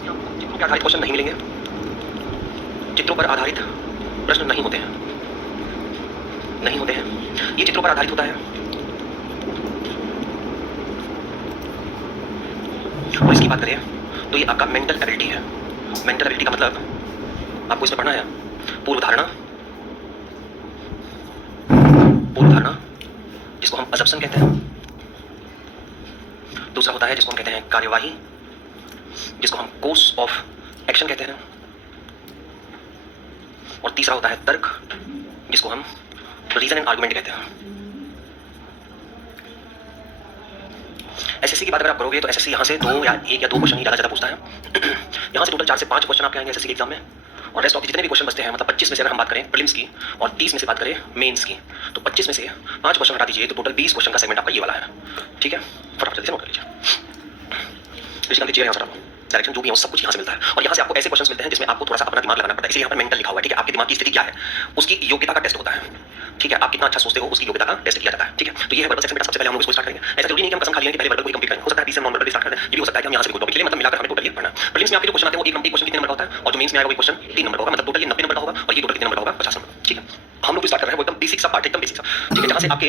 चित्रों पर आधारित क्वेश्चन नहीं मिलेंगे, चित्रों पर आधारित प्रश्न नहीं होते हैं, नहीं होते हैं। ये चित्रों पर आधारित होता है और इसकी बात करें तो ये आपका मेंटल एबिलिटी है। मेंटल एबिलिटी का मतलब आपको इसमें पढ़ना है पूर्व धारणा, पूर्व धारणा जिसको हम असम्पशन कहते हैं। दूसरा होता है जिसको हम कहते हैं कार्यवाही, जिसको हम कोर्स ऑफ एक्शन कहते हैं। और तीसरा होता है तर्क, जिसको हम रीजन एंड आर्गुमेंट कहते हैं। एसएससी की बात अगर आप करोगे तो एसएससी यहाँ से दो या एक या दो क्वेश्चन ही ज़्यादा पूछता है। यहाँ से टोटल 4 से 5 क्वेश्चन आपके आएंगे एसएससी के एग्जाम में, और रेस्ट ऑफ जितने भी क्वेश्चन बचते हैं, मतलब 25 में से अगर हम बात करें प्रीलिम्स की और 30 में से बात करें मेंस की, तो 25 में से 5 क्वेश्चन हटा दीजिए तो टोटल 20 क्वेश्चन का सेगमेंट आपका ये वाला है। ठीक है, फटाफट जल्दी से नोट कर लीजिए। लीजिए यहाँ से आपको डायरेक्शन जो भी है सब कुछ यहाँ से मिलता है, और यहाँ से आपको ऐसे क्वेश्चंस मिलते हैं जिसमें आपको थोड़ा सा अपना दिमाग लगाना पड़ता है। इसलिए यहाँ पर मेंटल लिखा हुआ है। ठीक है, आपके दिमाग की स्थिति क्या है उसकी योग्यता का टेस्ट होता है। ठीक है, आप कितना अच्छा सोचते हो उसकी योग्यता का टेस्ट किया जाता है। ठीक है, तो ये है वर्बल सेक्शन में। सबसे पहले हम लोग इसको स्टार्ट करेंगे। ऐसा जरूरी नहीं कि हम कसम खा लेंगे कि पहले वर्बल को ही कंप्लीट करें, हो सकता है 20 से नॉन वर्बल स्टार्ट कर दें। ये भी हो सकता है कि हम यहाँ से कोई टॉपिक ले, मतलब मिलाकर हमें टोटल ये पढ़ना। प्रीलिम्स में आपके जो क्वेश्चन आते हैं वो एक क्वेश्चन कितने नंबर का होता है, और जो मेंस में आएगा वो क्वेश्चन 3 नंबर का होगा, मतलब टोटल ये 90 नंबर का होगा, और ये टोटल कितने नंबर का होगा 50 नंबर। ठीक है, हम लोग स्टार्ट कर रहे हैं वो एकदम बेसिक सा पार्ट, एकदम बेसिक सा। ठीक है, जहाँ से आपके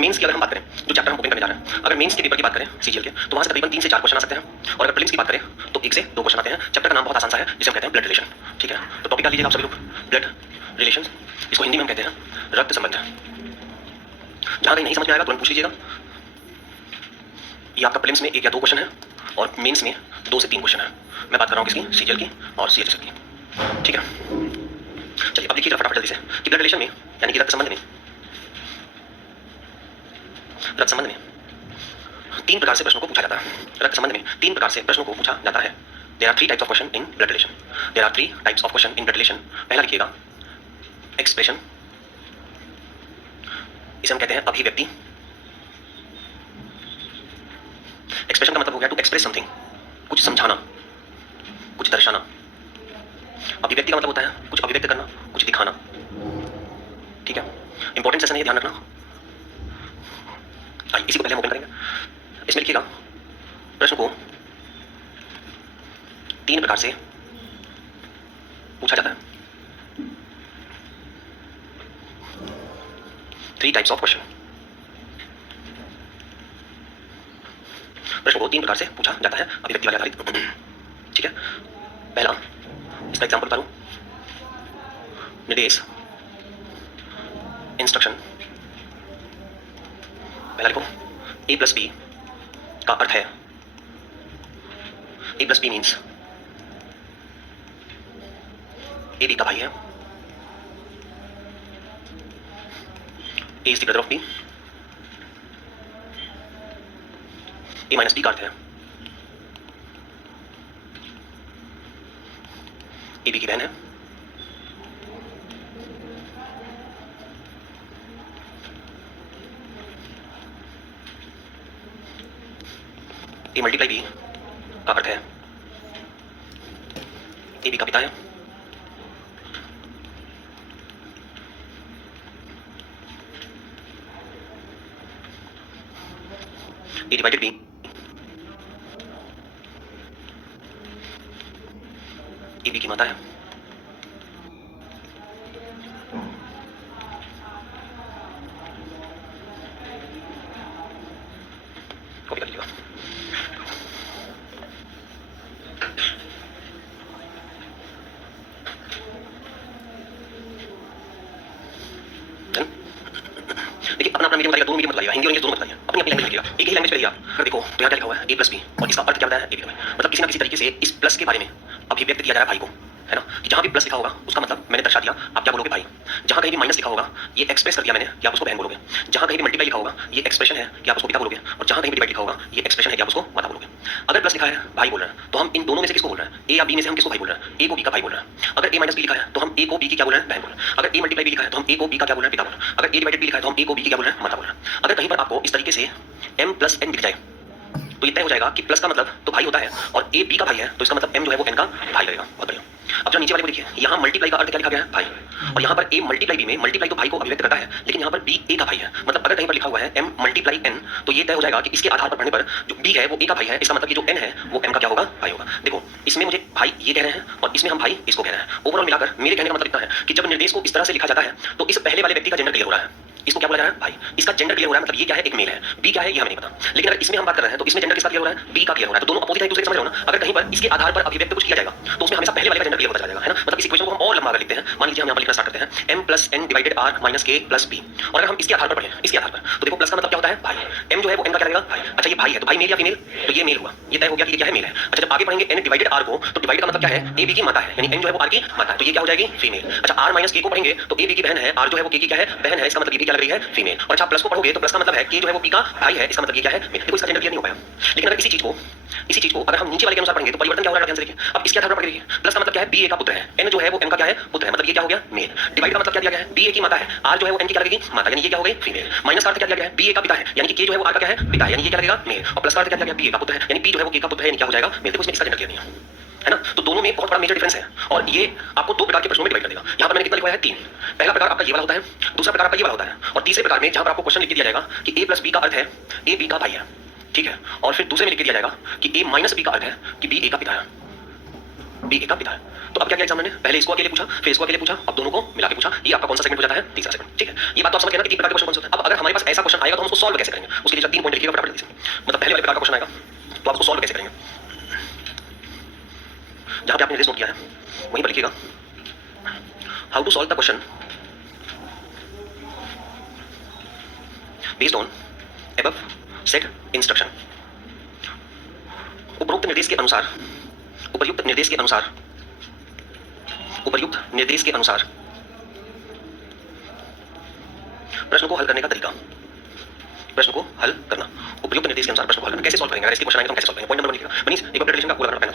मेंस की अगर हम बात करें, जो चैप्टर हम ओपन करने जा रहे हैं, अगर मेंस के पेपर की बात करें सीजीएल के, तो वहाँ से तकरीबन 3 से 4 क्वेश्चन आ सकते हैं, और अगर प्रीलिम्स की बात करें तो 1 से 2 क्वेश्चन आते हैं। चैप्टर का नाम बहुत आसान सा है, जिसे हम कहते हैं ब्लड रिलेशन। ठीक है, तो टॉपिक डाल लीजिए आप सभी लोग, ब्लड रिलेशन। इसको हिंदी में हम कहते हैं रक्त संबंध। जहाँ कहीं नहीं समझ में आएगा तुरंत पूछ लीजिएगा। ये आपका प्रीलिम्स में 1 या 2 क्वेश्चन है, और मेंस में 2 से 3 क्वेश्चन है। मैं बात कर रहा हूँ किसकी, सीजीएल की और सीएचएस की। ठीक है, चलिए अब लिखिए फटाफट जल्दी से कि ब्लड रिलेशन में यानी कि रक्त संबंध में, रक्त संबंध में 3 प्रकार से प्रश्नों को पूछा जाता है। रक्त संबंध में 3 प्रकार से प्रश्नों को पूछा जाता है। There are 3 types of question in blood relation. There are 3 types of question in blood relation. पहला लिखिएगा एक्सप्रेशन, इसे हम कहते हैं अभिव्यक्ति। एक्सप्रेशन का मतलब हो गया टू एक्सप्रेस समथिंग, कुछ समझाना, कुछ दर्शाना। अभिव्यक्ति का मतलब होता है कुछ अभिव्यक्त करना, कुछ दिखाना। ठीक है, इंपॉर्टेंट सेशन है, ध्यान रखना। इसी को पहले हम ओपन करेंगे। इसमें लिखिएगा प्रश्न को 3 प्रकार से पूछा जाता है। 3 टाइप्स ऑफ क्वेश्चन। प्रश्न को 3 प्रकार से पूछा जाता है अभिव्यक्ति वाले आधारित। ठीक है, पहला, इसका एग्जाम्पल बता दूं, निर्देश, इंस्ट्रक्शन। पहला लिखो a प्लस बी का अर्थ है, a plus B means A B का भाई है, a is the brother of B. a minus B का अर्थ है ए बी की बहन है। ए मल्टीप्लाई बी का अर्थ है ए बी का पिता है। ए डिवाइडेड बी ए बी की माता है। कॉपी कर लीजिएगा। देखिए अपना अपना मीडियम बताइएगा, दोनों मीडियम बताइएगा, हिंदी और इंग्लिश दोनों बताइए, अपनी अपनी लैंग्वेज लिखिएगा, एक ही लैंग्वेज पे लिखिएगा। अगर देखो तो यहाँ क्या लिखा हुआ है ए प्लस बी, और इसका अर्थ क्या बताया है ए बी का। मतलब किसी ना किसी तरीके से इस प्लस के बारे में अभिव्यक्त किया जा रहा है भाई को, है ना, कि जहाँ भी प्लस लिखा होगा उसका मतलब मैंने दर्शा दिया, आप क्या बोलोगे भाई। जहाँ कहीं भी माइनस लिखा होगा ये एक्सप्रेस कर दिया मैंने, कि आप उसको बहन बोलोगे। जहाँ कहीं भी मल्टीप्लाई लिखा होगा ये एक्सप्रेशन है कि आप उसको पिता बोलोगे, और जहाँ कहीं भी डिवाइड लिखा होगा ये एक्सप्रेशन है कि आप उसको माता बोलोगे। अगर प्लस लिखा है भाई बोल रहे हैं तो हम इन दोनों में से किसको बोल रहे हैं, ए या बी में से हम किसको भाई बोल रहे हैं, ए को बी का भाई बोल रहे हैं। अगर ए माइनस बी लिखा है तो हम ए को बी की क्या बोल रहे हैं, बहन बोल रहे हैं। अगर ए मल्टीप्लाई बी लिखा है तो हम ए को बी का क्या बोल रहे हैं, पिता बोल रहे हैं। अगर ए डिवाइडेड बी लिखा है तो हम ए को बी की क्या बोल रहे हैं, माता बोल रहे हैं। अगर कहीं पर आपको इस तरीके से m प्लस n दिख जाए तो ये तय हो जाएगा कि प्लस का मतलब तो भाई होता है, और ए बी का भाई है तो इसका मतलब m जो है वो n का भाई रहेगा। बहुत बढ़िया। अब जो नीचे वाले को देखिए, यहाँ मल्टीप्लाई का अर्थ क्या लिखा गया है, भाई, और यहाँ पर a मल्टीप्लाई बी में मल्टीप्लाई तो भाई को अभिव्यक्त करता है, लेकिन यहाँ पर b a का भाई है। मतलब अगर कहीं पर लिखा हुआ है m मल्टीप्लाई n तो ये तय हो जाएगा कि इसके आधार पर पढ़ने पर जो b है वो a का भाई है, इसका मतलब कि जो n है वो m का क्या होगा, भाई होगा। देखो इसमें मुझे भाई ये कह रहे हैं और इसमें हम भाई इसको कह रहे हैं। ओवरऑल मिलाकर मेरे कहने का मतलब इतना है कि जब निर्देश को इस तरह से लिखा जाता है तो इस पहले वाले व्यक्ति का जेंडर क्लियर हो रहा है। इसको क्या बोला जा रहा है भाई, इसका जेंडर क्लियर हो रहा है, मतलब ये क्या है, एक मेल है, बी क्या है ये हमें नहीं पता। लेकिन अगर इसमें हम बात कर रहे हैं तो इसमें जेंडर किसका क्लियर हो रहा है, बी का क्लियर हो रहा है। तो दोनों अपोजिट है, एक दूसरे के समझ रहे हो ना। अगर कहीं पर इसके आधार पर अभिव्यक्त कुछ किया जाएगा तो उसमें हमेशा पहले वाले का जेंडर क्लियर होता चला जाएगा, है ना। मतलब इस इक्वेशन को हम और लंबा कर लिखते हैं। मान लीजिए हम यहाँ पर लिखना स्टार्ट करते हैं m plus n divided r minus k plus b। और अगर हम इसके आधार पर पढ़ें, इसके आधार पर, तो देखो प्लस का मतलब क्या होता है भाई, m जो है वो n का क्या रहेगा भाई। अच्छा ये भाई है तो भाई मेल या फीमेल, तो ये मेल हुआ, ये तय हो गया कि ये क्या है, मेल है। अच्छा जब आगे पढ़ेंगे n डिवाइडेड r को, तो डिवाइड का मतलब क्या है, a b की माता है, यानी n जो है वो r की माता है, तो ये क्या हो जाएगी फीमेल। अच्छा r माइनस k को पढ़ेंगे तो a b की बहन है, r जो है वो k की क्या है, बहन है, इसका मतलब ये भी क्या लग रही है, फीमेल। और अच्छा प्लस को पढ़ोगे तो प्लस का मतलब है k जो है वो p का भाई है, इसका मतलब ये क्या है, मेल। देखो इसका जेंडर क्लियर नहीं हो पाया। लेकिन अगर इसी चीज को अगर हम नीचे वाले के अनुसार पढ़ेंगे तो परिवर्तन क्या हो रहा है, ध्यान से देखिए। अब इसके आधार पर पढ़ेंगे, प्लस का मतलब क्या है, b a का पुत्र है, n जो है वो m का क्या है, पुत्र है, मतलब ये क्या हो गया, मेल। डिवाइड का मतलब क्या दिया गया है, b a की माता है, r जो है वो n की क्या लगेगी, माता, यानी ये क्या हो गई, फीमेल। माइनस का अर्थ क्या दिया गया है, b a का पिता है, यानी कि k जो है वो r का क्या है, पिता है, यानी ये क्या लगेगा, मेल। और प्लस का अर्थ क्या दिया गया, b a का पुत्र है, यानी p जो है वो k का पुत्र है, यानी क्या हो जाएगा, मेल। देखो इसमें इसका जेंडर क्लियर नहीं है ना। तो दोनों में बहुत बड़ा मेजर डिफरेंस है और ये आपको दो प्रकार के प्रश्नों में डिवाइड कर देगा। यहाँ पर मैंने कितना लिखा है, 3। पहला प्रकार आपका ये वाला होता है, दूसरा प्रकार आपका ये वाला होता है, और तीसरे प्रकार में जहाँ पर आपको क्वेश्चन लिख के दिया जाएगा कि a प्लस b का अर्थ है a b का भाई है, ठीक है। और फिर दूसरे में लिख के दिया जाएगा कि a माइनस b का अर्थ है कि b a का पिता है, b a का पिता है। तो अब क्या किया एग्जाम ने, पहले इसको अकेले पूछा, फिर इसको अकेले पूछा, अब दोनों को मिला के पूछा। ये आपका कौन सा सेगमेंट हो जाता है, तीसरा सेगमेंट, ठीक है। ये बात तो आप समझ गए ना कि 3 प्रकार के क्वेश्चन होते हैं। अब अगर हमारे पास ऐसा क्वेश्चन आएगा तो हम उसको सॉल्व कैसे करेंगे, उसके लिए 3 पॉइंट लिखिएगा फटाफट से। मतलब पहले वाले प्रकार का क्वेश्चन आएगा तो आप उसको सॉल्व कैसे करेंगे, जहां पे आपने निर्देश नोट किया है वहीं पर लिखिएगा how to solve the question based on above said instruction. उपरोक्त निर्देश के अनुसार, उपर्युक्त निर्देश के अनुसार, उपर्युक्त निर्देश के अनुसार प्रश्न को हल करने का तरीका, प्रश्न को हल करना, उपयुक्त निर्देश के अनुसार प्रश्न को हल करना। कैसे सॉल्व करेंगे, अगर इसके क्वेश्चन आएंगे तो हम कैसे सॉल्व करेंगे। पॉइंट नंबर 1 लिखिएगा, मनीष एक बार रिलेशन का पूरा करना पहला,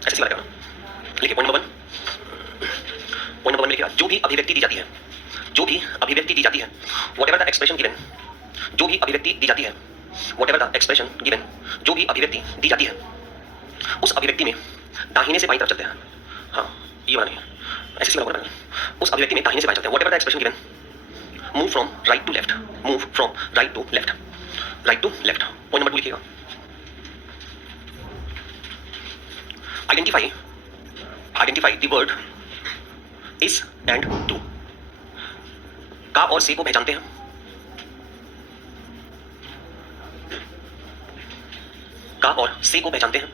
ऐसे सिला करना। लिखिए पॉइंट नंबर 1, पॉइंट नंबर 1 लिखिएगा, जो भी अभिव्यक्ति दी जाती है, जो भी अभिव्यक्ति दी जाती है, व्हाटएवर द एक्सप्रेशन गिवन, जो भी अभिव्यक्ति दी जाती है, व्हाटएवर द एक्सप्रेशन गिवन, जो भी अभिव्यक्ति दी जाती है, उस अभिव्यक्ति में दाहिने से बाईं तरफ चलते हैं। हाँ ये वाला नहीं है, ऐसे सिला करना। उस अभिव्यक्ति में दाहिने से बाईं चलते हैं, whatever the expression given, move from right to left, move from right to left, right to left. Point number 2 लिखिएगा, identify, identify the word is and to. का और से को पहचानते हैं, का और से को पहचानते हैं,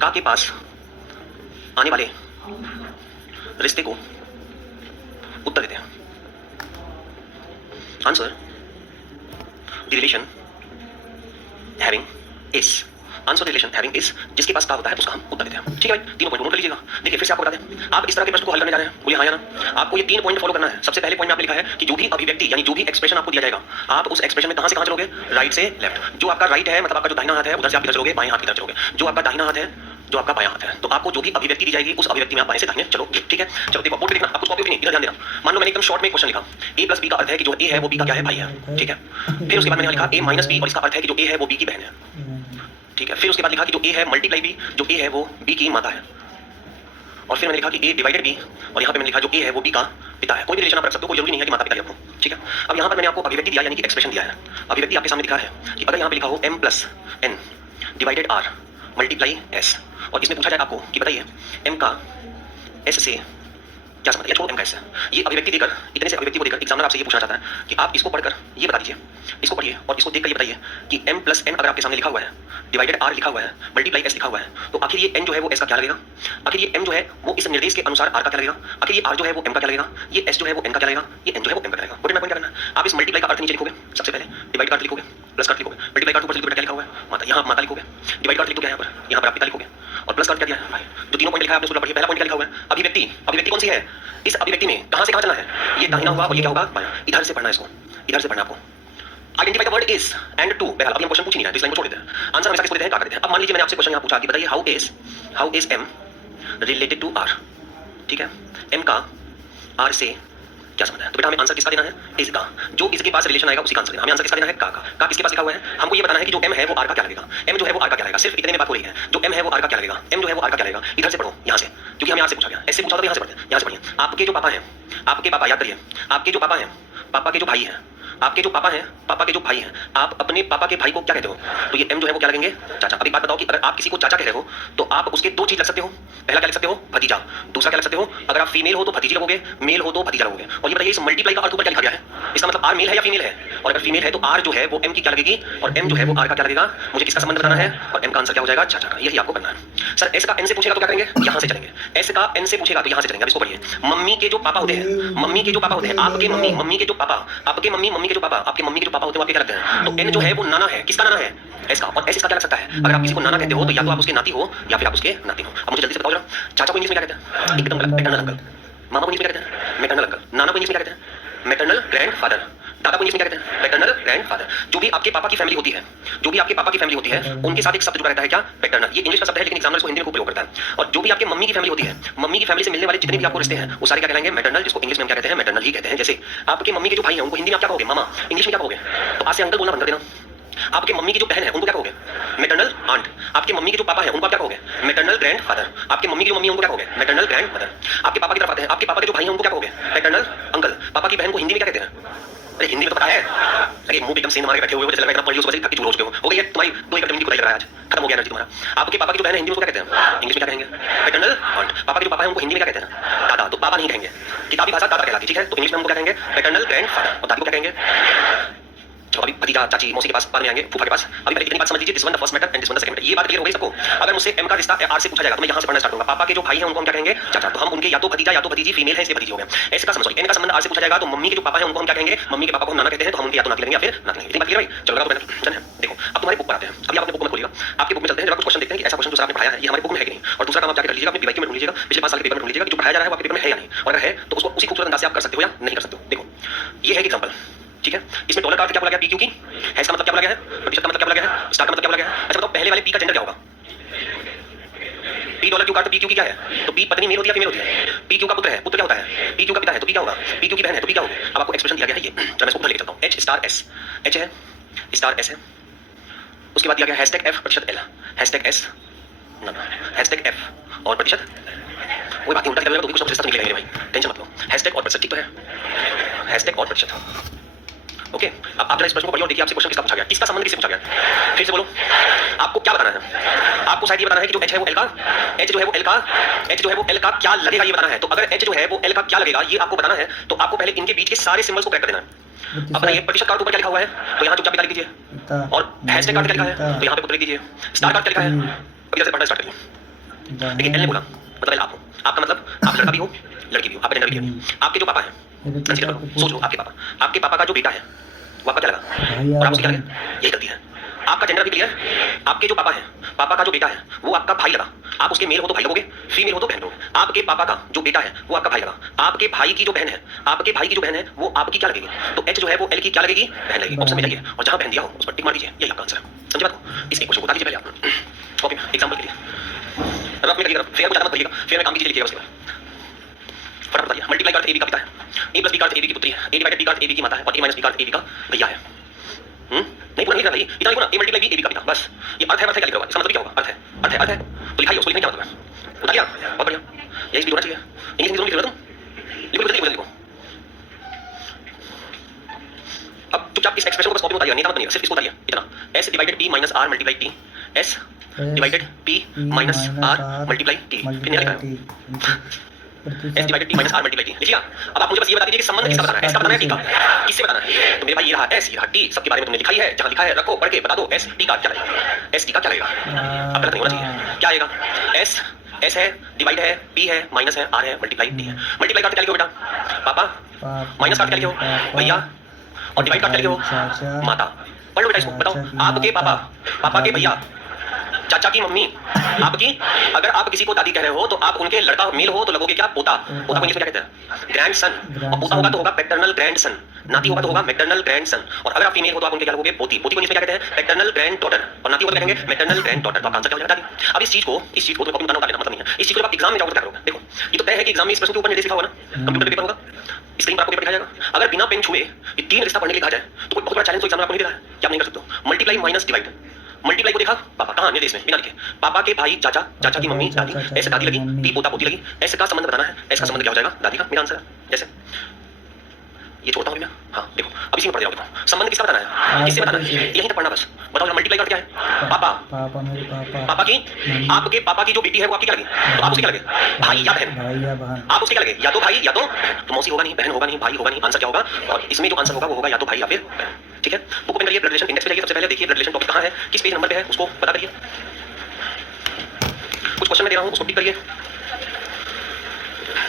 का के पास आने वाले रिश्ते को उत्तर देते हैं। Answer the relation having is, answer relation having is, जिसके पास का होता है उसका हम उत्तर देते हैं, ठीक है भाई। तीनों पॉइंट नोट कर लीजिएगा। देखिए फिर से आपको बता दें, आप इस तरह के प्रश्न को हल करने जा रहे हैं, बोलिए हाँ या ना। आपको ये 3 पॉइंट फॉलो करना है। सबसे पहले पॉइंट में आपने लिखा है कि जो भी अभिव्यक्ति यानी जो भी एक्सप्रेशन आपको दिया जाएगा, आप उस एक्सप्रेशन में कहां से कहां चलोगे, राइट से लेफ्ट। जो आपका राइट है मतलब आपका जो दाहिना हाथ है उधर से आप किधर चलोगे, बाएं हाथ की तरफ चलोगे। जो आपका दाहिना हाथ है, जो आपका बायां हाथ है, तो आपको जो भी अभिव्यक्ति दी जाएगी उस अभिव्यक्ति में आप बाएं से दाहिने चलोगे, ठीक है। चलो देखो बोर्ड पे लिखना, आपको कॉपी भी नहीं, इधर ध्यान देना। मान लो मैंने एकदम शॉर्ट में क्वेश्चन लिखा, a प्लस b का अर्थ है कि जो a है वो b का क्या है, भाई है, ठीक है। फिर उसके बाद मैंने लिखा a माइनस b और इसका अर्थ है कि जो a है वो b की बहन है, ठीक है। फिर उसके बाद लिखा कि जो a है मल्टीप्लाई b, जो a है वो b की माता है। और फिर मैंने लिखा कि a डिवाइडेड b, और यहाँ पे मैंने लिखा जो a है वो b का पिता है। कोई भी रिलेशन आप रख सकते हो, कोई जरूरी नहीं है कि माता पिता ही रखो, ठीक है। अब यहाँ पर मैंने आपको अभिव्यक्ति दिया यानी कि एक्सप्रेशन दिया है। अभिव्यक्ति आपके सामने दिखा है कि अगर यहाँ पे लिखा हो m plus n divided r multiply s, और इसमें पूछा जाए आपको कि बताइए m का s से क्या समझ, या छोड़ो m का s है। ये अभिव्यक्ति देकर, इतने से अभिव्यक्ति को देकर एग्जामिनर आपसे ये पूछना चाहता है कि आप इसको पढ़कर ये बता दीजिए, इसको पढ़िए और इसको देखकर ये बताइए कि m प्लस n अगर आपके सामने लिखा हुआ है, डिवाइडेड r लिखा हुआ है, मल्टीप्लाई s लिखा हुआ है, तो आखिर ये n जो है वो s का क्या लगेगा, आखिर ये m जो है वो इस निर्देश के अनुसार r का क्या लगेगा, आखिर ये r जो है वो m का क्या लगेगा, ये s जो है वो n का क्या लगेगा, ये n जो है वो m का लगेगा। बट मैं क्या करना है, आप इस मल्टीप्लाई का अर्थ नीचे लिखोगे, सबसे पहले डिवाइड का अर्थ लिखोगे, प्लस का अर्थ लिखोगे। मल्टीप्लाई का अर्थ ऊपर लिखोगे क्या लिखा हुआ है, माता, यहाँ माता लिखोगे। डिवाइड का अर्थ लिखो क्या है, यहाँ पर आप पिता लिखोगे। और प्लस का अर्थ क्या दिया है भाई, जो तीनों पॉइंट लिखा है आपने उसको पढ़िए। पहला पॉइंट क्या लिखा हुआ है, अभिव्यक्ति, अभिव्यक्ति कौन सी है, इस अभिव्यक्ति में कहां से कहां चलना है, ये दाहिना होगा और ये क्या होगा, बायां। इधर से पढ़ना है इसको, इधर से पढ़ना आपको। Identify the word is and to. बहरहाल अभी हम क्वेश्चन पूछ ही नहीं रहे, तो इस लाइन को छोड़ देते हैं। आंसर हमेशा किसको देते हैं, का देते हैं। अब मान लीजिए मैंने आपसे क्वेश्चन यहाँ पूछा कि बताइए how is m related to r, ठीक है। m का r से क्या समझ है, तो बेटा हमें आंसर किसका देना है, इज का। जो इसके पास रिलेशन आएगा उसी का आंसर देना। हमें आंसर किसका देना है, का किसके पास लिखा हुआ है, हमको ये बताना है कि जो m है वो r का क्या लगेगा, m जो है वो r का क्या लगेगा। सिर्फ इतने में बात हो रही है, जो m है वो r का क्या लगेगा, m जो है वो r का क्या लगेगा। इधर से पढ़ो, यहाँ से, क्योंकि हमें यहाँ से पूछा गया, ऐसे पूछा तो यहाँ से पढ़ते, यहाँ से पढ़िए। आपके जो पापा हैं, आपके पापा याद करिए, आपके जो पापा हैं, पापा के जो भाई हैं, आपके जो पापा हैं, पापा के जो भाई हैं, आप अपने पापा के भाई को क्या कहते हो? तो ये एम जो है वो क्या लगेंगे? चाचा। अब एक बात बताओ कि अगर आप किसी को चाचा कह रहे हो तो आप उसके दो चीज लग सकते हो। पहला क्या लग सकते हो? भतीजा। दूसरा क्या लग सकते हो? अगर आप फीमेल हो तो भतीजी लगोगे, मेल हो तो भतीजा लगोगे। और ये बताइए इस मल्टीप्लाई का अर्थ ऊपर क्या लिखा गया है? इसका मतलब आर मेल है या फीमेल है? और अगर फीमेल है तो आर जो है वो एम की क्या लगेगी और एम जो है वो आर का क्या लगेगा? मुझे किसका संबंध बताना है और एम का आंसर क्या हो जाएगा? चाचा का। यही आपको करना है। सर एस का एन से पूछेगा तो क्या करेंगे? यहां से चलेंगे। एस का एन से पूछेगा तो यहां से चलेंगे। अब इसको पढ़िए। मम्मी के जो पापा होते हैं, मम्मी के जो पापा होते हैं, आपके मम्मी, मम्मी के जो पापा, आपके मम्मी, मम्मी के जो पापा, आपके मम्मी के जो पापा होते हैं वो आपके क्या लगते हैं? तो एन जो है वो नाना है। किसका नाना है? एस का। और एस इसका क्या लग सकता है? अगर आप किसी को नाना कहते हो तो या तो आप उसके नाती हो या फिर आप उसके नाती हो। अब मुझे जल्दी से बताओ जरा, चाचा को इंग्लिश में क्या कहते हैं? एकदम गलत, पैटर्नल अंकल। मामा को इंग्लिश में क्या कहते हैं? Maternal uncle. नाना को इंग्लिश में क्या कहते हैं? Maternal grandfather. दादा को इंग्लिश में क्या कहते हैं? Paternal grandfather. जो भी आपके पापा की फैमिली होती है, जो भी आपके पापा की फैमिली होती है, उनके साथ एक शब्द जुड़ा रहता है क्या? पैटर्नल। ये इंग्लिश का शब्द है लेकिन एग्जामिनर इसको हिंदी में खूब प्रयोग करता है। और जो भी आपके मम्मी की फैमिली होती है, मम्मी की फैमिली से मिलने वाले जितने भी आपको रिश्ते हैं वो सारे क्या कहलाएंगे? मैटरनल, जिसको इंग्लिश में क्या कहते हैं? मैटरनल ही कहते हैं। जैसे आपके मम्मी के जो भाई हैं उनको हिंदी में आप क्या कहोगे? मामा। इंग्लिश में क्या कहोगे? तो आज से अंकल बोलना बंद कर देना। आपके मम्मी की जो बहन है उनको क्या कहोगे? Maternal aunt. आपके मम्मी के जो पापा है उनको आप क्या कहोगे? Maternal grandfather. आपके मम्मी की जो मम्मी है उनको क्या कहोगे? Maternal grandmother. आपके पापा की तरफ आते हैं, आपके पापा के जो भाई हैं उनको क्या कहोगे? Maternal uncle. पापा की बहन को हिंदी में क्या कहते हैं? अरे हिंदी में तो पता है। अरे मुंह एकदम सेंध मार के बैठे हुए हो, जैसे लग रहा है इतना पढ़ लियो सुबह से थक के चूर हो चुके हो। हो गई है तुम्हारी 2 एकड़ जमीन की खुदाई लग रहा है, आज खत्म हो गया एनर्जी तुम्हारा। आपके पापा की जो बहन है हिंदी में उसको क्या कहते हैं? इंग्लिश में क्या कहेंगे? Maternal aunt. पापा के जो पापा है उनको हिंदी में क्या कहते हैं? दादा। तो पापा नहीं कहेंगे, किताबी भाषा दादा कहलाती है, ठीक है? तो इंग्लिश में हमको क्या कहेंगे? Maternal grandfather. और दादी को क्या कहेंगे? चलो अभी भतीजा, चाची, मौसी के पास बाद में आएंगे, फूफा के पास। अभी पहले इतनी बात समझ लीजिए, this one the first matter and this one the second matter. ये बात क्लियर हो गई सबको? अगर मुझसे एम का रिश्ता आर से पूछा जाएगा तो मैं यहां से पढ़ना स्टार्ट करूंगा। पापा के जो भाई हैं उनको हम क्या कहेंगे? चाचा। तो हम उनके या तो भतीजा या तो भतीजी, फीमेल है इसलिए भतीजी हो गए। एस का सॉरी एन का संबंध आर से पूछा जाएगा तो मम्मी के जो पापा हैं उनको हम क्या कहेंगे? मम्मी के पापा को हम नाना कहते हैं तो हम उनके या तो नाती लगेंगे या फिर नाती लगेंगे। इतनी बात क्लियर भाई? चलो लगा तो डन है। देखो अब तुम्हारे बुक पर आते हैं। अभी आप अपने बुक में खोलिएगा, आपके बुक में चलते हैं, जरा कुछ क्वेश्चन देखते हैं कि ऐसा क्वेश्चन जो सर आपने पढ़ाया है ये हमारे बुक में है कि नहीं। और दूसरा काम आप जाकर कर लीजिएगा, अपने पीवाईक्यू में ढूंढ लीजिएगा, पिछले 5 साल के पेपर में ढूंढ लीजिएगा कि जो पढ़ाया जा रहा है वो आपके पेपर में है या नहीं। और अगर है तो उसको उसी खूबसूरत अंदाज से आप कर सकते हो या नहीं कर सकते हो। देखो ये है एग्जांपल, ठीक है? इसमें डॉलर का अर्थ क्या बोला गया? पी क्यू की। हैश का मतलब क्या बोला गया है? प्रतिशत का मतलब क्या बोला गया है? स्टार का मतलब क्या बोला गया है? अच्छा बताओ पहले वाले पी का जेंडर क्या होगा? पी डॉलर क्यू का अर्थ पी क्यू की क्या है? तो पी पत्नी मेल होती है फीमेल होती है? पी क्यू का पुत्र है, पुत्र क्या होता है? पी क्यू का पिता है तो पी क्या होगा? पी क्यू की बहन है तो पी क्या होगी? अब आपको एक्सप्रेशन दिया गया है ये, जरा मैं इसको उधर लेके चलता हूं। एच स्टार एस, एच है स्टार एस है, उसके बाद दिया गया हैशटैग एफ प्रतिशत एल, हैशटैग एस ना हैशटैग एफ और प्रतिशत वही बात, उल्टा कर तो भी कुछ प्रतिशत मिलेगा मेरे भाई, टेंशन मत लो। हैशटैग और प्रतिशत ठीक तो है? हैशटैग और प्रतिशत ओके। अब आप जरा इस प्रश्न को पढ़िए और देखिए आपसे क्वेश्चन किसका पूछा गया, किसका संबंध किससे पूछा गया? फिर से बोलो, आपको क्या बताना है? आपको शायद ये बताना है कि जो एच है वो एल का, एच जो है वो एल का, एच जो है वो एल का क्या लगेगा ये बताना है। तो अगर एच जो है वो एल का क्या लगेगा ये आपको बताना है तो आपको पहले इनके बीच के सारे सिंबल्स को करेक्ट कर देना है। अब बताइए प्रतिशत का ऊपर क्या लिखा हुआ है तो यहाँ चुपचाप लिख दीजिए, और हैशटैग का क्या लिखा है तो यहाँ पे पुत्र लिख दीजिए, स्टार का क्या लिखा है अभी जैसे पढ़ना स्टार्ट करिए। देखिए एल ने बोला मतलब एल आप हो, आपका मतलब आप लड़का भी हो लड़की भी हो, आपका जेंडर भी है। आपके जो पापा हैं कंसीडर करो, सोच लो आपके पापा का जो बेटा है वो आपका क्या लगा और आप उसकी क्या लगे? यही गलती है। आपका जेंडर भी क्लियर, आपके जो पापा हैं, पापा का जो बेटा है वो आपका भाई लगा, आप उसके मेल हो तो भाई लगोगे, फीमेल हो तो बहन लोगे। आपके पापा का जो बेटा है वो आपका भाई लगा, आपके भाई की जो बहन है, आपके भाई की जो बहन है वो आपकी क्या लगेगी? तो एच जो है वो एल की क्या लगेगी? बहन लगेगी। ऑप्शन में जाइए और जहां बहन दिया हो उस पर टिक मार दीजिए, यही आपका आंसर है। समझे बात को? इस क्वेश्चन को बता दीजिए पहले आप। ओके एग्जांपल के लिए रफ में करिएगा, फेयर को ज्यादा मत करिएगा, फेयर में काम की चीजें लिखिएगा उसके बाद फटाफट बताइए। मल्टीप्लाई का अर्थ ए बी का पिता है, ए प्लस बी का अर्थ ए बी की पुत्री है, ए डिवाइडेड बी का अर्थ ए बी की माता है और ए माइनस बी का अर्थ ए बी का भैया है। नहीं पूरा नहीं लिखना भाई, इतना लिखो ना, A multiply B A B का पिता, बस। ये अर्थ है क्या लिखा होगा? इसका मतलब क्या होगा? अर्थ है, अर्थ है, अर्थ है तो लिखाइए, उसको लिखने क्या मतलब है? बता दिया, बहुत बढ़िया। यही स्पीड होना चाहिए, इंग्लिश हिंदी दोनों लिख रहे हो तुम, लिखो लिखो। अब चुपचाप इस एक्सप्रेशन को बस कॉपी में उतारिए, नेता मत बनिएगा, सिर्फ इसको उतारिए इतना, S divided P minus R multiply T, S divided P minus R multiply T, फिर नहीं लिखा है S divided T minus R multiply T लिखिएगा। अब आप मुझे बस ये बता दीजिए कि संबंध किसका बताना है? एस का बताना है, टी का? किससे बताना है? तो मेरे भाई ये रहा एस, ये रहा टी, सबके बारे में तुमने लिखा ही है, जहां लिखा है रखो, पढ़ के बता दो एस टी का क्या लगेगा, एस टी का क्या लगेगा? अब गलत नहीं होना चाहिए, क्या आएगा? एस एस है, डिवाइड है, पी है, माइनस है, आर है, मल्टीप्लाई टी है। मल्टीप्लाई का क्या लिखो बेटा? पापा, माइनस का क्या लिखो? भैया, और डिवाइड का क्या लिखो? माता। पढ़ लो बेटा इसको, बताओ आपके पापा, पापा के भैया, चाचा की मम्मी, आपकी, अगर आप किसी को दादी कह रहे हो तो आप उनके लड़का मेल हो तो लगोगे क्या? पोता। पोता को इंग्लिश में क्या कहते हैं? Grand son. और पोता होगा तो होगा पैटर्नल ग्रैंड सन, नाती होगा तो होगा मैटरनल ग्रैंड सन। और अगर आप फीमेल हो तो आप उनके क्या लगोगे? पोती। पोती को इंग्लिश में क्या कहते हैं? Paternal grand daughter. और नाती होगा तो कहेंगे मैटरनल ग्रैंड डॉटर। तो आपका आंसर क्या हो जाएगा? अब इस चीज को तो कॉपी में उतारना मतलब नहीं है, इस चीज को आप एग्जाम में जाओगे तो क्या करोगे? देखो ये तो तय है कि एग्जाम में इस प्रश्न के ऊपर निर्देश लिखा होगा ना, कंप्यूटर पे पेपर होगा, स्क्रीन पर आपको पेपर दिखाया जाएगा। अगर बिना पेन छुए ये 3 रिश्ता पढ़ने के लिए कहा जाए तो कोई बहुत बड़ा चैलेंज तो एग्जाम में आपको नहीं दे रहा है, क्या आप नहीं कर सकते हो? मल्टीप्लाई माइनस डिवाइड, मल्टीप्लाई को देखा पापा, कहां निर्देश में बिना लिखे, पापा के भाई चाचा, चाचा की मम्मी दादी, ऐसे दादी लगी, टी पोता पोती लगी, ऐसे का संबंध बताना है, ऐसे का संबंध क्या हो जाएगा? दादी का। मेरा आंसर जैसे ये छोड़ता हूँ अभी मैं। हाँ देखो अब इसी में पढ़ रहा हूँ, देखो संबंध किसका बताना है, किससे बताना है, यहीं तक पढ़ना बस। बताओ मल्टीप्लाई का क्या है, पापा। पापा मेरे पापा। पापा की, मम्मी। आपके पापा की जो बेटी है वो आपकी क्या लगे, तो आप उसकी क्या लगे, भाई या बहन। भाई या बहन। आप उसके क्या लगे, या तो भाई या तो बहन। तो मौसी होगा नहीं, बहन होगा नहीं, भाई होगा नहीं, आंसर क्या होगा, और इसमें जो आंसर होगा वो होगा या तो भाई या फिर बहन। ठीक है, बुक ओपन करिए, ब्लड रिलेशन इंडेक्स पे जाइए, सबसे पहले देखिए ब्लड रिलेशन टॉपिक कहाँ है, किस पेज नंबर पे है उसको पता करिए। कुछ क्वेश्चन मैं दे रहा हूँ उसको टिक करिए।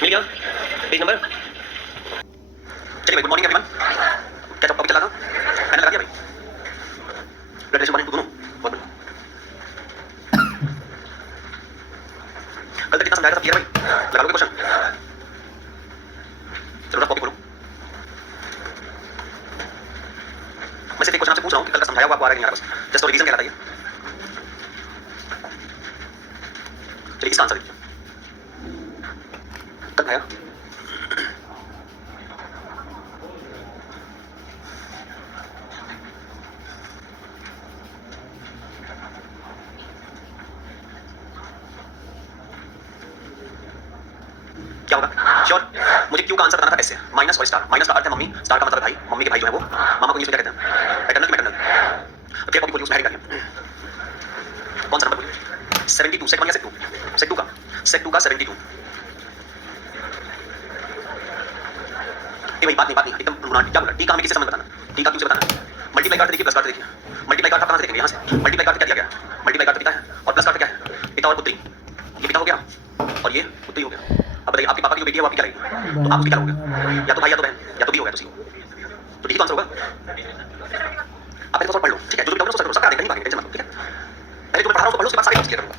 मिल गया पेज नंबर। चलिए भाई, गुड मॉर्निंग एवरीवन। क्या टॉपिक चला था, मैंने लगा दिया भाई ब्लड रिलेशन 1 2 दोनों। बहुत बढ़िया, कल तक कितना समझाया था क्लियर भाई, लगा लोगे क्वेश्चन। चलो कॉपी खोलो, मैं सिर्फ एक क्वेश्चन आपसे पूछ रहा हूँ कि कल का समझाया हुआ आपको आ रहा है नहीं आ रहा, बस जस्ट रिवीजन कहलाता है ये। चलिए इसका आंसर देखिए, कल आया क्या होगा श्योर। मुझे क्यू का आंसर बताना था एस से, माइनस और स्टार। माइनस का अर्थ है मम्मी, स्टार का मतलब है भाई, मम्मी के भाई जो है वो, मामा को इंग्लिश में क्या कहते हैं, पैटर्नल की मैटरनल। फिर कॉपी खोलिए, उसमें हेडिंग क्या है, कौन सा नंबर बोलिए, 72, सेट 1 या सेट 2, सेट 2 का, सेट 2 का 72। ये भाई बात नहीं एकदम रुनाटी, क्या बोला, टी का हमें किससे संबंध बताना, टी का क्यू से बताना है। मल्टीप्लाई करते देखिए, प्लस करते देखिए, मल्टीप्लाई करते कहां से देखेंगे, यहां से। मल्टीप्लाई करते क्या दिया गया, मल्टीप्लाई करते पिता है और प्लस करते क्या है, पिता और पुत्री। ये पिता हो गया और ये पुत्री हो गया। अब बताइए आपके पापा की जो बेटी है वो आपकी क्या लगेगी, तो आप उसकी क्या होगा, या तो भाई या तो बहन, या तो भी हो गया तो सी हो। तो ठीक आंसर होगा। आप पहले तो पढ़ लो, ठीक है, जो भी डाउट है उसको सबका देखने नहीं टेंशन मत लो, ठीक है। पहले जो मैं पढ़ा रहा हूं उसको पढ़ लो, उसके बाद सारे डाउट्स क्लियर करूंगा।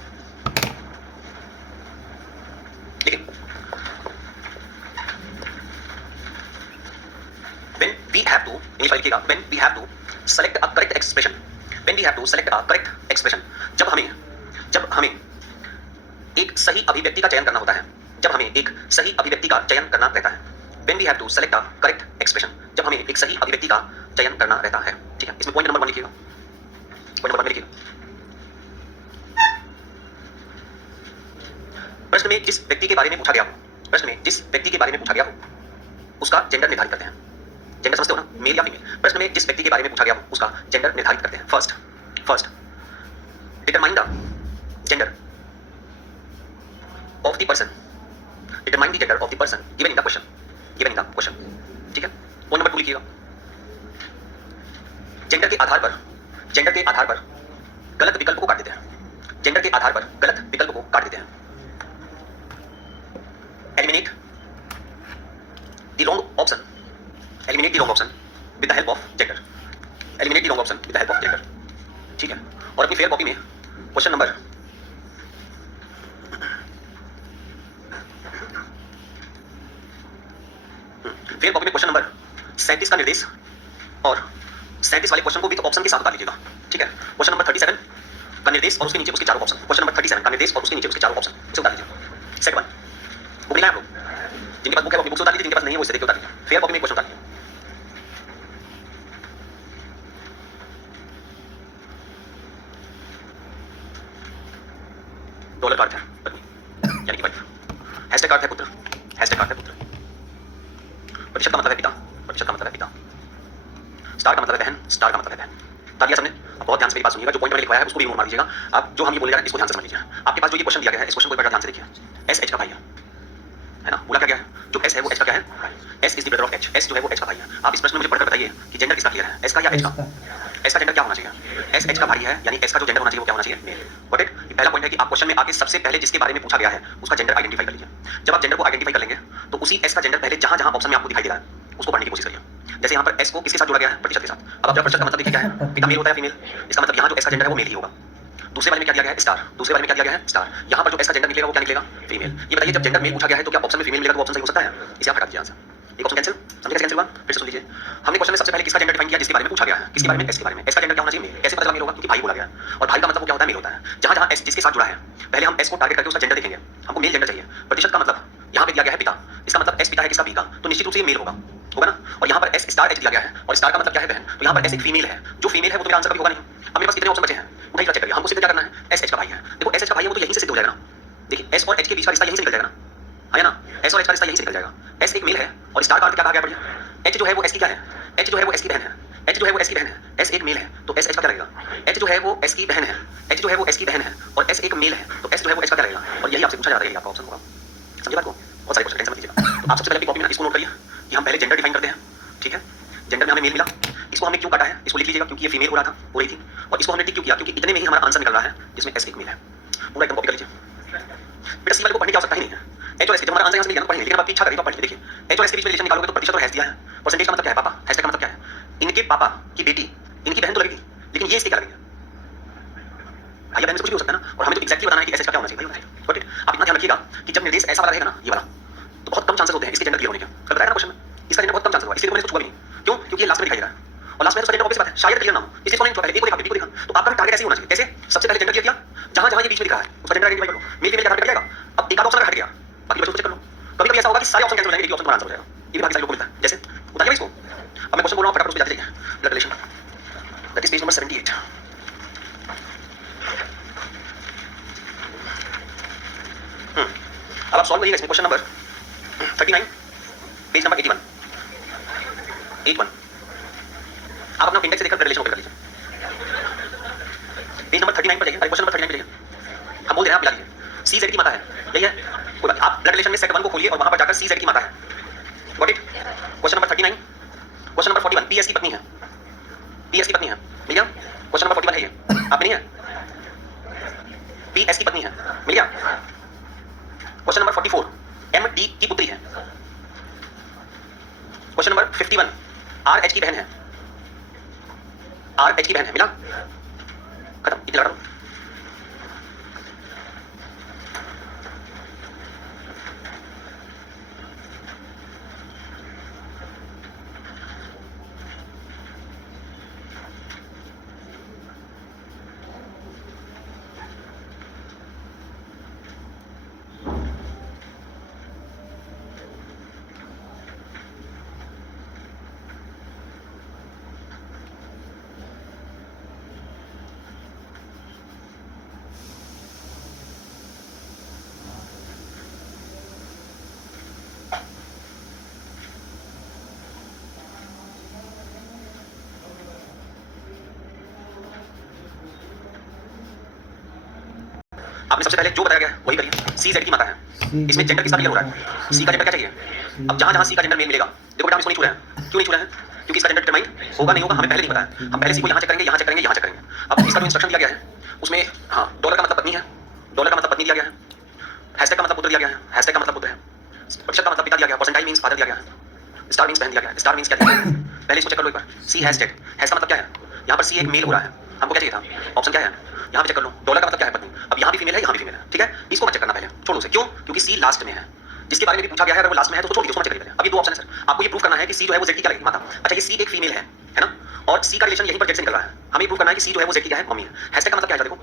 देखिए when we have to, English वाले लिखिएगा, when we have to select a correct expression, when we have to select a correct expression, जब हमें एक सही अभिव्यक्ति का चयन करना होता है, जब हमें एक सही अभिव्यक्ति का चयन करना रहता है। when we have to select a correct expression, जब हमें एक सही अभिव्यक्ति का चयन करना रहता है, ठीक है। इसमें पॉइंट नंबर 1 लिखिएगा, पॉइंट नंबर 1 लिखिएगा, प्रश्न में जिस व्यक्ति के बारे में पूछा गया हो, प्रश्न में जिस व्यक्ति के बारे में पूछा गया हो उसका जेंडर निर्धारित करते हैं। जेंडर समझते हो ना, मेल या फीमेल। प्रश्न में जिस व्यक्ति के बारे में पूछा गया हो उसका जेंडर निर्धारित करते हैं। First determine the gender of the person, determine the gender of the person given in the question, given in the question, ठीक है। पॉइंट नंबर 2 लिखिएगा, जेंडर के आधार पर गलत विकल्प को काट देते हैं, जेंडर के आधार पर गलत विकल्प को काट देते हैं। Eliminate the wrong option, eliminate the wrong option with the help of gender, eliminate the wrong option with the help of gender, ठीक है। और अपनी फेयर कॉपी में क्वेश्चन नंबर फेयर कॉपी में क्वेश्चन नंबर 37 का निर्देश और 37 वाले क्वेश्चन को विद ऑप्शन के साथ उतार लीजिएगा, ठीक है। क्वेश्चन नंबर 37 का निर्देश और उसके नीचे उसके चारों ऑप्शन, क्वेश्चन नंबर 37 का निर्देश और उसके नीचे उसके चारों ऑप्शन उसे उतार लीजिए। सेट 1 बुक निकालें आप लोग, जिनके पास बुक है वो अपनी बुक से उतार लीजिए, जिनके पास नहीं है वो इसे देख के उतार लीजिए। फेयर कॉपी में क्वेश्चन उतार लीजिए। डॉलर का अर्थ है पत्नी यानी कि वाइफ, हैशटैग का अर्थ है पुत्र, हैशटैग का अर्थ है पुत्र, प्रतिशत का मतलब है पिता, प्रतिशत का मतलब है पिता, स्टार का मतलब है बहन, स्टार का मतलब है बहन। तालियां सबने, अब बहुत ध्यान से मेरी बात सुनिएगा, जो पॉइंट मैंने लिखवाया है उसको भी नोट मार लीजिएगा। आप जो हम ये बोल रहे हैं इसको ध्यान से समझ लीजिए। आपके पास जो ये क्वेश्चन दिया गया है इस क्वेश्चन को एक बार ध्यान से देखिए। एस एच का भाई है ना, बोला क्या गया है, जो एस है वो एच का क्या है, S is the brother of H, S जो है वो एच का भाई है। आप इस प्रश्न में मुझे पढ़कर बताइए कि जेंडर किसका क्लियर है, एस का या एच का। एस का जेंडर क्या होना चाहिए, एस एच का भाई है, यानी एस का जो जेंडर होना चाहिए वो क्या होना चाहिए, मेल। Got it. पहला पॉइंट है कि आप क्वेश्चन में आगे सबसे पहले जिसके बारे में पूछा गया है उसका जेंडर आइडेंटिफाई कर लीजिए। जब आप जेंडर को आइडेंटिफाई कर लेंगे तो उसी एस का जेंडर पहले जहां जहां ऑप्शन में आपको दिखाई दे रहा है उसको पढ़ने की कोशिश करिए। जैसे यहाँ पर एस को किसके साथ जोड़ा गया है, प्रतिशत के साथ। अब आप जरा प्रतिशत का मतलब देखिए क्या है, पिता मेल होता है फीमेल, इसका मतलब यहाँ जो एस का जेंडर है वो मेल ही होगा। दूसरे वाले में क्या दिया गया है, स्टार, दूसरे वाले में क्या दिया गया है, स्टार। यहाँ पर जो एस का जेंडर निकलेगा वो क्या निकलेगा, फीमेल। ये बताइए जब जेंडर मेल पूछा गया है तो क्या ऑप्शन में फीमेल मिलेगा तो ऑप्शन सही हो सकता है, इसे आप हटा दीजिए आंसर। एक ऑप्शन कैंसिल, समझे कैसे कैंसिल हुआ, फिर से सुन लीजिए। हमने क्वेश्चन में सबसे पहले किसका जेंडर डिफाइन किया, जिसके बारे में पूछा गया है, किसके बारे में, एस के बारे में। एस का जेंडर क्या होना चाहिए, मेल। कैसे पता चला मेल होगा, क्योंकि भाई बोला गया है, और भाई का मतलब वो क्या होता है, मेल होता है। जहां जहां एस जिसके साथ जुड़ा है पहले हम एस को टारगेट करके उसका जेंडर देखेंगे, हमको मेल जेंडर चाहिए। प्रतिशत का मतलब यहाँ पे दिया गया है पिता, इसका मतलब एस पिता है किसका, बी का, तो निश्चित रूप से ये मेल होगा ना। और यहाँ पर एस स्टार एच दिया गया है और स्टार का मतलब क्या है, बहन, तो यहाँ पर एस एक फीमेल है, जो फीमेल है वो तो मेरा आंसर कभी होगा नहीं। अब मेरे पास कितने ऑप्शन बचे हैं, उठाइए चेक करिए। हमको सिद्ध क्या करना है, एस एच का भाई है। देखो एस एच का भाई है वो तो यहीं से सिद्ध हो जाएगा ना। देखिए एस और एच के बीच का रिश्ता यहीं से निकल जाएगा ना, है ना। एस और एच का रिश्ता यहीं से निकल जाएगा। एस एक मेल है और स्टार का अर्थ क्या कहा गया, बढ़िया, एच जो है वो एस की क्या है, एच जो है वो एस की बहन है, एच जो है वो एस की बहन है, एस एक मेल है तो एस एच का क्या रहेगा, एच जो है वो एस की बहन है, एच जो है वो एस की बहन है और एस एक मेल है तो एस जो है वो एच का क्या रहेगा। और यही आपसे पूछा जा रहा है, यही आपका ऑप्शन होगा। समझे बात को, बहुत सारे क्वेश्चन, टेंशन मत लीजिएगा। तो आप सबसे पहले कॉपी में इसको नोट करिए कि हम पहले जेंडर डिफाइन करते हैं, ठीक है। जेंडर में हमें मेल मिला, इसको हमने क्यों काटा है इसको लिख लीजिएगा, क्योंकि ये फीमेल हो रहा था, हो रही थी, और इसको हमने टिक क्यों किया, क्योंकि इतने में ही हमारा आंसर निकल रहा है जिसमें एस एक मेल है। पूरा एकदम कॉपी कर लीजिए बेटा, सी वाले को पढ़ने की आवश्यकता ही नहीं है। एच और एस के जब हमारा आंसर यहाँ से मिल गया ना पढ़ेंगे, लेकिन आप इच्छा करें तो पढ़ लीजिए। देखिए एच और एस के बीच में रिलेशन निकालोगे तो प्रतिशत और हैश दिया है, परसेंटेज का मतलब क्या है, पापा, हैशटैग का मतलब क्या है, इनके पापा की बेटी इनकी बहन तो लगेगी, लेकिन ये इसके क्या लगेगा, भैया बहन से कुछ भी हो सकता है ना। और हमें तो एक्जैक्टली बताना है कि एस एच का क्या होना चाहिए, भाई बट आप इतना ध्यान रखिएगा कि जब निर्देश ऐसा वाला रहेगा ना, ये वाला, तो बहुत कम चांसेस होते हैं इसके जेंडर क्लियर होने के। कल बताया ना क्वेश्चन में, इसका जेंडर बहुत कम चांस होगा, इसलिए मैंने इसको छुआ भी नहीं। क्यों, क्योंकि ये लास्ट में दिखाई दे रहा है और लास्ट में तो जेंडर ऑब्वियस बात है शायद क्लियर ना हो, इसलिए मैंने पहले ए को देखा, बी को देखा। तो आपका टारगेट ऐसे होना चाहिए, कैसे, सबसे पहले जेंडर क्लियर किया, जहां जहां ये बीच में दिखा है उसका जेंडर आइडेंटिफाई कर लो, मेल फीमेल का टारगेट जाएगा। अब एक आध ऑप्शन अगर हट गया बाकी बच्चों को चेक कर लो। कभी कभी ऐसा होगा कि सारे ऑप्शन कैंसिल हो जाएंगे, एक ऑप्शन तुम्हारा आंसर हो जाएगा, ये भी बाकी सारे लोगों को मिलता है। जैसे बताइए इसको, अब मैं क्वेश्चन बोल रहा हूं फटाफट उस पे जाते जाइए। Blood relation that is page number 78। अब आप सॉल्व करिएगा इसमें क्वेश्चन नंबर 39 पेज नंबर 81। आप अपना इंडेक्स से देखकर ब्लड रिलेशन ओपन कर लीजिए। पेज नंबर 39 पर जाइए, क्वेश्चन नंबर 39 पे जाइए। हम बोल रहे हैं आप मिला लीजिए, सी जेड की माता है, यही है कोई बात। आप ब्लड रिलेशन में सेट 1 को खोलिए और वहां पर जाकर सी जेड की माता है, got it. Question number 39, question number 41 P S की पत्नी है, पी एस की पत्नी है, मिल गया। क्वेश्चन नंबर 41 है ये, आप नहीं है, पी एस की पत्नी है, मिल गया। क्वेश्चन नंबर 44 एम डी की पुत्री है। क्वेश्चन नंबर 51 आर एच की बहन है, आर एच की बहन है, मिला, खत्म, इतने लगा दो। आपने सबसे पहले जो बताया गया वही करिए, सी जेड की माता है, इसमें जेंडर किसका क्लियर हो रहा है, सी का जेंडर क्या चाहिए। अब जहां जहां सी का जेंडर मेल मिलेगा, देखो बेटा हम इसको नहीं छू रहे हैं, क्यों नहीं छू रहे हैं, क्योंकि इसका जेंडर डिटरमाइन होगा नहीं होगा हमें पहले नहीं पता है। हम पहले सी को यहां चेक करेंगे, यहां चेक करेंगे, यहां चेक करेंगे। अब इसका जो इंस्ट्रक्शन दिया गया है उसमें हाँ डॉलर का मतलब पत्नी है, डॉलर का मतलब पत्नी दिया गया है, हैशटैग का मतलब पुत्र दिया गया है, हैशटैग का मतलब पुत्र है, प्रतिशत का मतलब पिता दिया गया, परसेंटाइल मींस फादर दिया गया है, स्टार मींस बहन दिया गया है, स्टार मींस क्या दिया गया है पहले इसको चेक कर लो एक बार। सी हैशटैग, हैश का मतलब क्या है, यहाँ पर सी एक मेल हो रहा है, हमको क्या चाहिए था, ऑप्शन क्या है, यहाँ पे चेक कर लो। डॉलर का मतलब क्या है, पत्नी, अब यहाँ भी फीमेल है, यहाँ भी फीमेल है, ठीक है। इसको मत चेक करना पहले, छोड़ो उसे, क्यों, क्योंकि सी लास्ट में है, जिसके बारे में भी पूछा गया है, अगर वो लास्ट में है तो छोड़ दीजिए, उसको मत चेक करिए। अब ये दो ऑप्शन है सर, आपको ये प्रूव करना है कि सी जो है वो जेड की क्या लगेगी, माता। अच्छा ये सी एक फीमेल है ना, और सी का रिलेशन यहीं पर जेड से निकल रहा है, हमें प्रूव करना है कि सी जो है वो जेड की क्या है, मम्मी है। हैशटैग का मतलब क्या है, देखो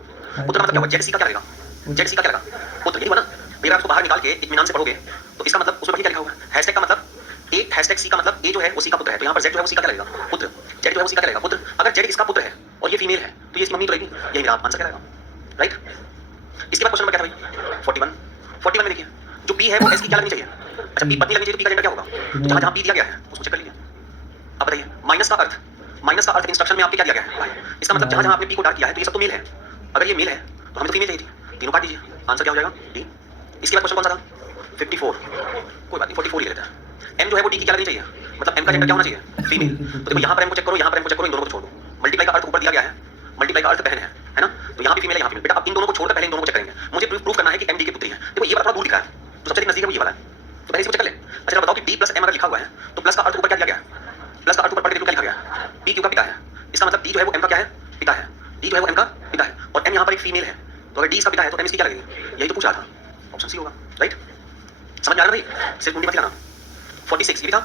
पुत्र का मतलब क्या होगा, जेड सी का क्या लगेगा, जेड सी का क्या लगेगा, पुत्र, यही हुआ ना भैया। आपको बाहर निकाल के इत्मीनान से पढ़ोगे तो इसका मतलब उसमें क्या लिखा हुआ है, हैशटैग का मतलब एक, हैशटैग सी का मतलब ए जो है वो सी का पुत्र है, तो यहाँ पर जेड जो है वो सी का क्या लगेगा, पुत्र, जेड जो है वो सी का क्या लगेगा, पुत्र। अगर जेड इसका पुत्र है और ये फीमेल है तो ये इसकी मम्मी तो रहेगी, यही मेरा आंसर क्या रहेगा, राइट। इसके बाद क्वेश्चन नंबर क्या था भाई, 41 में देखिए जो पी है वो एस की क्या लगनी चाहिए। अच्छा पी पत्नी लगनी चाहिए तो पी का जेंडर क्या होगा, तो जहां जहां पी दिया गया है उसको चेक कर लीजिए। अब बताइए माइनस का अर्थ, माइनस का अर्थ इंस्ट्रक्शन में आपके क्या दिया गया है भाई, इसका मतलब जहां जहां आपने पी को डार्क किया है तो ये सब तो मेल है। अगर ये मेल है तो हमें तो फीमेल चाहिए थी, तीनों काट दीजिए, आंसर क्या हो जाएगा डी। इसके बाद क्वेश्चन कौन सा था, 54, कोई बात नहीं 44 ही लेता है। एम जो है वो डी की क्या लगनी चाहिए, मतलब एम का जेंडर क्या होना चाहिए, फीमेल। तो देखो यहाँ पर एम को चेक करो, यहाँ पर एम को चेक करो, इन दोनों को छोड़ दो। मल्टीप्लाई का अर्थ ऊपर दिया गया है, मल्टीप्लाई का अर्थ बहन है ना, तो यहाँ भी फीमेल है, यहाँ फीमेल। बेटा अब इन दोनों को छोड़कर पहले इन दोनों को चेक करेंगे, मुझे प्रूफ करना है कि एम डी की पुत्री है। देखो ये वाला थोड़ा दूर दिखा है, तो सबसे नजदीक है वो ये वाला है, तो पहले इसको चेक कर ले। अच्छा बताओ कि डी प्लस एम अगर लिखा हुआ है तो प्लस का अर्थ ऊपर क्या दिया गया है, प्लस का अर्थ ऊपर पढ़ के देखो क्या लिखा गया है, पी क्यू का पिता है, इसका मतलब डी जो है वो एम का क्या है, पिता है, डी जो है वो एम का पिता है, और एम यहाँ पर एक फीमेल है, तो अगर डी इसका पिता है तो एम इसकी क्या लगेगी, यही तो पूछा था, ऑप्शन सी होगा, राइट। समझ में आ रहा भाई, सिर्फ कुंडी मत लाना। 46 ये भी था,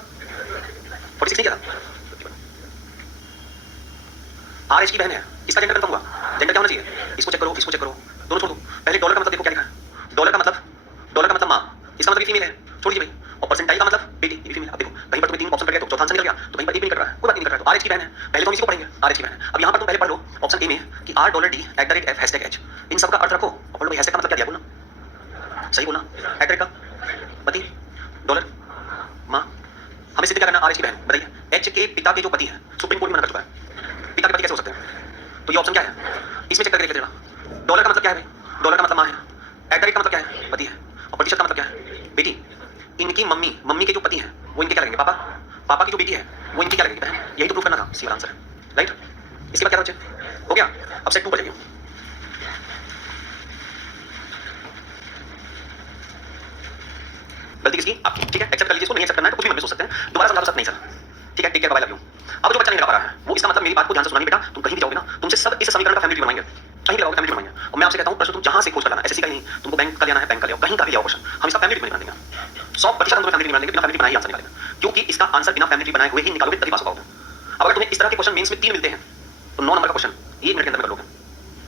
46 नहीं क्या था, आर एच की बहन है, इसका जेंडर कंफर्म हुआ, जेंडर क्या होना चाहिए, इसको चेक करो, इसको चेक करो, दोनों छोड़ दो। पहले डॉलर का मतलब देखो क्या लिखा है, डॉलर का मतलब माँ, इसका मतलब ये फीमेल है, छोड़ दीजिए भाई। और परसेंटाइल का मतलब बेटी, ये भी फीमेल है। अब देखो कहीं पर तुम्हें तीन ऑप्शन कट गया तो चौथा आंसर निकल गया, तो कहीं पर एक भी नहीं कट रहा है, कोई बात नहीं कट रहा है, तो आर एच की बहन है, पहले तो हम इसी को पढ़ेंगे, आर एच की बहन है। अब यहाँ पर तुम पहले पढ़ लो ऑप्शन ए में कि R dollar D @ hashtag H, इन सब का अर्थ रखो और पढ़ लो हैशटैग का मतलब क्या दिया, बोलना सही बोलना, @ का पति, डॉलर, माँ, हमें सिद्ध क्या करना, आर एच की बहन बताइए। एच के पिता के जो पति है, सुप्रीम कोर्ट में मना कर चुका है, पिता के पति कैसे हो सकते हैं? तो ये ऑप्शन क्या है, इसमें चेक करके देख लेना। डॉलर का मतलब क्या है भाई? डॉलर का मतलब माँ है, एट द रेट का मतलब क्या है? पति है, और प्रतिशत का मतलब क्या है? बेटी। इनकी मम्मी, मम्मी के जो पति हैं वो इनके क्या लगेंगे? पापा। पापा की जो बेटी है वो इनकी क्या लगेगी? बहन। यही तो प्रूफ करना था, सी वाला आंसर है, राइट। इसके बाद क्या बचे? हो गया। अब सेट 2 पर जाइए। गलती किसकी? आपकी, ठीक है। एक्सेप्ट कर लीजिए इसको, नहीं एक्सेप्ट करना है तो कुछ भी मन में सोच सकते हैं, दोबारा समझा तो सकते नहीं सर, ठीक है। Take care, bye, love you. अब जो बच्चा नहीं लगा पा रहा है वो, इसका मतलब मेरी बात को ध्यान से सुना नहीं बेटा, तुम कहीं भी जाओगे ना, तुमसे सब इस समीकरण का फैमिली ट्री बनवाएंगे, कहीं भी जाओगे फैमिली ट्री बनवाएंगे। और मैं आपसे कहता हूं प्रश्न तुम जहां से खोज कर लाना, एसएससी का नहीं, तुमको बैंक का लेना है बैंक का ले आओ, कहीं का भी ले आओ क्वेश्चन, हम इसका फैमिली ट्री बना देंगे। 100% हम तुम्हें फैमिली ट्री बना देंगे, बिना फैमिली बनाए ही आंसर निकालेंगे, क्योंकि इसका आंसर बिना फैमिली ट्री बनाए हुए ही निकालोगे तभी पास होगा। अब अगर तुम्हें इस तरह के क्वेश्चन मेंस में 3 मिलते हैं तो 9 नंबर का क्वेश्चन 1 मिनट के अंदर कर लोगे,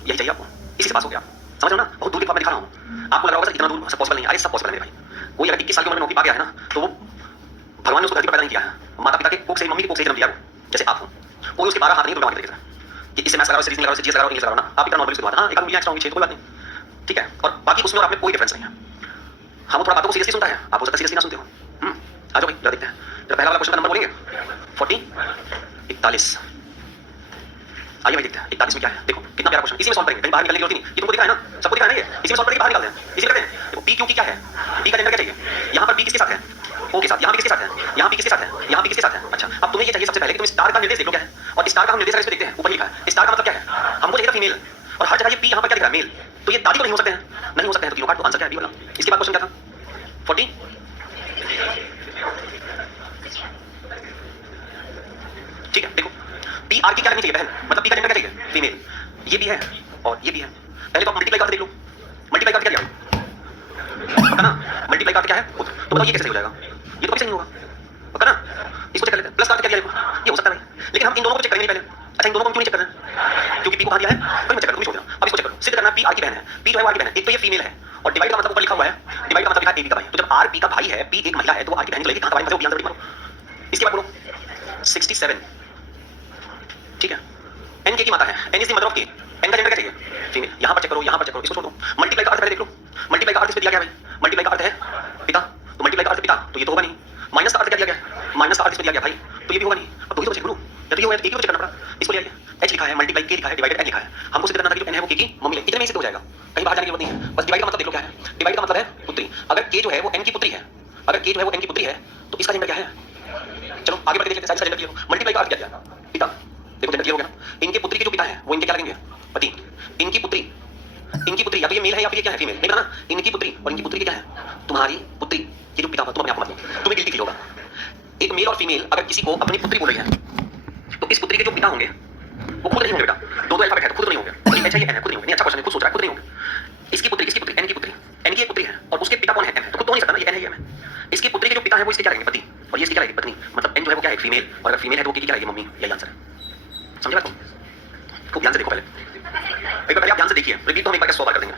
यही चाहिए आपको, इसी से पास हो गया। समझ रहे हो ना? बहुत दूर की बात मैं दिखा रहा हूं, आपको लग रहा होगा सर इतना दूर सब पॉसिबल नहीं है। अरे सब पॉसिबल है मेरे भाई। कोई अगर 21 साल की उम्र में नौकरी पा गया है ना, तो वो भगवान ने उसको धरती पर पैदा नहीं किया है, माता पिता के कोख से, मम्मी के कोख से जन्म दिया है, जैसे आप हो। कोई उसके 12 हाथ नहीं तोड़वा के देगा कि इससे मैथ्स लगाओ, सीरीज लगाओ, जीएस लगाओ, इंग्लिश लगाओ ना, आप इतना नॉर्मली उसके बाद, हां एक आदमी एक्स्ट्रा होंगे 6 कोई बात नहीं, ठीक है। और बाकी उसमें और आप में कोई डिफरेंस नहीं है। हम थोड़ा बातों को सीरियसली सुनता है, आप हो सकता है सीरियसली ना सुनते हो। आ जाओ भाई जरा देखते हैं। जरा पहला वाला क्वेश्चन का नंबर बोलेंगे 40 41। आइए भाई देखते हैं 41 में क्या है। देखो कितना प्यारा क्वेश्चन, इसी में सॉल्व करेंगे, कहीं बाहर निकलने की जरूरत नहीं। ये तुमको दिखा है ना, सबको दिखा है ना, ये इसी में सॉल्व करके बाहर निकालते हैं, इसी करते हैं। देखो पी क्यू की क्या है, पी का जेंडर क्या चाहिए, यहां पर पी किसके साथ है? ओ के साथ। यहां पी किसके साथ है? यहां पी किसके साथ है? यहां पी किसके साथ है? अच्छा, अब तुम्हें ये चाहिए सबसे पहले कि तुम स्टार का निर्देश देख लो क्या है, और स्टार का हम निर्देश इसमें देखते हैं, ऊपर लिखा है स्टार का मतलब क्या है, हमको चाहिए था फीमेल, और हर जगह ये पी यहां पर क्या दिख रहा है? मेल। तो ये दादी तो नहीं हो सकते हैं, नहीं हो सकते हैं, तो तीनों काट, तो आंसर क्या है? बी वाला। इसके बाद क्वेश्चन क्या था? 40, ठीक है। देखो पी आर की क्या लगनी चाहिए बहन, मतलब पी का जेंडर क्या चाहिए? फीमेल। ये भी है और ये भी है। पहले तो आप मल्टीप्लाई करके देख लो, मल्टीप्लाई करके क्या दिया पता ना, मल्टीप्लाई करके क्या है खुद, तो बताओ ये कैसे सही हो जाएगा? ये तो कभी सही नहीं होगा, पता ना। इसको चेक कर लेते हैं, प्लस करके क्या दिया देखो, ये हो सकता है भाई, लेकिन हम इन दोनों को चेक करेंगे नहीं पहले। अच्छा इन दोनों को क्यों नहीं चेक कर रहे हैं? क्योंकि पी को कहा दिया है, कोई मत चेक करो, तुम छोड़ देना। अब इसको चेक करो, सिद्ध करना पी आर की बहन है, पी जो है वो आर की बहन है। एक तो ये फीमेल है, और डिवाइड का मतलब ऊपर लिखा हुआ है, डिवाइड का मतलब लिखा है ए बी का भाई। तो जब आर पी का भाई है, पी एक महिला है, तो आर की बहन लगेगी, कहां का भाई मतलब आंसर मारो। इसके बाद बोलो 67, ठीक है। एन के की माता है, N is the mother of K, N का जेंडर क्या चाहिए? फीमेल। यहां पर चेक करो, यहां पर चेक करो, इसको छोड़ दो। मल्टीप्लाई का अर्थ पहले देख लो, मल्टीप्लाई का अर्थ इसमें दिया गया भाई, मल्टीप्लाई का अर्थ है पिता, तो मल्टीप्लाई का अर्थ पिता, तो ये तो होगा नहीं। माइनस का अर्थ क्या दिया गया? माइनस का अर्थ इसमें दिया गया भाई, तो ये भी होगा नहीं। अब दो ही तो चेक करो, या तो ये होगा, एक ही तो चेक करना पड़ा। इसको ले आइए, एच लिखा है, मल्टीप्लाई के लिखा है, डिवाइडेड एन लिखा है। हमको सिद्ध करना था कि जो एन है वो के की मम्मी है, इतने में ही सिद्ध हो जाएगा, कहीं बाहर जाने की जरूरत नहीं है। बस डिवाइड का मतलब देख लो क्या है, डिवाइड का मतलब है पुत्री। अगर के जो है वो एन की पुत्री है, अगर के जो है वो एन की पुत्री है, तो इसका जेंडर क्या है? चलो आगे बढ़ के देख लेते हैं, जेंडर क्लियर हो। मल्टीप्लाई का अर्थ क्या दिया? पिता, देखो जेंडर क्लियर हो गया ना। इनके पुत्री के जो पिता है वो इनके क्या लगेंगे? पति। इनकी पुत्री, इनकी पुत्री या तो ये मेल है या फिर ये क्या है? फीमेल। नहीं पता ना, इनकी पुत्री, और इनकी पुत्री के क्या है? तुम्हारी पुत्री। ये जो पिता होगा, तुम अपने आप को मतलब तुम्हें गिल्टी फील होगा। एक मेल और फीमेल अगर किसी को अपनी पुत्री बोल रही है, तो इस पुत्री के जो पिता होंगे वो खुद नहीं होंगे बेटा, दो अल्फाबेट है तो खुद तो नहीं होंगे, ये एच है ये एन है, खुद नहीं होंगे। नहीं अच्छा क्वेश्चन है, खुद सोच रहा है, खुद नहीं होंगे। इसकी पुत्री, एन की पुत्री, एन की एक पुत्री है, और उसके पिता कौन है? एम है, तो खुद तो नहीं सकता ना, ये एन है ये एम है। इसकी पुत्री के जो पिता है वो इसके क्या रहेंगे? पति, और ये इसकी क्या रहेगी? पत्नी। मतलब एन जो है वो क्या है? फीमेल, और अगर फीमेल है तो क्या रहेगी? मम्मी। यही आंसर है, समझे बात को? खूब ध्यान से देखो, पहले एक बार पहले आप ध्यान से देखिए, रिपीट तो हम एक बार 100 बार कर देंगे।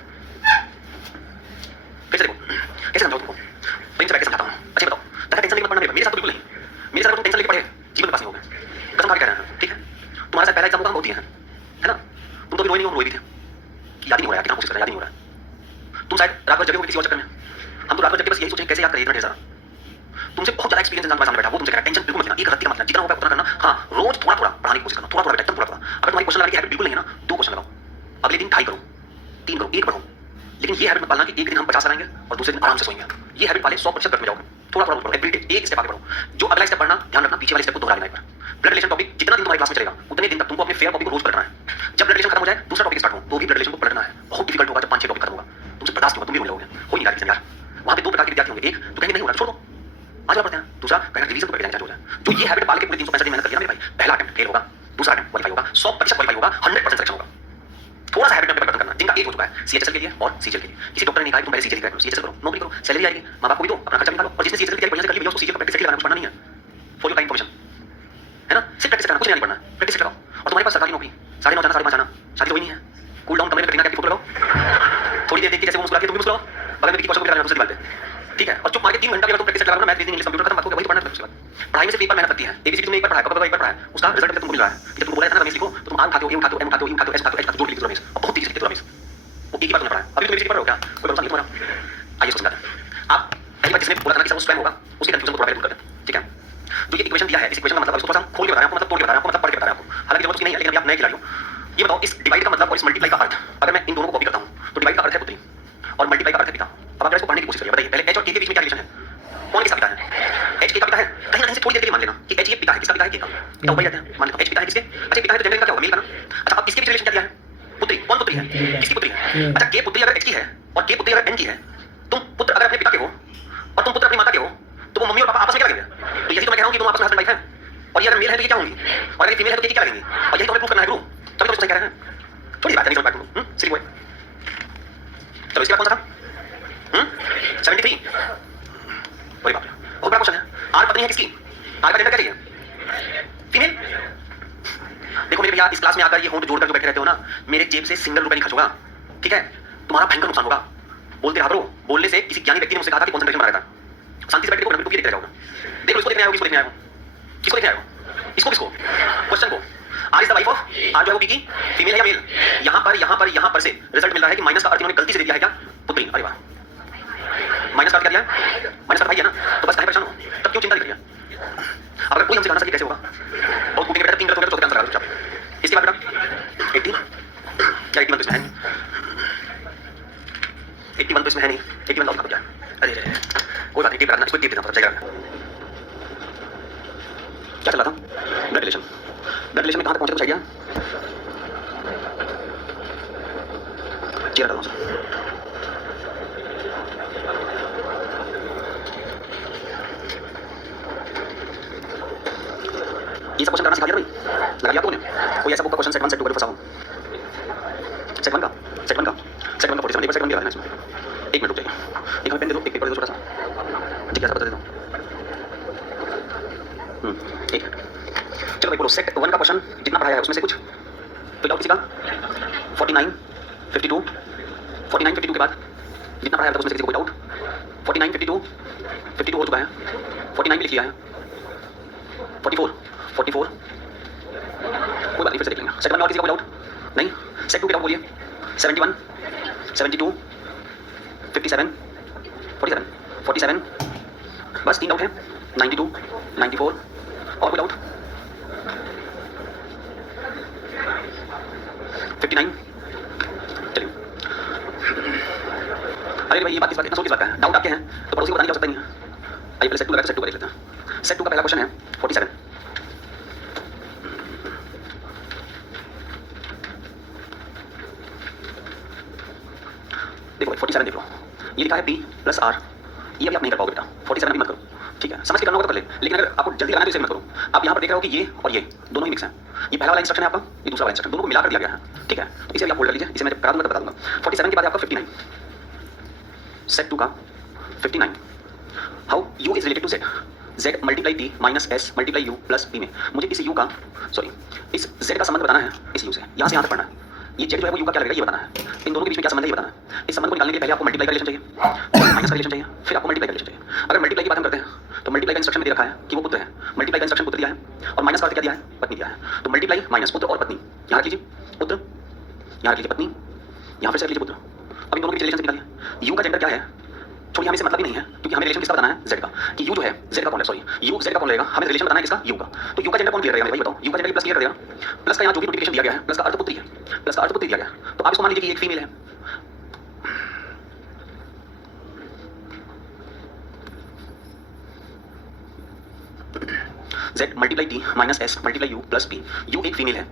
फिर से देखो कैसे समझाऊं तुमको, प्रेम से बैठ के समझाता हूं। अच्छा बताओ, ज्यादा टेंशन लेकर पढ़ना मेरे साथ तो बिल्कुल नहीं, मेरे साथ तुम टेंशन लेकर पढ़े जीवन में पास नहीं होगा, कसम खा के कह रहे हैं, ठीक है। तुम्हारा शायद पहला एग्जाम होगा, हम होती है ना, तुम तो भी रोए नहीं हो, रोए भी थे, याद ही नहीं हो रहा है, कितना कोशिश कर रहे हैं, याद ही नहीं हो रहा है। तुम शायद रात भर जगे हो किसी और चक्कर में, हम तो रात भर जग के बस यही सोचें कैसे याद करें इतना ढेर सारा। तुमसे बहुत ज्यादा एक्सपीरियंस इंसान तुम्हारे सामने बैठा, वो तुमसे कह रहा है टेंशन बिल्कुल मत लेना, एक रत्ती का मत लेना, जितना होगा उतना करना। हाँ रोज थोड़ा थोड़ा पढ़ाने की कोशिश करना, थोड़ा थोड़ा बेटा, एकदम थोड़ा थोड़ा। अगर तुम्हारी क्वेश्चन लगाने की हैबिट बिल्कुल नहीं है ना, 2 क्वेश्चन लगाओ, अगले दिन 2.5 करो, 3 करो, 1 पढ़ो, लेकिन ये हैबिट मत पालना कि एक दिन हम 50 लगाएंगे और दूसरे दिन आराम से सोएंगे। ये हैबिट पाले 100% में जाओगे। थोड़ा थोड़ा पढ़ो, एवरीडे एक स्टेप आगे बढ़ो। जो अगला स्टेप पढ़ना, ध्यान रखना पीछे वाले स्टेप को दोहरा लेना एक बार। ब्लड रिलेशन टॉपिक जितना दिन तुम्हारी क्लास में चलेगा उतने दिन तक तुमको अपने फेयर कॉपी को रोज पढ़ना है। जब ब्लड रिलेशन खत्म हो जाए, दूसरा टॉपिक स्टार्ट हो, तो भी ब्लड रिलेशन को पढ़ना है। बहुत डिफिकल्ट होगा, जब 5-6 टॉपिक खत्म होगा, तुमसे बर्दाश्त नहीं होगा, तुम भी रोने लगोगे, हो नहीं रहा यार। वहां पे 2 प्रकार के विद्यार्थी होंगे, एक तो कहेंगे नहीं हो रहा, छोड़ दो, आज पढ़ते हैं। दूसरा कहेगा रिवीजन को करके जाना हो जाए। जो ये हैबिट पाल के पूरे 365 दिन मेहनत करके ना मेरे भाई, पहला अटेम्प्ट फेल होगा, दूसरा अटेम्प्ट क्वालीफाई होगा, 100% क्वालीफाई होगा, 100% सिलेक्शन होगा। थोड़ा सा हैबिट में परिवर्तन करना, जिनका एक हो चुका है सीएचएसएल के लिए और सीजीएल के लिए। किसी डॉक्टर ने कहा तुम पहले सीजीएल करो, सीएचएसएल करो, नौकरी करो, सैलरी आएगी, मां बाप को भी दो, अपना खर्चा निकालो। और जिसने सीएचएसएल की तैयारी बढ़िया से कर ली, भैया उसको सीजीएल का प्रैक्टिस करके लगाना, कुछ पढ़ना नहीं है, फॉर योर इन्फॉर्मेशन, है ना। सिर्फ प्रैक्टिस करना, कुछ नहीं पढ़ना, प्रैक्टिस लगाओ। और तुम्हारे पास सरकारी नौकरी 9:30 जाना, 5:30 जाना, शादी तो ही नहीं है, कूल डाउन कमरे में कटरीना कैफ की फोटो लगाओ, थोड़ी देर देख के जैसे वो मुस्कुराती है तुम भी मुस्कुराओ, बगल में विकी कौशल को लगाना दूसरी दीवार पे, ठीक है। और चुप मार के 3 घंटा भी अगर तुम प्रैक्टिस लगा लो, मैथ रीजनिंग इंग्लिश कंप्यूटर खत्म, बात हो गई, वही तो पढ़ना है। उसके बाद पढ़ाई में से पेपर मेहनत लगती है, एबीसीडी तुमने एक बार पढ़ा है, कब एक बार पढ़ा है, उसका रिजल्ट अभी तक तुमको मिल रहा है। जब तुमको बोला था ना रमेश लिखो, तो तुम आर उठाते हो, ए उठाते हो, एम उठाते हो, ई उठाते हो, एस उठाते हो, एच उठाते हो, जोड़ के लिखते हो रमेश, और बहुत तेजी से लिखते हो रमेश। वो एक ही बार तुमने पढ़ा है, अभी तुम एबीसीडी पढ़ रहे हो क्या? कोई भरोसा नहीं तुम्हारा। आइए समझाते हैं। आप पहली बार जिसने बोला था ना कि सर वो स्वयं होगा, उसके कंफ्यूजन को थोड़ा दूर कर दें, ठीक है। जो ये इक्वेशन दिया है, इस इक्वेशन का मतलब इसको थोड़ा सा खोल के बता रहा हूं आपको, मतलब तोड़ के बता रहा हूं आपको, मतलब पढ़ के बता रहा हूं आपको। हालांकि जरूरत उसकी नहीं है, लेकिन अभी आप नए खिलाड़ी हो। ये बताओ इस डिवाइड का मतलब और इस मल्टीप्लाई का अर्थ, अगर मैं इन दोनों को कॉपी करता हूं तो डिवाइड का अर्थ है पुत्री और मल्टीप्लाई का अर्थ है पिता। अब आप जरा इसको पढ़ने की कोशिश करिए, बताइए पहले एच और के बीच में क्या रिलेशन है, कौन किसका पिता है? एच के का पिता है, कहीं ना कहीं से थोड़ी देर के लिए मान लेना कि एच ये पिता है, किसका पिता है? के का। क्या ऊपर जाता है, मान लो एच पिता है किसके? अच्छा पिता है तो जेंडर का क्या होगा, मेल का ना। अच्छा अब इसके बीच रिलेशन क्या दिया है? पुत्री, कौन पुत्री है? किसकी पुत्री है? अच्छा के पुत्री अगर एच की है और के पुत्री अगर एन की है, तुम पुत्र अगर अपने पिता के हो और तुम पुत्र अपनी माता के हो, तो वो मम्मी और पापा आपस में क्या लगेंगे? तो यही तो मैं कह रहा हूं कि तुम आपस में हस्बैंड वाइफ है, और ये अगर मेल है तो ये क्या होंगी, और अगर फीमेल है तो ये क्या लगेंगे, और यही तो हमें प्रूफ करना है गुरु। तभी तो सही कह रहे हैं, थोड़ी बात है, नहीं समझ पाते तुम सिली बॉय। चलो इसके बाद कौन सा था? 73। बड़ी बात है, बहुत बड़ा क्वेश्चन है। आर पत्नी है किसकी? आर का जेंडर क्या चाहिए? फीमेल। देखो मेरे भैया, इस क्लास में आकर ये होंठ जोड़कर जो बैठे रहते हो ना, मेरे जेब से सिंगल रुपए नहीं खर्च होगा, ठीक है? तुम्हारा भयंकर नुकसान होगा। बोलते रहा करो, बोलने से किसी ज्ञानी व्यक्ति ने मुझसे कहा था कि कंसंट्रेशन बना रहता है। शांति से बैठ के देखो, देखते रहोगे। देखो इसको देखने आए हो, किसको देखने आए हो? किसको देखने आए हो? इसको किसको? क्वेश्चन को। R is the wife of, R जो है वो बी की फीमेल है या मेल? यहाँ पर से रिजल्ट मिल रहा है कि माइनस का अर्थ इन्होंने गलती से दे दिया है क्या? पुत्री। अरे वाह, माइनस का अर्थ क्या दिया है? माइनस का भाई है ना, तो बस काहे परेशान हो, तब क्यों चिंता दिख रही है? अगर कोई हमसे कहना सर ये कैसे होगा, बहुत कूटेंगे बेटा, 3 गलत हो गया तो चौथे आंसर लगा दो। इसके बाद बेटा 80 क्या 81 तो इसमें है नहीं, 81 तो इसमें है नहीं, 81 लॉस का क्या? अरे अरे कोई बात नहीं, टिप रखना, इसको टिप देना पड़ता है। क्या चल रहा था? Blood relation. ब्लड रिलेशन में कहां तक पहुंचे कुछ आइडिया? चेयर डालो सर। ये सब क्वेश्चन करना सिखा दिया भाई, लगा दिया आपको ने? कोई ऐसा बुक का क्वेश्चन सेट 1 सेट 2 कर फंसा हो? सेट 1 का 47% दिया है इसमें। 1 मिनट रुक जाइए, एक हमें पेन दे दो, एक पेपर दे दो छोटा सा, ठीक है सर बता देता हूँ। एक चलो भाई बोलो, सेट 1 का क्वेश्चन जितना पढ़ाया है उसमें से कुछ तो डाउट किसी का? 49 52 49 52 के बाद जितना पढ़ाया था उसमें से किसी को कोई डाउट? 49 52 52 हो चुका है, 49 भी लिख लिया है, 44 44 कोई बात नहीं, फिर से देख लेंगे। सेट 1 में और किसी का कोई डाउट नहीं? सेट 2 के डाउट बोलिए। 71 72 57 47 47 बस 3 डाउट है। 92 94 और कोई डाउट? 59 चलिए। अरे भाई ये बात किस बात, इतना सोच किस बात का है? डाउट आपके हैं तो पड़ोसी को बताने की आवश्यकता नहीं है। आइए पहले सेट 2 लगा, सेट 2 का देख लेते हैं। सेट 2 का पहला क्वेश्चन है 47। देखो भाई 47 देख लो, ये लिखा है P प्लस R, ये अभी आप नहीं कर पाओगे बेटा, 47 अभी मत करो, ठीक है? समझ के करना होगा तो कर ले, लेकिन अगर आपको जल्दी लगाना है तो इसे मत करो। आप यहाँ पर देख रहे हो कि ये और ये दोनों ही मिक्स हैं। ये पहला वाला इंस्ट्रक्शन है आपका, ये दूसरा वाला इंस्ट्रक्शन, दोनों को मिलाकर दिया गया है, ठीक है? तो इसे आप होल्ड कर लीजिए, इसे मैं बता दूंगा तो बता दूंगा। 47 के बाद आपका 59, सेट 2 का 59। How u is related to z, z multiply p minus s multiply u plus p में मुझे इस u का इस z का संबंध बताना है, इस u से यहाँ से यहाँ तक पढ़ना है। ये z जो है वो u का क्या लगेगा ये बताना है, इन दोनों के बीच में क्या संबंध है ये बताना है। इस संबंध को निकालने के लिए पहले आपको मल्टीप्लाई का रिलेशन चाहिए, माइनस का रिलेशन चाहिए, फिर आपको मल्टीप्लाई का रिलेशन चाहिए। अगर मल्टीप्लाई की बात हम करते हैं तो मल्टीप्लाई का इंस्ट्रक्शन में दे रखा है कि वो पुत्र है, मल्टीप्लाई का इंस्ट्रक्शन पुत्र दिया है, और माइनस का अर्थ क्या दिया है? पत्नी दिया है। तो मल्टीप्लाई माइनस पुत्र और पत्नी, यहाँ रख लीजिए पुत्र, यहाँ रख लीजिए पत्नी, यहाँ फिर से रख लीजिए पुत्र। अब इन दोनों के बीच रिलेशन निकालिए। u का जेंडर क्या है? छोड़िए, हमें से मतलब ही नहीं है, क्योंकि हमें रिलेशन किसका बताना है? z का, कि u जो है z का कौन है, u z का कौन रहेगा, हमें रिलेशन बताना है किसका? u का। तो u का जेंडर कौन क्लियर रहेगा भाई बताओ? u का जेंडर प्लस क्लियर रहेगा, प्लस का यहाँ जो भी नोटिफिकेशन दिया गया है, प्लस का अर्थ पुत्री है, प्लस का अर्थ पुत्री दिया गया है। तो आप इसको मान लीजिए कि एक फीमेल है। z multiply t minus s multiply u plus p, u एक फीमेल है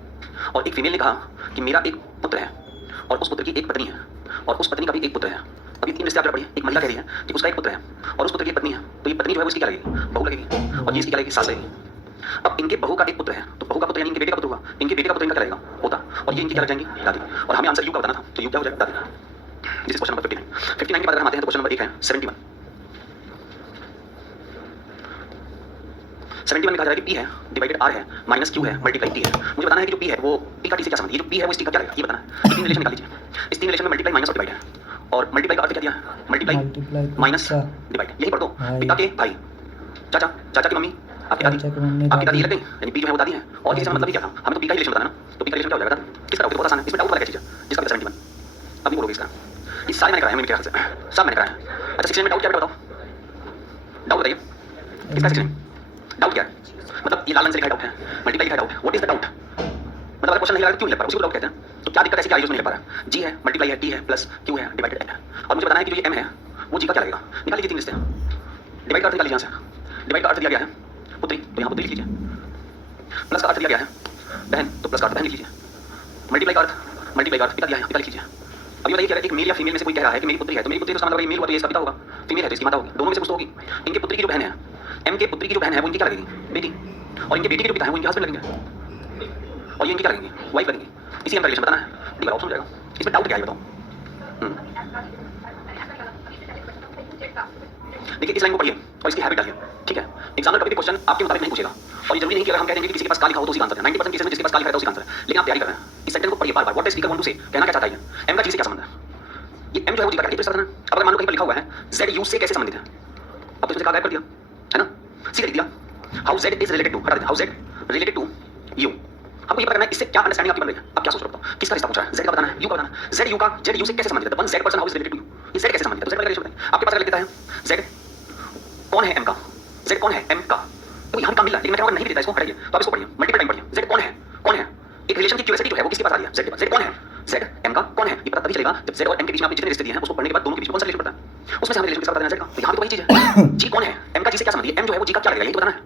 और एक फीमेल ने कहा कि मेरा एक पुत्र है और उस पुत्र की एक पत्नी है और उस पत्नी का भी एक पुत्र है। अब ये 3 रिश्ते आप जरा पढ़िए। एक महिला कह रही है कि उसका एक पुत्र है और उस पुत्र की एक पत्नी है, तो ये पत्नी जो है उसकी क्या लगेगी? बहू लगेगी, और ये इसकी क्या लगेगी? सास लगेगी। अब इनके बहू का एक पुत्र है, तो बहू का पुत्र यानी इनके बेटे का पुत्र होगा, इनके बेटे का पुत्र इनका क्या लगेगा? पोता, और ये इनकी क्या लग जाएंगी? दादी। और हमें आंसर यू का बताना था, तो यू क्या हो जाएगा? दादी। This is question number 59। 59 के बाद अगर हम आते हैं तो क्वेश्चन नंबर 1 है 71। 71 में कहा जा रहा है कि p है डिवाइडेड r है माइनस q है मल्टीप्लाई t है। मुझे बताना है कि जो p है वो p का t से क्या संबंध है, ये जो p है वो इस t का क्या रहेगा ये बताना है। ये 3 रिलेशन निकाल लीजिए। इस 3 रिलेशन में मल्टीप्लाई माइनस और डिवाइड है, और मल्टीप्लाई का अर्थ क्या दिया है? Multiply minus divide. यही पढ़ दो, पिता के भाई, चाचा चाचा की मम्मी, आपकी दादी, आपकी दादी ये लग गई, यानी p जो है वो दादी है, और किसी का मतलब ही क्या था? हमें तो p का ही रिलेशन बताना ना, तो p का रिलेशन क्या हो जाएगा? किसका डाउट? बहुत आसान है, इसमें डाउट वाला क्या चीज है जिसका 71 अभी बोलोगे इसका? ये सारे मैंने कराया है, मेरे ख्याल से सब मैंने कराया है। अच्छा 16 में डाउट क्या बताओ? डाउट बताइए किसका 16? डाउट क्या है? मतलब ये लाल रंग से लिखा डाउट है, मल्टीप्लाई लिखा डाउट है, व्हाट इज द डाउट? मतलब अगर क्वेश्चन नहीं लग रहा क्यों नहीं लग पा रहा, उसी को डाउट कहते हैं। तो क्या दिक्कत ऐसी क्या आई उसमें नहीं लग पा रहा? जी है, मल्टीप्लाई है, टी है, प्लस क्यू है, डिवाइडेड है। और मुझे बताना है कि जो ये एम है वो जी का क्या लगेगा। निकाल लीजिए 3 लिस्टें, डिवाइड का अर्थ निकाल लीजिए यहाँ से। डिवाइड का अर्थ दिया गया है पुत्री, तो यहाँ पुत्री लिख लीजिए। प्लस का अर्थ दिया गया है बहन, तो प्लस का अर्थ बहन लिख लीजिए। मल्टीप्लाई का अर्थ पिता दिया है, पिता लिख लीजिए। अभी बताइए, कह रहा है एक मेल या फीमेल में से कोई कह रहा है कि मेरी पुत्री है, तो मेरी पुत्री तो इसका मतलब ये मेल हुआ तो ये इसका पिता होगा, फीमेल है तो इसकी माता होगी, दोनों में से कुछ तो होगी। इनके पुत्री की जो बहन है, एम के पुत्री की जो बहन है वो इनकी क्या लगेगी? बेटी। और इनके बेटी के जो पिता है वो इनके हस्बैंड लगेंगे, और ये इनकी क्या लगेंगे? वाइफ लगेंगी। इसी का रिलेशन बताना है, डी वाला ऑप्शन हो जाएगा। इसमें डाउट क्या है बताओ? देखिए इस लाइन को पढ़िए और इसकी हैबिट डालिए, ठीक है? एग्जामिनर कभी भी क्वेश्चन आपके मुताबिक नहीं पूछेगा, और ये जरूरी नहीं कि अगर हम कह देंगे कि किसी के पास का लिखा हो तो उसी का आंसर है। 90% केसेस में जिसके पास का लिखा है उसी का आंसर है, लेकिन आप तैयारी कर रहे हैं। इस सेंटेंस को पढ़िए बार-बार। What is speaker want to say, कहना क्या चाहता है ये? एम का जी से क्या संबंध है? ये एम जो है वो जी का क्या है, ये तो समझना। अब अगर मान लो कहीं पर लिखा हुआ है जेड यू से कैसे संबंधित है, अब तो इसने कहा गायब कर दिया है ना, सी लिख दिया। How Z is related to, हटा दें, how Z related to U. हमको ये पता करना है इससे क्या अंडरस्टैंडिंग आपकी बन रही है। अब क्या सोच रहे हो, किसका रिश्ता पूछा है? जेड का बताना है, यू का बताना है। जेड यू का, जेड यू से कैसे संबंधित है? The one Z person how is related to U, ये जेड कैसे संबंधित है? तो जेड का रिलेशन बताएं। आपके पास अगर लिखता है जेड कौन है एम का, जेड कौन है एम का, तो यहाँ भी काम मिल रहा है, लेकिन मैं क्या नहीं देता इसको, हटाइए। तो आप इसको पढ़िए, मल्टीपल टाइम पढ़िए। जेड कौन है, कौन है, एक रिलेशन की क्यूरियोसिटी जो है वो किसके पास आ रही है? जेड के पास। जेड कौन है, जेड एम का कौन है, ये पता तभी चलेगा जब जेड और एम के बीच में आपने जितने रिश्ते दिए हैं उसको पढ़ने के बाद दोनों के बीच में कौन सा रिलेशन पड़ता है, उसमें से हमें रिलेशन किसका बता देना जेड का। तो यहाँ तो वही चीज है, जी कौन है, एम का जी से क्या संबंध है, एम जो है वो जी का क्या लगेगा, यही तो बताना है।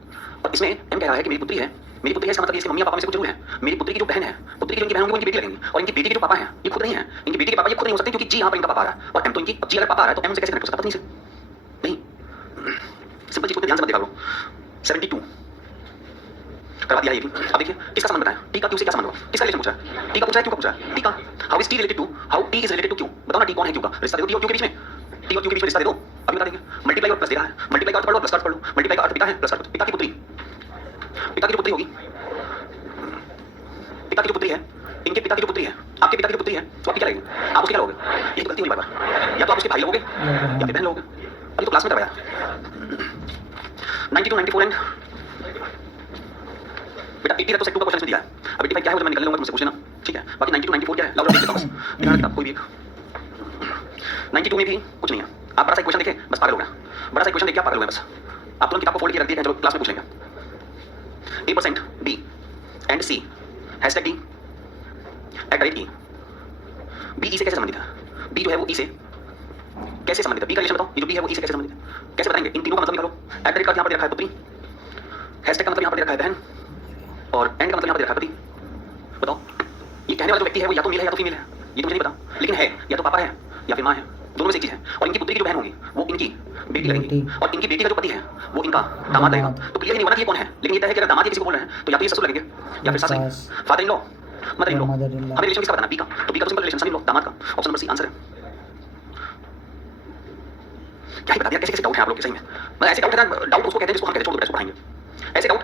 और इसमें एम कह रहा है कि मेरी पुत्री है, मेरी पुत्री है, इसका मतलब इसके मम्मी पापा में से कुछ जरूर है। मेरी पुत्री की जो बहन है, पुत्री की जो इनकी बहन होंगी वो इनकी बेटी लगेंगी, और इनकी बेटी के जो पापा हैं ये खुद नहीं है, इनकी बेटी के पापा ये खुद नहीं हो सकते, क्योंकि जी यहाँ पर इनका पापा आ रहा है, और एम तो इनकी, अब जी अगर पापा आ रहा है तो एम से कैसे कनेक्ट हो सकता है? पत्नी से नहीं। सिंपल चीज को ध्यान से मत देखा करो। 72 करवा दिया ये भी। अब देखिए किसका संबंध बताएं, टी का क्यू से क्या संबंध होगा, किसका रिलेशन पूछा है? टी का पूछा है, क्यू का पूछा है? टी का how is T related to, how T is related to Q, बताओ ना टी कौन है क्यू का, रिश्ता दे दो टी और क्यू के बीच में, टी और क्यू के बीच में रिश्ता दे दो, अभी बता देंगे। मल्टीप्लाई और प्लस दे रहा है, मल्टीप्लाई का अर्थ पढ़ लो, प्लस का अर्थ पढ़ लो। मल्टीप्लाई का अर्थ पिता है, प्लस का अर्थ पिता की पुत्री, पिता की जो पुत्री होगी, पिता की जो पुत्री है, इनके पिता की जो पुत्री है, आपके पिता की जो पुत्री है, तो आप क्या लगेंगे? आप उसके क्या लोगे? ये तो गलती होगी बार-बार, या तो आप उसके भाई लोगे या फिर बहन लोगे। अभी तो क्लास में करवाया 92 94 एंड बेटा 80 तक तो सेट 2 का क्वेश्चन दिया है। अब 85 क्या है वो मैं निकाल लूंगा तुमसे पूछना, ठीक है? बाकी 92 94 क्या है, लाओ देख लेता हूं दिखाना किताब कोई भी एक। 92 में भी कुछ नहीं है, आप बड़ा सा क्वेश्चन देखें बस पागल हो गए, बड़ा सा क्वेश्चन देख के आप पागल हो गए बस। आप तुरंत किताब को फोल्ड किए रख दिए, चलो क्लास में पूछ लेंगे। A% B and C hashtag D @E, B E से कैसे संबंधित है? B जो है वो E से कैसे संबंधित है? B का रिलेशन बताओ, ये जो B है वो E से कैसे संबंधित है? कैसे बताएंगे? इन तीनों का मतलब निकालो। @ का यहाँ पर दे रखा है पुत्री, हैशटैग का मतलब यहाँ पर दे रखा है बहन, और एंड का मतलब यहाँ पर दे रखा है पति। बताओ ये कहने वाला जो व्यक्ति है वो या तो मेल है या तो फीमेल है, ये तो मुझे नहीं पता, लेकिन है या तो पापा है या फिर माँ है, दोनों में से एक चीज है। और इनकी पुत्री की जो बहन होगी वो इनकी बेटी लगेगी, और इनकी बेटी का जो पति है वो इनका दामाद लगेगा। तो क्लियर नहीं होना कि ये कौन है, लेकिन ये तय है कि अगर दामाद किसी को बोल रहे हैं तो या तो ये ससुर लगेंगे या फिर सास, father in law, mother in law. हमें रिलेशन किसका बताना? बी का, तो बी का simple relation son in law, दामाद का। ऑप्शन नंबर सी आंसर है। क्या ही बता दिया, कैसे कैसे डाउट है आप लोग के सही में, मतलब ऐसे डाउट है ना, डाउट उसको कहते हैं जिसको हम कहते हैं छोड़ दो, इसको पढ़ाएंगे। ऐसे डाउट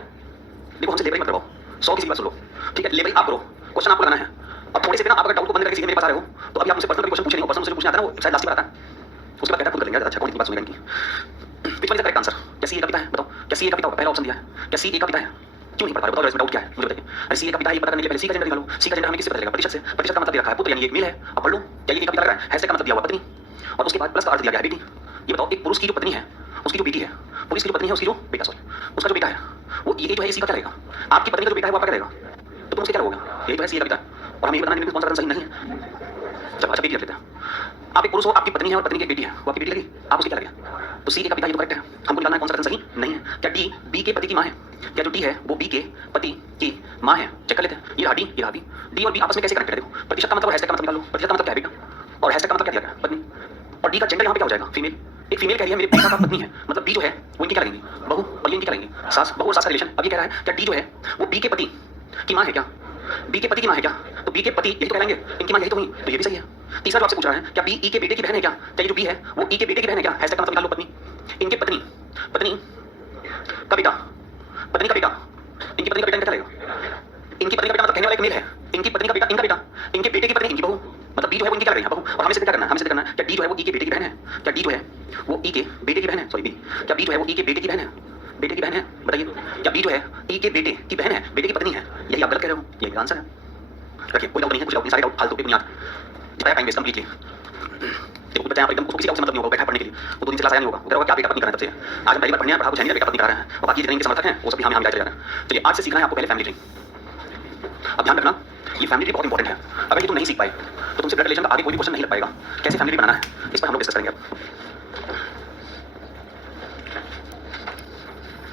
देखो हमसे लेबल मत करवाओ, 100 किसी की बात सुन लो, ठीक है? लेबल आप करो, क्वेश्चन आपको लगाना है। अब थोड़े से बिना आप अगर डाउट को बंद करके सीधे मेरे पास आ रहे हो तो अभी आप मुझसे पर्सनल क्वेश्चन पूछ नहीं हो, पर्सनल मुझसे पूछने आता है ना वो शायद लास्ट बार आता है, उसके बाद कहता है खुद कर लेंगे, अच्छा कौन इतनी बात सुनेगा इनकी। Which one is the correct answer? क्या सी ए का पिता है? बताओ क्या सी ए का पिता होगा? पहला ऑप्शन दिया है, क्या सी ए का पिता है? क्यों नहीं पढ़ पा रहे? बताओ इसमें डाउट क्या है मुझे बताइए। अरे सी ए का पिता है ये पता करने के लिए पहले सी का जेंडर निकालो। सी का जेंडर हमें किससे पता चलेगा? प्रतिशत से। प्रतिशत का मतलब दे रखा है पुत्र यानी एक मेल है, अब पढ़ लो क्या ये का पिता लग रहा है। हैशटैग का मतलब दिया हुआ पत्नी, और उसके बाद प्लस का अर्थ दिया गया है बेटी। ये बताओ एक पुरुष की जो पत्नी है उसकी जो बेटी है, पुरुष की जो पत्नी है उसकी जो बेटा, सॉरी उसका जो बेटा है वो ये जो है सी का क्या रहेगा? आपकी पत्नी का जो बेटा है वो आपका क्या रहेगा? तो तुम उसके क्या लोगे? यही तो है सी का पिता, और हमें ये बताना है कौन सा कदम सही नहीं है। चलो अच्छा बेटी रख लेते हैं। आप एक पुरुष हो, आपकी पत्नी है और पत्नी की एक बेटी है, वो आपकी बेटी लगी, आप उसके क्या लगे? तो सी ए का पिता ये तो करेक्ट है, हमको निकालना है कौन सा कदम सही नहीं है। क्या डी बी के पति की माँ है? क्या जो डी है वो बी के पति की माँ है? चेक कर लेते हैं। ये रहा डी, ये रहा बी, डी और बी आपस में कैसे कनेक्टेड है देखो। प्रतिशत का मतलब हैशटैग का मतलब निकालो, प्रतिशत का मतलब क्या है बेटा, और हैशटैग का मतलब क्या दिया गया? पत्नी, और डी का जेंडर यहाँ पे क्या हो जाएगा? फीमेल। एक फीमेल कह रही है मेरे पिता का पत्नी है, मतलब बी जो है वो इनकी क्या लगेंगी? बहू, और ये इनकी क्या लगेंगी? सास। बहू और सास का रिलेशन। अब ये कह रहा है क्या डी जो है वो बी के पति की माँ है? क्या बी के पति की माँ है? क्या तो बी के पति यही तो कहलाएंगे, इनकी माँ यही तो हुई, तो ये भी सही है। तीसरा जो आपसे पूछ रहा है क्या बी ई के बेटे की बहन है? क्या क्या ये जो बी है वो ई के बेटे की बहन है? क्या हैशटैग का मतलब निकाल लो पत्नी, इनके पत्नी, पत्नी का बेटा, पत्नी का बेटा, इनकी पत्नी का बेटा इनका क्या लगेगा? इनकी पत्नी का बेटा मतलब कहने वाला एक मेल है, इनकी पत्नी का बेटा इनका बेटा, इनके बेटे की पत्नी इनकी बहू, मतलब बी जो है वो इनकी क्या लग रही है? बहू। और हमें से क्या करना है? हमें से करना है क्या डी जो है वो ई के बेटे की बहन है? क्या डी जो है वो ई के बेटे की बहन है? सॉरी बी, क्या बी जो है वो ई के बेटे की बहन है? बेटे की बहन है? बताइए क्या बी जो है ई के बेटे की बहन है, बेटे की पत्नी है? यही आप गलत कह रहे हो, यही आंसर है। रखिए कोई डाउट नहीं है, कुछ डाउट नहीं, सारे डाउट फालतू की बुनियाद जितना टाइम वेस्ट कंप्लीटली। देखो बच्चा यहाँ पर एकदम उसको किसी का उससे मतलब नहीं होगा, बैठा पढ़ने के लिए, वो 2 दिन से क्लास आया नहीं होगा, कह रहा होगा क्या बेटा पत्नी कर रहे हैं तब से, आज हम पहली बार पढ़ने आए, पढ़ा कुछ है नहीं, बेटा पत्नी करा रहे हैं, और बाकी जितने इनके समर्थक हैं वो सब हम चले जा रहे हैं। चलिए आज से सीखना है आपको पहले फैमिली ट्री। अब ध्यान रखना ये फैमिली ट्री बहुत इंपॉर्टेंट है, अगर ये तुम नहीं सीख पाए तो तुमसे ब्लड रिलेशन का आगे कोई भी क्वेश्चन नहीं लग पाएगा। कैसे फैमिली ट्री बनाना है इस पर हम लोग डिस्कस करेंगे अब,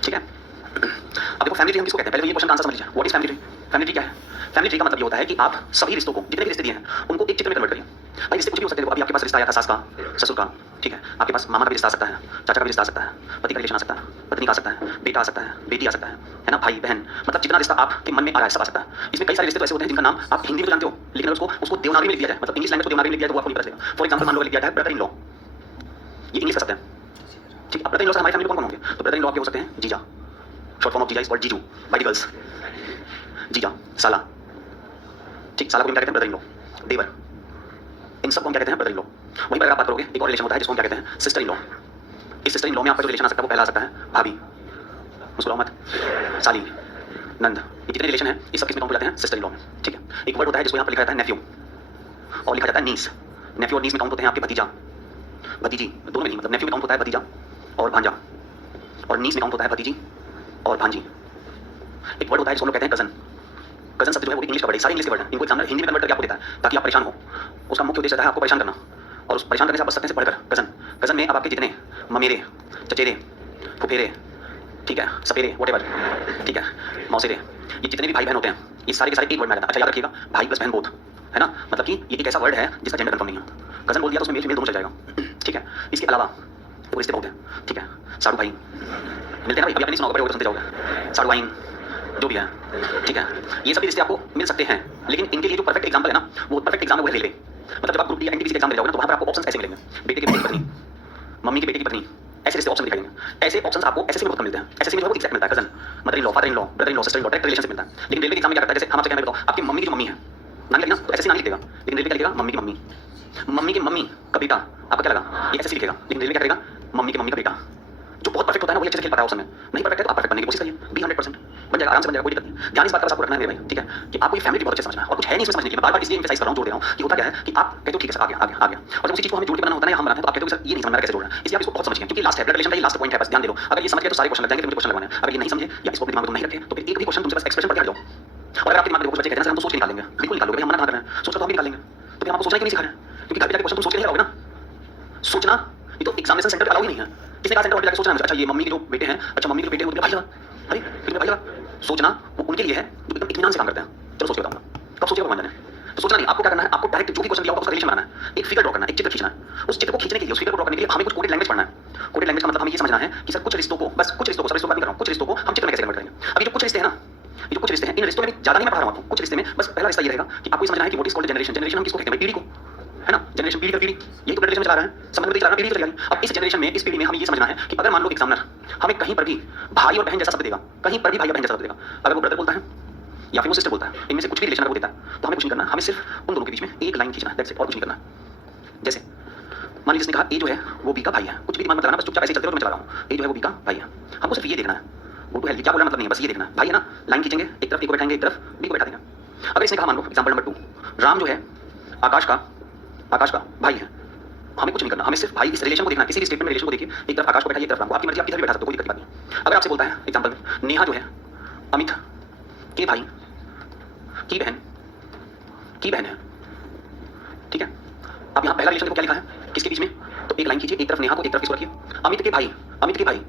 ठीक है। अब देखो फैमिली ट्री हम किसको कहते हैं, पहले ये क्वेश्चन का आंसर समझ लीजिए, what is family tree. Family tree क्या है? फैमिली ट्री का मतलब ये होता है कि आप सभी रिश्तों को, जितने भी रिश्ते दिए हैं उनको एक चित्र में कन्वर्ट करिए। भाई रिश्ते कुछ भी हो सकते हैं, अभी आपके पास रिश्ता आया था सास का, ससुर का, ठीक है, आपके पास मामा का भी रिश्ता आ सकता है, चाचा का भी रिश्ता आ सकता है, पति का रिलेशन आ सकता है, पत्नी का आ सकता है, बेटा आ सकता है, बेटी आ सकता है ना, भाई बहन, मतलब जितना रिश्ता आपके मन में आ रहा है सब आ सकता है। इसमें कई सारे रिश्ते तो ऐसे होते हैं जिनका नाम आप हिंदी में तो जानते हो, लेकिन अगर उसको देवनागरी में लिख दिया जाए, मतलब इंग्लिश लैंग्वेज को देवनागरी में लिख दिया जाए तो आपको नहीं पता चलेगा। फॉर एग्जांपल मान लो लिख दिया जाए ब्रदर इन लॉ, ये इंग्लिश कर सकते हैं, ठीक है। ब्रदर इन लॉ से हमारी फैमिली कौन कौन होंगे, तो ब्रदर इन लॉ के हो सकते हैं जीजा, शॉर्ट फॉर्म ऑफ जीजा इज कॉल्ड जीजू बाय द गर्ल्स, जीजा, साला, ठीक, साला को क्या कहते हैं ब्रदर इन लॉ, देवर, इन सब को क्या कहते हैं ब्रदर इन लॉ। वहीं पर अगर आप बात करोगे एक और रिलेशन होता है जिसको हम क्या कहते हैं सिस्टर इन लॉ। इस सिस्टर इन लॉ में आपका जो रिलेशन आ सकता है वो पहला आ सकता है भाभी, मुस्कुराओ मत, साली, नंद, ये जितने रिलेशन है इस सब किसमें काउंट हो जाते हैं सिस्टर इन लॉ में, ठीक है। एक वर्ड होता है जिसको यहाँ पर लिखा जाता है नेफ्यू और लिखा जाता है नीस। नेफ्यू और नीस में काउंट होते हैं आपके भतीजा, भतीजी, दोनों में नहीं, मतलब नेफ्यू में काउंट होता है भतीजा और भांजा, और नीस में काउंट होता है भतीजी और भांजी। एक वर्ड होता है जिसको हम लोग कहते हैं कजन। कजन शब्द जो है वो इंग्लिश का वर्ड है, सारे इंग्लिश के वर्ड है, इनको एग्जामिनर हिंदी में कन्वर्ट करके आपको देता है ताकि आप परेशान हो। उसका मुख्य उद्देश्य रहता है आपको परेशान करना, और उस परेशान करने से आप बच सकते हैं पढ़कर। कजन, कजन में अब आपके जितने ममेरे, चचेरे, फुफेरे, ठीक है, सपेरे, व्हाटएवर, ठीक है, मौसेरे, ये जितने भी भाई बहन होते हैं ये सारे के सारे एक वर्ड में आ जाता है। अच्छा याद रखिएगा, भाई प्लस बहन बोथ, है ना, मतलब कि ये एक ऐसा वर्ड है जिसका जेंडर कंफर्म नहीं है। कजन बोल दिया तो उसमें मेल फीमेल दोनों चल जाएगा, ठीक है। इसके अलावा तो रिश्ते बहुत हैं, ठीक है, साड़ू भाई मिलते हैं ना भाई, अभी आपने नहीं सुना होगा, बड़े सुनते जाओगे, साड़ू भाई जो भी है, ठीक है, ये सभी रिश्ते आपको मिल सकते हैं। लेकिन इनके लिए जो परफेक्ट एग्जाम्पल है ना, वो परफेक्ट एग्जाम्पल वो है रेलवे। मतलब जब आप ग्रुप डी एनटीपीसी के एग्जाम दे जाओगे ना तो वहाँ पर आपको ऑप्शन ऐसे मिलेंगे, बेटे के बेटे की पत्नी, मम्मी के बेटे की पत्नी, ऐसे रिश्ते ऑप्शन दिखाई देंगे। ऐसे ऑप्शंस आपको एसएससी में बहुत कम मिलते हैं। एसएससी में जो है वो एग्जैक्ट मिलता है, cousin, mother in law, father in law, brother in law, sister in law, direct relation से मिलता है। लेकिन रेलवे के एग्जाम में क्या करता है, जैसे हम आपसे कहना बताओ आपकी मम्मी की जो मम्मी है नानी लगी ना तो एसएससी नानी लिख देगा, लेकिन रेलवे क्या लिखेगा मम्मी की मम्मी। मम्मी की मम्मी का बेटा आपका क्या लगा, ये एसएससी लिखेगा, लेकिन रेलवे क्या करेगा मम्मी की मम्मी का बेटा। जो बहुत परफेक्ट होता है ना वो अच्छे से खेल पाता है उसमें, नहीं परफेक्ट है तो आप परफेक्ट बनने की कोशिश करिए, बी 100% बन जाएगा, आराम से बन जाएगा, कोई दिक्कत नहीं। ध्यान इस बात का बस आपको रखना है मेरे भाई, ठीक है, कि आपको ये फैमिली बहुत अच्छे से समझना है, और कुछ है नहीं इसमें समझने के लिए। मैं बार-बार इसलिए एम्फसाइज कर रहा हूं, जोड़ दे रहा हूं कि होता क्या है कि आप कहते हो ठीक है सर आ गया आ गया आ गया, और जब उसी चीज को हमें जोड़ के बनाना होता है या हम बनाते हैं तो आप कहते हो सर ये नहीं समझ में आ रहा कैसे जोड़ रहा है, इसलिए आप इसको बहुत समझिए क्योंकि लास्ट है, ब्लड रिलेशन का ये लास्ट पॉइंट है, बस ध्यान दे लो। अगर ये समझ गए तो सारे क्वेश्चन लग जाएंगे, तो मुझे क्वेश्चन लगवाने हैं। अगर ये नहीं समझे या इसको अपने दिमाग में नहीं रखे तो फिर एक भी क्वेश्चन तुमसे बस एक्सप्रेशन पढ़ के हट जाओ। और अगर आपके दिमाग में कुछ बच्चे कहते हैं सर हम तो सोच के निकाल लेंगे, बिल्कुल निकाल लोगे, हम मना कर रहे हैं, सोच कर तो हम भी निकाल लेंगे, तो फिर आपको सोचना क्यों नहीं सिखा रहे हैं, क्योंकि घर पे जाके क्वेश्चन तुम सोच के नहीं लगाओगे ना। सोचना ये तो एग्जामिनेशन सेंटर पे अलाउ ही नहीं है, किसी का सेंटर पर जाके सोचना है अच्छा ये मम्मी के जो बेटे हैं, अच्छा मम्मी के बेटे हैं उनके भाई लगा, अरे फिर भाई लगा, सोचना वो उनके लिए है जो एकदम इत्मीनान से काम करते हैं। चलो सोच के बताऊंगा कब सोचेगा भगवान जाने। तो सोचना नहीं, आपको क्या करना है, आपको डायरेक्ट जो भी क्वेश्चन दिया होगा उसका रिलेशन बनाना है, एक फिगर ड्रॉ करना है, एक चित्र खींचना है। उस चित्र को खींचने के लिए, उस फिगर को ड्रॉ करने के लिए हमें कुछ कोडेड लैंग्वेज पढ़ना है। कोडेड लैंग्वेज का मतलब हमें ये समझना है कि सर कुछ रिश्तों को, बस कुछ रिश्तों को, सब रिश्तों की बात नहीं कर रहा हूं, कुछ रिश्तों को हम चित्र में कैसे कन्वर्ट करेंगे। अभी जो कुछ रिश्ते हैं ना, ये जो कुछ रिश्ते हैं इन रिश्तों में भी ज्यादा नहीं मैं पढ़ा रहा हूं आपको, कुछ रिश्ते में बस पहला रिश्ता ये रहेगा कि आपको ये समझना है कि what is called generation. Generation हम किसको कहते हैं, पीढ़ी को, है ना, जनरेशन पीढ़ी का पीढ़ी, यही तो ब्लड रिलेशन में चला रहा है, संबंध में चला रहा है, पीढ़ी चल रही है। अब इस जनरेशन में, इस पीढ़ी में हमें ये समझना है कि अगर मान लो एग्जामिनर हमें कहीं पर भी भाई और बहन जैसा शब्द देगा, कहीं पर भी भाई और बहन जैसा शब्द देगा, अगर वो ब्रदर बोलता है या फिर वो सिस्टर बोलता है, इनमें से कुछ भी रिलेशन अगर वो देता है तो हमें कुछ नहीं करना, हमें सिर्फ उन दोनों के बीच में एक लाइन खींचना है, दैट्स इट, और कुछ नहीं करना। जैसे मान लीजिए जिसने कहा ए जो है वो बी का भाई है, कुछ भी दिमाग में लगाना, बस चुपचाप ऐसे चलते रहो, मैं चला रहा हूँ, ए जो है वो बी का भाई है, हमको सिर्फ ये देखना है, वो तो है क्या बोल रहा मतलब नहीं है, बस ये देखना है, भाई है ना, लाइन खींचेंगे, एक तरफ ए को बैठाएंगे, एक तरफ बी को बैठा देंगे। अगर इसने कहा मान लो एग्जाम्पल नंबर 2 राम जो है आकाश का भाई है, हमें कुछ नहीं करना, हमें सिर्फ भाई इस रिलेशन को देखना, किसी भी स्टेटमेंट में रिलेशन को देखिए, एक तरफ आकाश को बैठाइए, एक तरफ राम को, आपकी मर्जी, आप किधर भी बैठा सकते हो, कोई दिक्कत की बात नहीं। अगर आपसे बोलता है एग्जाम्पल में नेहा जो है अमित के भाई की बहन है, ठीक है। अब यहाँ पहला रिलेशन देखो क्या लिखा है, किसके बीच में, तो एक लाइन खींचिए, एक तरफ नेहा को, एक तरफ किसको रखिए, अमित के भाई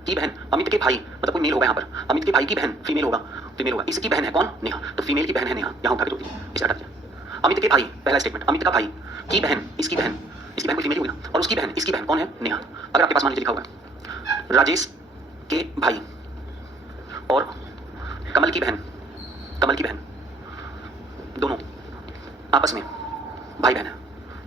की बहन, अमित के भाई मतलब कोई मेल होगा यहाँ पर, अमित के भाई की बहन फीमेल होगा, इसकी बहन है कौन, नेहा, तो फीमेल की बहन है नेहा, यहाँ उठा के जोड़ दीजिए, इसे हटा दीजिए। अमित के भाई पहला स्टेटमेंट, अमित का भाई की बहन, इसकी बहन कोई फीमेल होगी ना, और उसकी बहन कौन है, नेहा। अगर आपके पास मान लीजिए लिखा हुआ है राजेश के भाई और कमल की बहन दोनों आपस में भाई बहन है,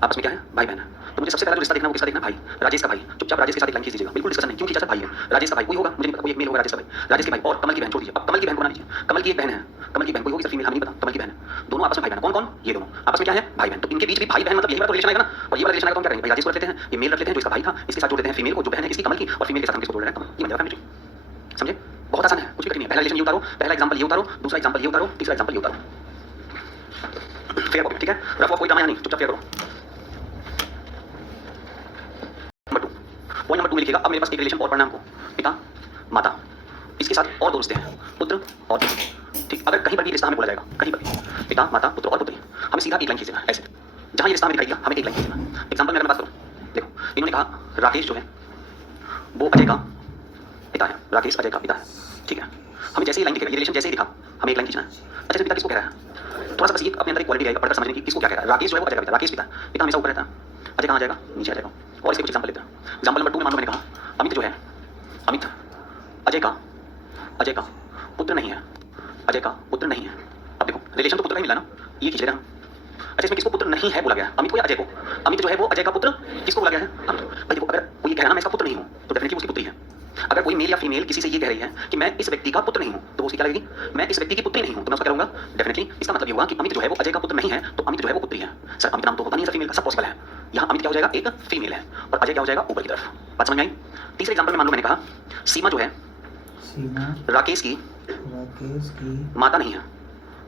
आपस में क्या है, भाई बहन है, तो मुझे सबसे पहला जो रिश्ता देखना वो किसका देखना, भाई, राजेश का भाई। चुपचाप राजेश के साथ एक लाइन खींच दीजिएगा, बिल्कुल डिस्कशन नहीं, क्यों खींचा सर, भाई है, राजेश का भाई कोई होगा, मुझे नहीं पता, कोई एक मेल होगा, राजेश के भाई और कमल की बहन छोड़ दीजिए। अब कमल की बहन को बना लीजिए, कमल की एक बहन है, कमल की बहन कोई होगी सर, फीमेल हमें नहीं पता, कमल की बहन, दोनों आपस में भाई बहन, कौन ये दोनों आपस में क्या है, भाई बहन, तो इनके बीच भी भाई बहन मतलब यही वाला रिलेशन आएगा ना, और ये वाला रिलेशन आएगा तो हम क्या करेंगे, भाई राजेश को रख लेते हैं, ये मेल रख लेते हैं जो इसका भाई था, इसके साथ जोड़ देते हैं फीमेल को जो बहन है इसकी कमल की, और फीमेल के साथ हम किसको जोड़ रहे हैं, कमल, ये बन जाएगा फैमिली ट्री। समझे, बहुत आसान है, कुछ भी कठिन नहीं है। पहला रिलेशन ये उतारो, पहला एग्जांपल ये उतारो, दूसरा एग्जांपल ये उतारो, तीसरा एग्जांपल ये उतारो, फेयर कॉपी, ठीक है, रफ ऑफ कोई ड्रामा नहीं, चुपचाप फेयर करो। पॉइंट नंबर 2 में लिखिएगा, अब मेरे पास एक रिलेशन और पढ़ना है हमको, पिता माता, इसके साथ और दो रिश्ते हैं, पुत्र और पुत्री। ठीक, अगर कहीं पर भी रिश्ता हमें बोला जाएगा, कहीं पर भी पिता माता पुत्र और पुत्री, हमें सीधा एक लाइन खींचना है ऐसे, जहाँ ये रिश्ता हमें दिखाई दिया हमें एक लाइन खींचना। एग्जाम्पल में अगर मैं बात करूँ, देखो इन्होंने कहा राकेश जो है वो अजय का पिता है, राकेश अजय का पिता है। ठीक है, हमें जैसे ही लाइन दिखेगा, ये रिलेशन जैसे ही दिखा हमें एक लाइन खींचना है। अच्छा तो पिता किसको कह रहा है, थोड़ा सा बस ये अपने अंदर एक क्वालिटी आएगा, पढ़कर समझने की किसको क्या कह रहा है। राकेश जो है वो अजय का पिता, राकेश पिता, पिता हमेशा ऊपर रहता है, अजय कहाँ आ जाएगा, नीचे आ जाएगा। और इसके कुछ एग्जाम्पल लेते हैं। एग्जाम्पल नंबर 2 में मान लो मैंने कहा अमित जो है, अमित अजय का पुत्र नहीं है, अजय का पुत्र नहीं है। अब देखो रिलेशन तो पुत्र का ही मिला ना, ये खींच लेना। अच्छा इसमें किसको पुत्र नहीं है बोला गया है, अमित को या अजय को। अमित जो है वो अजय का पुत्र किसको बोला गया है, अमित। भाई देखो अगर कोई कह रहा है मैं इसका पुत्र नहीं हूँ तो डेफिनेटली उसकी पुत्री है। अगर कोई मेल या फीमेल किसी से ये कह रही है कि मैं इस व्यक्ति का पुत्र नहीं हूँ तो उसकी क्या लगेगी, मैं इस व्यक्ति की पुत्री नहीं हूँ, तो मैं उसका क्या कहूँगा, डेफिनेटली इसका मतलब ये होगा कि अमित जो है वो अजय का पुत्र नहीं है, तो अमित जो है वो पुत्री है। सर अमित नाम तो होता नहीं है फीमेल का, सब पॉसिबल है। यहाँ अमित क्या हो जाएगा, एक फीमेल है, और अजय क्या हो जाएगा, ऊपर की तरफ। बात समझ में आई। तीसरे एग्जाम्पल में मान लो मैंने कहा सीमा जो है राकेश की माता नहीं है।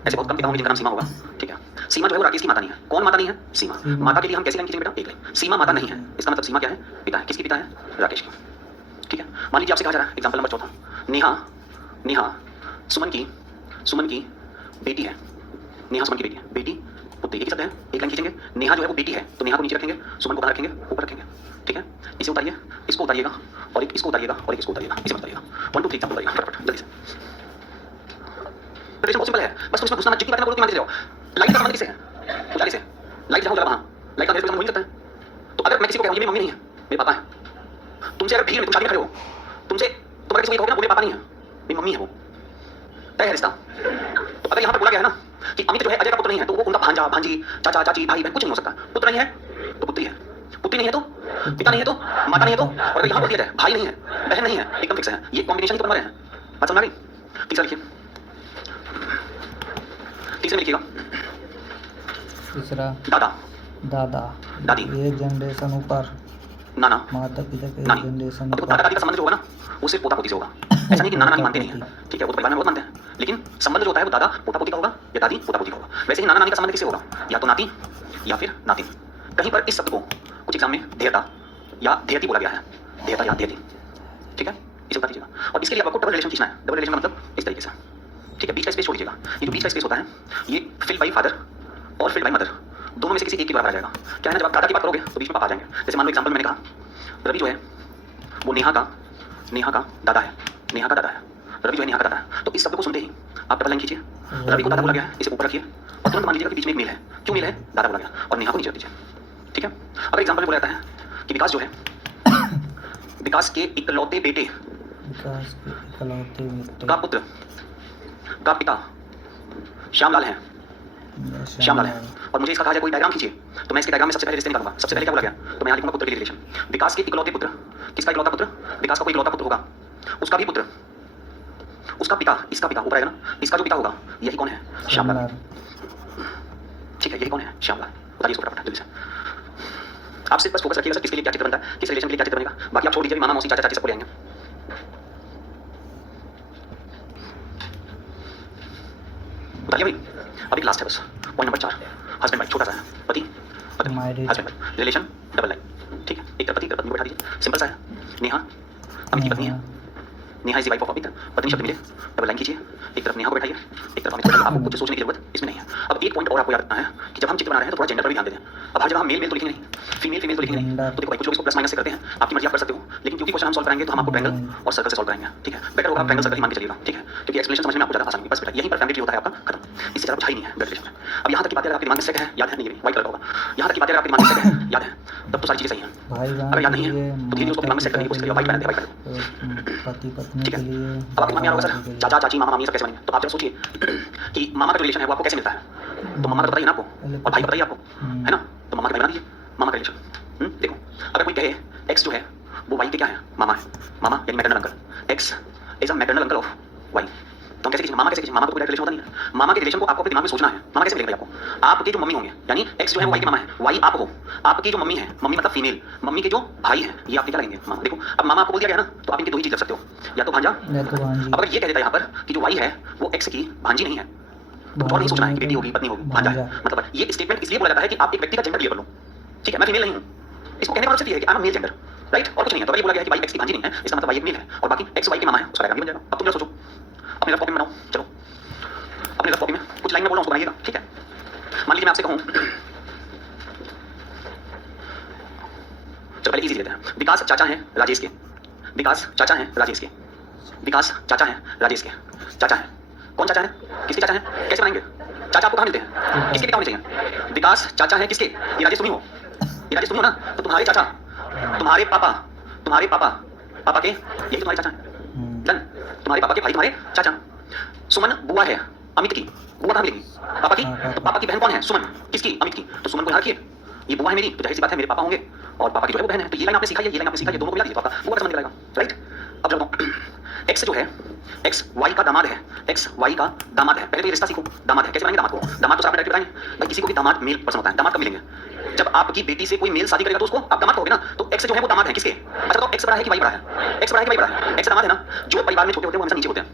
ऐसे बहुत कम पिता होंगे जिनका नाम सीमा होगा। ठीक है, सीमा जो है वो राकेश की माता नहीं है। कौन माता नहीं है, सीमा। माता के लिए हम कैसी लाइन खींचेंगे बेटा, एक लाइन। सीमा माता नहीं है, इसका मतलब सीमा क्या है, पिता है। किसकी पिता है, राकेश की। ठीक है, मान लीजिए आपसे कहा जा रहा है एग्जाम्पल नंबर 4, नेहा सुमन की बेटी है। नेहा सुमन की बेटी है, बेटी पुत्री, एक ही शब्द है, एक लाइन खींचेंगे। नेहा जो है वो बेटी है तो नेहा को नीचे रखेंगे, सुमन को कहाँ रखेंगे, ऊपर रखेंगे। ठीक है, इसे उतारिए, इसको उतारिएगा, और एक इसको उतारिएगा, और एक इसको उतारिएगा, इसे उतारिएगा। 1 2 3 एग्जाम्पल उतारिएगा फटाफट जल्दी से। रिलेशन बहुत सिंपल है, बस तुम इसमें घुसना मत, जितनी बातें बोलो मान जाओ। लाइट का संबंध किससे है, उजाले से। लाइट जहाँ उजाला वहाँ, लाइट का अंधेरे से हो नहीं सकता है। तो अगर मैं किसी को कहूँ ये मेरी मम्मी नहीं है, मेरे पापा है। तुमसे अगर भीड़ में तुम शादी में खड़े हो, तुमसे तुम अगर किसी को कहोगे ना वो मेरे पापा नहीं है, मेरी मम्मी है, वो तय है रिश्ता। तो अगर यहाँ पर बोला गया है ना कि अमित जो है अजय का पुत्र नहीं है, तो वो उनका भांजा भांजी चाचा चाची भाई बहन कुछ नहीं हो सकता। पुत्र नहीं है तो पुत्री है, पुत्री नहीं है तो पिता नहीं है तो माता नहीं है तो, और अगर यहाँ बोल दिया जाए भाई नहीं है बहन नहीं है, एकदम फिक्स है, ये कॉम्बिनेशन ही तो बना रहे हैं। बात समझ आ गई। तीसरा लिखिए, तीसरे में लिखिएगा तीसरा दादा दादी, ये जनरेशन ऊपर, नाना माता पिता के नानी। जनरेशन अब देखो ऊपर। दादा दादी का संबंध जो होगा ना वो सिर्फ पोता पोती से होगा। ऐसा नहीं कि नाना नानी मानते नहीं है, ठीक है, वो तो परिवार में बहुत मानते हैं, लेकिन संबंध जो होता है वो दादा पोता पोती का होगा या दादी पोता पोती का होगा। वैसे ही नाना नानी का संबंध किससे होगा, या तो नाती या फिर नातिन। कहीं पर इस शब्द को कुछ एग्जाम में धेयता या धेयती बोला गया है, धेयता या धेयती। ठीक है, इसे बता दीजिएगा। और इसके लिए आपको डबल रिलेशन खींचना है। डबल रिलेशन का मतलब इस तरीके से, ठीक है, बीच का स्पेस छोड़ दीजिएगा। ये जो बीच का स्पेस होता है ये फिल बाई फादर और फिल बाई मदर, दोनों में से किसी एक के बराबर आ जाएगा। क्या है ना, जब आप दादा की बात करोगे तो बीच में पापा आ जाएंगे। जैसे मान लो एग्जाम्पल मैंने कहा रवि जो है वो नेहा का दादा है, नेहा का दादा है, रवि जो है नेहा का दादा है। तो इस शब्द को सुनते ही आप डबल लाइन खींचिए, रवि को दादा बोला गया है, इसे ऊपर रखिए, और तुरंत मान लीजिएगा कि बीच में एक मेल है। क्यों मेल है, दादा बोला गया, और नेहा को नीचे रख दीजिए। ठीक है, अगर एग्जाम्पल में बोला जाता है कि विकास जो है विकास के इकलौते बेटे का पुत्र का पिता श्यामलाल है, श्यामलाल है, और मुझे इसका कहा जाए कोई डायग्राम खींचिए, तो मैं इसके डायग्राम में सबसे पहले रिश्ते निकालूंगा। सबसे पहले क्या बोला गया, तो मैं यहाँ लिखूंगा पुत्र के लिए रिलेशन। विकास के इकलौते पुत्र, किसका इकलौता पुत्र, विकास का कोई इकलौता पुत्र होगा, उसका भी पुत्र, उसका पिता, इसका पिता ऊपर आएगा ना, इसका जो पिता होगा यही कौन है, श्यामलाल। ठीक है, यही कौन है, श्यामलाल। बताइए इसको फटाफट जल्दी से। आप सिर्फ बस फोकस रखिएगा सर किसके लिए क्या चित्र बनता है, किस रिलेशन के लिए क्या चित्र बनेगा, बाकी आप छोड़ दीजिए, मामा मौसी चाचा चाची सबको ले आएंगे। बताइए भाई, अभी लास्ट है बस पॉइंट नंबर 4, हस्बैंड वाइफ, छोटा सा है, पति पत्नी, husband wife, relation double line. ठीक है, एक तरफ पति एक तरफ पत्नी को बैठा दीजिए, सिंपल सा है। नेहा अमित की पत्नी है, Neha is the wife of Amit, पत्नी शब्द मिले, डबल लाइन खींचिए, एक तरफ नेहा को बैठाइए, एक तरफ अमित को बैठाइए। आपको कुछ सोचने की जरूरत इसमें नहीं है। अब एक पॉइंट और आपको याद रखना है कि जब हम चित्र बना रहे हैं तो थोड़ा जेंडर पर भी ध्यान देते हैं। अब हर जगह हम मेल मेल तो लिखेंगे नहीं, फीमेल फीमेल तो लिखेंगे नहीं। तो देखो भाई कुछ लोग इसको प्लस माइनस से करते हैं, आपकी मर्जी आप कर सकते हो, लेकिन क्योंकि क्वेश्चन हम सॉल्व कराएंगे तो हम आपको ट्रायंगल और सर्कल से सॉल्व कराएंगे। ठीक है, बेटर होगा आप ट्रायंगल सर्कल ही मान के चलिएगा। ठीक है, क्योंकि एक्सप्लेनेशन समझने में आपको ज़्यादा आसान होगी। बस बेटा यहीं पर फैमिली ट्री होता है आपका खत्म, इससे ज़्यादा कुछ है ही नहीं है ब्लड रिलेशन में। अब यहाँ तक की बातें अगर आपके दिमाग में सेट है, याद है नहीं, ये व्हाइट कलर होगा, यहाँ तक की बातें अगर आपके दिमाग में सेट है, याद है, तब तो सारी चीज़ें सही हैं। अगर याद नहीं है तो धीरे उसको दिमाग में सेट करने की कोशिश करिए, व्हाइट पहनते हैं, व्हाइट। ठीक है, अब आपके दिमाग में आ रहा होगा सर चाचा चाची मामा मामी सब कैसे बनेंगे, तो आप जब सोचिए कि मामा का रिलेशन है वो आपको कैसे मिलता है, तो मामा का बताइए ना आपको, और भाई का बताइए आपको, है ना, तो मामा का भाई बना दीजिए, मामा का रिलेशन। देखो अगर कोई कहे एक्स जो है वो वाई के क्या है, मामा है, मामा यानी maternal uncle, X is a maternal uncle of Y. तो हम कैसे खींचे, मामा कैसे खींचे, मामा को कोई रिलेशन होता नहीं है। मामा के रिलेशन को आपको अपने दिमाग में सोचना है, मामा कैसे मिलेगा आपको, आपके जो मम्मी होंगे, यानी एक्स जो है वो वाई के मामा है, वाई आप हो, आपकी जो मम्मी है, मम्मी मतलब फीमेल, मम्मी के जो भाई है ये आपके क्या लगेंगे, मामा। देखो अब मामा आपको बोल दिया गया ना, तो आप इनके दो ही चीज कर सकते हो, या तो भांजा, अब अगर ये कह देता है यहाँ पर कि जो वाई है वो एक्स की भांजी नहीं है, तो और नहीं सोचना है कि बेटी होगी पत्नी होगी, भांजा है। मतलब ये स्टेटमेंट इसलिए बोला जाता है कि आप एक व्यक्ति का जेंडर क्लियर कर लो। ठीक है, मैं फीमेल नहीं हूँ, इसको कहने का मतलब ये है कि I am male gender, right, और कुछ नहीं है। तो ये बोला गया है कि वाई एक्स की भांजी नहीं है, इसका मतलब वाई एक मेल है और बाकी एक्स वाई के मामा है, उसका डायग्राम भी बन जाएगा। अब तुम जरा सोचो, अपने रफ कॉपी में बनाओ, चलो अपने रफ कॉपी में कुछ लाइन में बोल रहा हूँ उसको बनाइएगा, ठीक है। मान लीजिए मैं आपसे कहूँ, चलो पहले इजी लेते हैं। विकास चाचा हैं राजेश के, विकास चाचा हैं राजेश के, विकास चाचा हैं राजेश के, चाचा हैं, कौन चाचा है, किसके चाचा हैं, कैसे बनाएंगे? चाचा आपको कहाँ मिलते हैं, किसके पिता होने चाहिए? विकास चाचा है किसके, ये राजेश तुम ही हो, ये राजेश तुम ही हो ना, तो तुम्हारे चाचा, तुम्हारे पापा, तुम्हारे पापा, पापा के, यही तुम्हारे चाचा हैं, डन। तुम्हारे पापा के भाई तुम्हारे चाचा। सुमन बुआ है अमित की, बुआ कहाँ मिलेगी? पापा की, तो पापा की बहन कौन है? सुमन, किसकी? अमित की, तो सुमन को यहाँ रखिए, ये बुआ है मेरी, तो जाहिर सी बात है मेरे पापा होंगे और पापा की जो है वो बहन है। तो ये लाइन आपने सीखा है, ये लाइन आपने सीखा है, दोनों को मिला दीजिए तो आपका बुआ का समझ में आएगा, राइट। अब जब एक्स जो है, एक्स वाई का दामाद है, एक्स वाई का दामाद है। पहले तो ये रिश्ता सीखो, दामाद है, कैसे बनाएंगे दामाद को? दामाद तो आपने डायरेक्ट बताएंगे भाई, किसी को भी दामाद मेल पर्सन होता है, दामाद कब मिलेंगे? जब आपकी बेटी से कोई मेल शादी करेगा तो उसको आप दामाद कहोगे ना, तो एक्स जो है वो दामाद है किसके? अच्छा तो एक्स बड़ा है कि वाई बड़ा है? एक्स बड़ा है कि वाई बड़ा है? एक्स दामाद है ना। जो परिवार में छोटे होते हैं वो हमेशा नीचे होते हैं।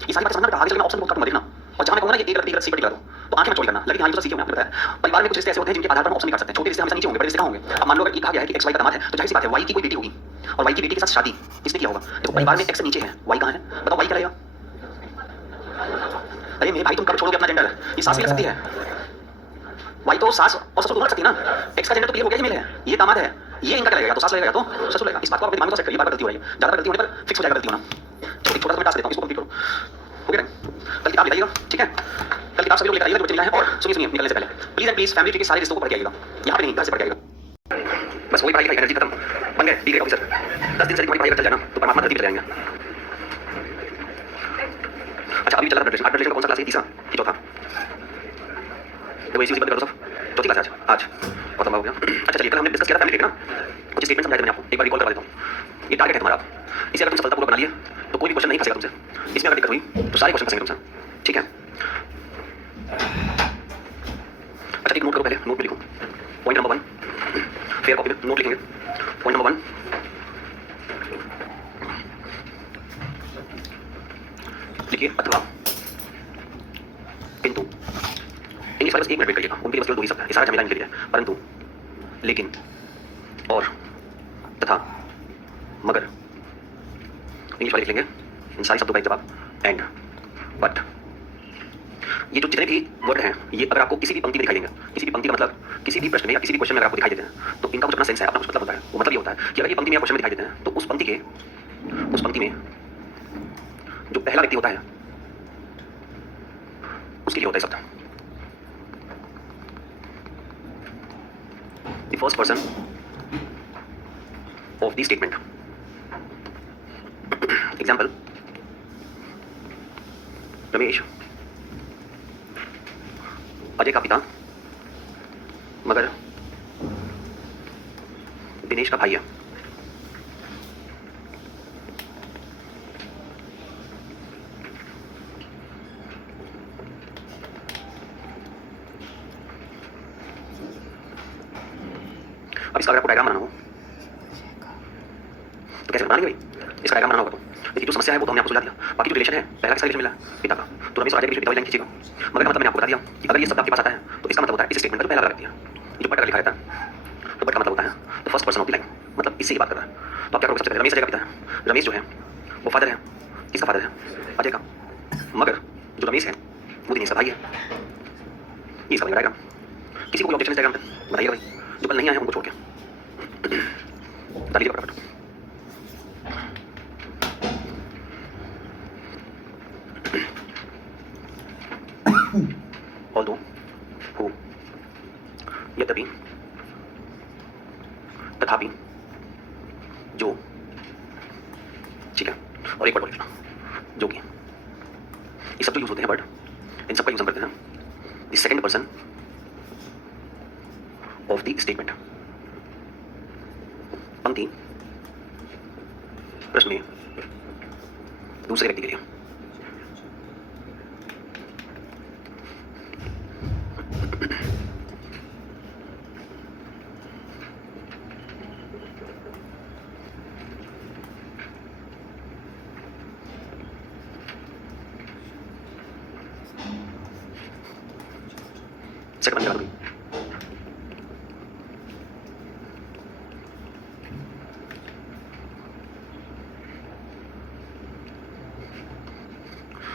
ये सारी बात समझना, आगे चल मैं ऑप्शन बहुत कम देखना, और जहां मैं कहूंगा ना ये एक गलत सी पटी करा दो तो आंखें में चोरी करना लगी। हाँ, ये तो सीखे आपने बताया, परिवार में कुछ रिश्ते ऐसे होते हैं जिनके आधार पर हम ऑप्शन नहीं कर सकते। छोटे रिश्ते हमेशा नीचे होंगे, बड़े रिश्ते कहाँ होंगे? अब मान लो अगर ये कहा गया है कि एक्स वाई का दामाद है, तो जाहिर सी बात है वाई की कोई बेटी होगी और वाई की बेटी के साथ शादी किसने किया होगा? देखो परिवार में एक्स नीचे है, वाई कहाँ है? बताओ वाई क्या रहेगा? अरे मेरे भाई तुम कब छोड़ोगे अपना जेंडर? ये सास भी लग सकती है, वाई तो सास और ससुर दोनों लग सकती है ना। एक्स का जेंडर तो क्लियर हो गया, ये मेल है, ये दामाद है, ये इनका क्या लगेगा? तो सास लगेगा तो ससुर लगेगा। इस बात को अपने दिमाग में सेट करिए, बार बार गलती हो रही है, ज्यादा गलती होने पर फिक्स हो जाएगा गलती होना। चलो एक छोटा सा मैं टास्क देता हूं, इसको कंप्लीट करो, हो गया? कल किताब ले आइएगा, ठीक है? कल किताब सभी लोग लेकर आइएगा जो बच्चे मिला है। और सुनिए निकलने से पहले please and please family tree के सारे रिश्तों को पढ़ के आइएगा, यहाँ पे नहीं घर से पढ़ के आइएगा। बस वही पढ़ाई लिखाई, एनर्जी खत्म, बन गए डी ग्रेड ऑफिसर। 10 दिन से तुम्हारी पढ़ाई अगर चल जाए ना तो परमात्मा धरती पर चले जाएंगे। अच्छा अभी चला था ब्लड प्रेशर का कौन सा क्लास है? तीसरा कि चौथा? देखो इसी बंद करो सब, चौथी क्लास है आज, बहुत लंबा हो गया। अच्छा चलिए, कल हमने डिस्कस किया था फैमिली ट्री ना, कुछ स्टेटमेंट समझाए थे मैंने आपको, एक बार रिकॉल करवा देता हूँ। ये टारगेट है तुम्हारा, इसे अगर तुम सफलतापूर्वक बना लिए तो कोई भी क्वेश्चन नहीं फंसेगा तुमसे। इसमें अगर दिक्कत हुई तो सारे क्वेश्चन फंसेंगे तुमसे, ठीक है? अच्छा एक नोट करो, पहले नोट में लिखो पॉइंट नंबर 1, फेयर कॉपी में नोट लिखेंगे। पॉइंट नंबर 1, लिखिए अथवा किंतु। इंग्लिश वाले बस 1 मिनट वेट करिएगा, उनके लिए बस केवल 2 ही शब्द है, ये सारा झमेला इनके लिए है। परंतु, लेकिन, और, तथा, मगर। इंग्लिश वाले लिख लेंगे इन सारे शब्दों का एक जवाब, एंड, बट। ये जो जितने भी वर्ड हैं ये अगर आपको किसी भी पंक्ति में दिखाई देंगे, किसी भी पंक्ति का मतलब किसी भी प्रश्न में या किसी भी क्वेश्चन में अगर आपको दिखाई देते हैं तो इनका कुछ अपना सेंस है, अपना कुछ मतलब होता है। वो मतलब ये होता है कि अगर ये पंक्ति में या क्वेश्चन में दिखाई देते हैं तो उस पंक्ति में जो पहला व्यक्ति होता है उसके लिए होता है शब्द the first person of the statement. Example, Ramesh Ajay का पिता मगर दिनेश का भाई है। अब इसका अगर आपको डायग्राम बनाना हो तो कैसे बनाएंगे भाई? इसका डायग्राम बनाना होगा तो देखिए जो समस्या है वो तो हमने आपको सुझा दिया, बाकी जो रिलेशन है पहला किसका रिलेशन मिला पिता का, तो रमेश और अजय के बीच में पिता वाली लाइन खींचेगा। मगर का मतलब मैंने आपको बता दिया कि अगर ये शब्द आपके पास आता है तो इसका मतलब होता है इस स्टेटमेंट का जो पहला वाला व्यक्ति है, जो बट अगर लिखा रहता है तो बट का मतलब होता है तो first person of the line, मतलब इससे ही बात कर रहा है। तो आप क्या करोगे? सबसे पहले रमेश अजय का पिता है, रमेश जो है वो फादर है, किसका फादर है? अजय का। मगर जो रमेश है वो दिनेश का भाई है। ये इसका बन जाएगा। किसी को कोई ऑब्जेक्शन इस डायग्राम पे बताइएगा भाई, जो कल नहीं आए हैं उनको छोड़ के बता लीजिए फटाफट। although, who, यद्यपि, तथापि, जो, ठीक है? और एक वर्ड बोल लेना जो कि, ये सब जो यूज होते हैं वर्ड, इन सब का यूज हम करते हैं the second person of the statement. पंक्ति प्रश्न में दूसरे व्यक्ति के लिए। सेकंड लगा दूंगी।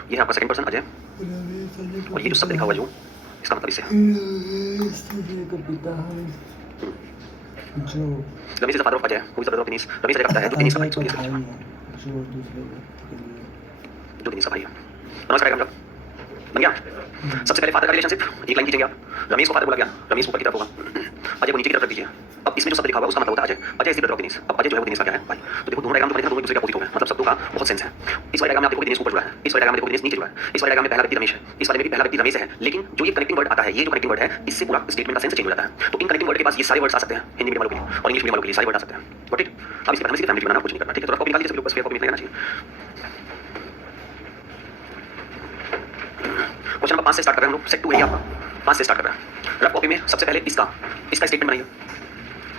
ये है आपका सेकंड पर्सन अजय, और ये जो शब्द लिखा हुआ है जो, इसका मतलब इससे है जो Ramesh is the father of Ajay who is the brother of Dinesh. Ramesh Ajay का पिता है जो दिनेश का भाई, अजय का जो भाई है जो दूसरे व्यक्ति के लिए दिनेश का भाई है। नमस्कार हम लोग बन गया। सबसे पहले फादर का रिलेशनशिप एक लाइन खींचेंगे आप। रमेश को फादर बोला गया, रमेश ऊपर की तरफ होगा, अजय को नीचे की तरफ रख दीजिए। अब इसमें जो शब्द लिखा हुआ है उसका मतलब होता है Ajay, Ajay is the brother of Dinesh. अब अजय जो है वो दिनेश का क्या है भाई। तो देखो दोनों डायग्राम जो बने हैं दोनों एक दूसरे के अपोजिट हो गए, मतलब शब्दों का बहुत सेंस है। इस वाले डायग्राम में आप देखोगे दिनेश ऊपर जुड़ा है, इस वाले डायग्राम में देखोगे दिनेश नीचे जुड़ा है। इस वाले डायग्राम में पहला व्यक्ति रमेश है, इस वाले में भी पहला व्यक्ति रमेश है, लेकिन जो ये कनेक्टिंग वर्ड आता है, ये जो कनेक्टिंग वर्ड है, इससे पूरा स्टेटमेंट का सेंस चेंज हो जाता है। तो इन कनेक्टिंग वर्ड के पास ये सारे वर्ड्स आ सकते हैं हिंदी मीडियम वालों के लिए और इंग्लिश मीडियम वालों के लिए सारे वर्ड आ सकते हैं। Got it. अब इसके बाद हमें सिर्फ फैमिली बनाना, कुछ नहीं करना, ठीक है। तो कॉपी निकाल लीजिए सभी लोग, बस कॉपी निकल लेना चाहिए। क्वेश्चन नंबर 5 से स्टार्ट कर रहे हैं हम लोग, सेट 2 है आपका, 5 से स्टार्ट कर रहे हैं। रफ कॉपी में सबसे पहले इसका स्टेटमेंट बनाइए।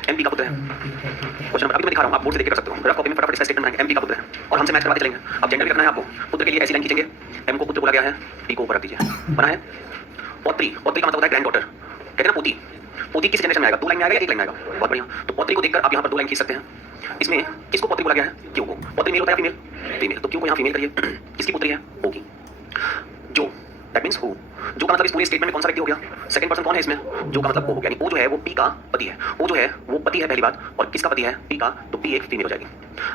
एमपी का पुत्र है। क्वेश्चन नंबर अभी मैं दिखा रहा हूं, आप बोर्ड से देख के कर सकते हो। रफ कॉपी में फटाफट इसका स्टेटमेंट बनाएंगे, एमपी का पुत्र है, और हमसे मैच करवाते चलेंगे। अब जेंडर भी करना है आपको। पुत्र के लिए ऐसी लाइन खींचेंगे, एम को पुत्र बोला गया है, पी को ऊपर रख दीजिए, बना है। पौत्री, पौत्री का मतलब होता है ग्रैंड डॉटर, कहते हैं ना पोती। पोती किस जनरेशन में आएगा, 2 लाइन में आएगा या 1 लाइन में आएगा, बहुत बढ़िया। तो पौत्री को देखकर आप यहाँ पर 2 लाइन खींच सकते हैं। इसमें किसको पौत्री बोला गया है, क्यों को। पौत्री मेल होता है फीमेल, फीमेल, तो क्यों को यहाँ फीमेल करिए। किसकी पुत्री है, होगी। जो दैट मींस हु, जो का मतलब इस पूरे स्टेटमेंट में कौन सा व्यक्ति हो गया, सेकंड पर्सन कौन है इसमें, जो का मतलब वो हो गया। यानी वो जो है वो पी का पति है, वो जो है वो पति है पहली बात, और किसका पति है, पी का, तो पी एक फीमेल हो जाएगी।